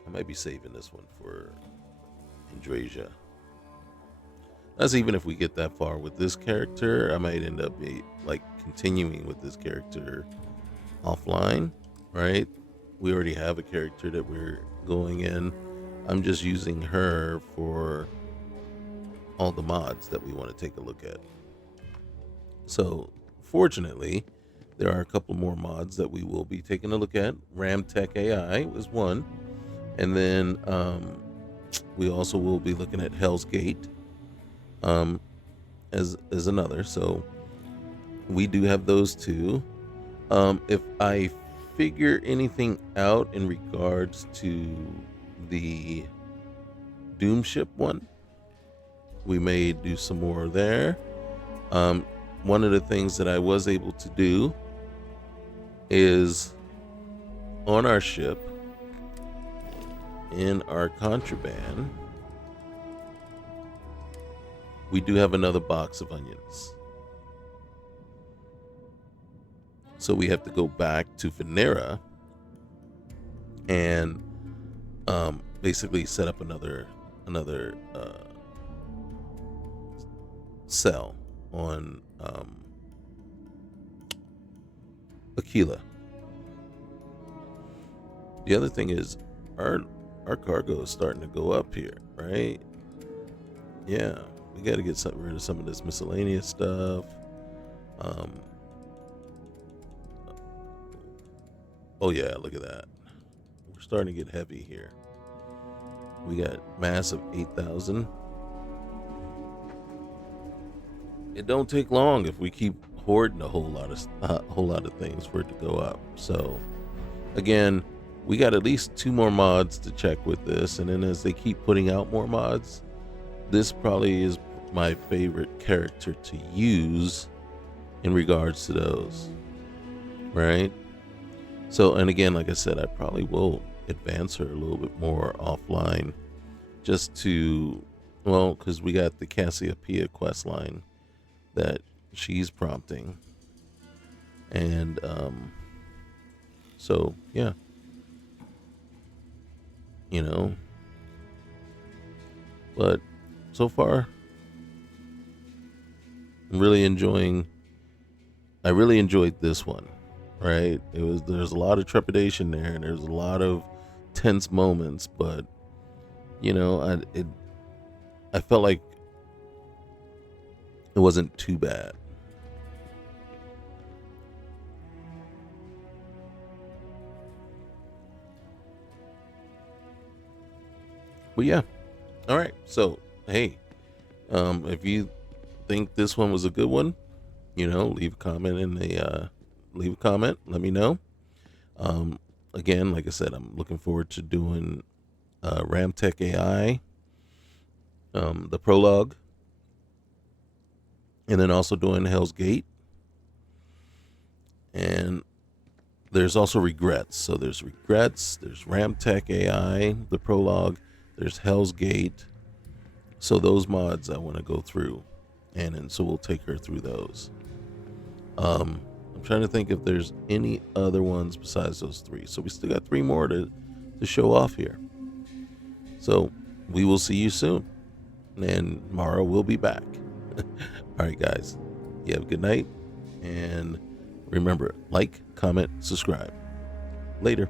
I might be saving this one for Andrasia. That's even if we get that far with this character. I might end up continuing with this character offline, right? We already have a character that we're going in. I'm just using her for all the mods that we want to take a look at. So fortunately, there are a couple more mods that we will be taking a look at. Ramtech AI was one. And then we also will be looking at Hell's Gate as another. So we do have those two. If I figure anything out in regards to the Doom Ship one, we may do some more there. One of the things that I was able to do is on our ship, in our contraband, we do have another box of onions. So we have to go back to Venera and basically set up another cell on Aquila. The other thing is our cargo is starting to go up here, right? Yeah, we got to get rid of some of this miscellaneous stuff. Oh yeah, look at that. We're starting to get heavy here. We got mass of 8,000. It don't take long if we keep hoarding a whole lot of things for it to go up. So again, we got at least 2 more mods to check with this, and then as they keep putting out more mods, this probably is my favorite character to use in regards to those, right? So, and again, like I said, I probably will advance her a little bit more offline, just to, well, because we got the Cassiopeia quest line that she's prompting, and so yeah, you know, but so far I really enjoyed this one, right? There's a lot of trepidation there, and there's a lot of tense moments, but you know, I felt like it wasn't too bad. Well, yeah. All right. So, hey, if you think this one was a good one, you know, leave a comment Let me know. Again, like I said, I'm looking forward to doing Ramtech AI, the prologue, and then also doing Hell's Gate. And there's also Regrets. So there's Regrets, there's Ramtech AI, the prologue, there's Hell's Gate. So those mods I want to go through, and so we'll take her through those. I'm trying to think if there's any other ones besides those 3. So we still got 3 more to show off here. So we will see you soon, and Mara will be back. All right, guys, you have a good night, and remember, like, comment, subscribe. Later.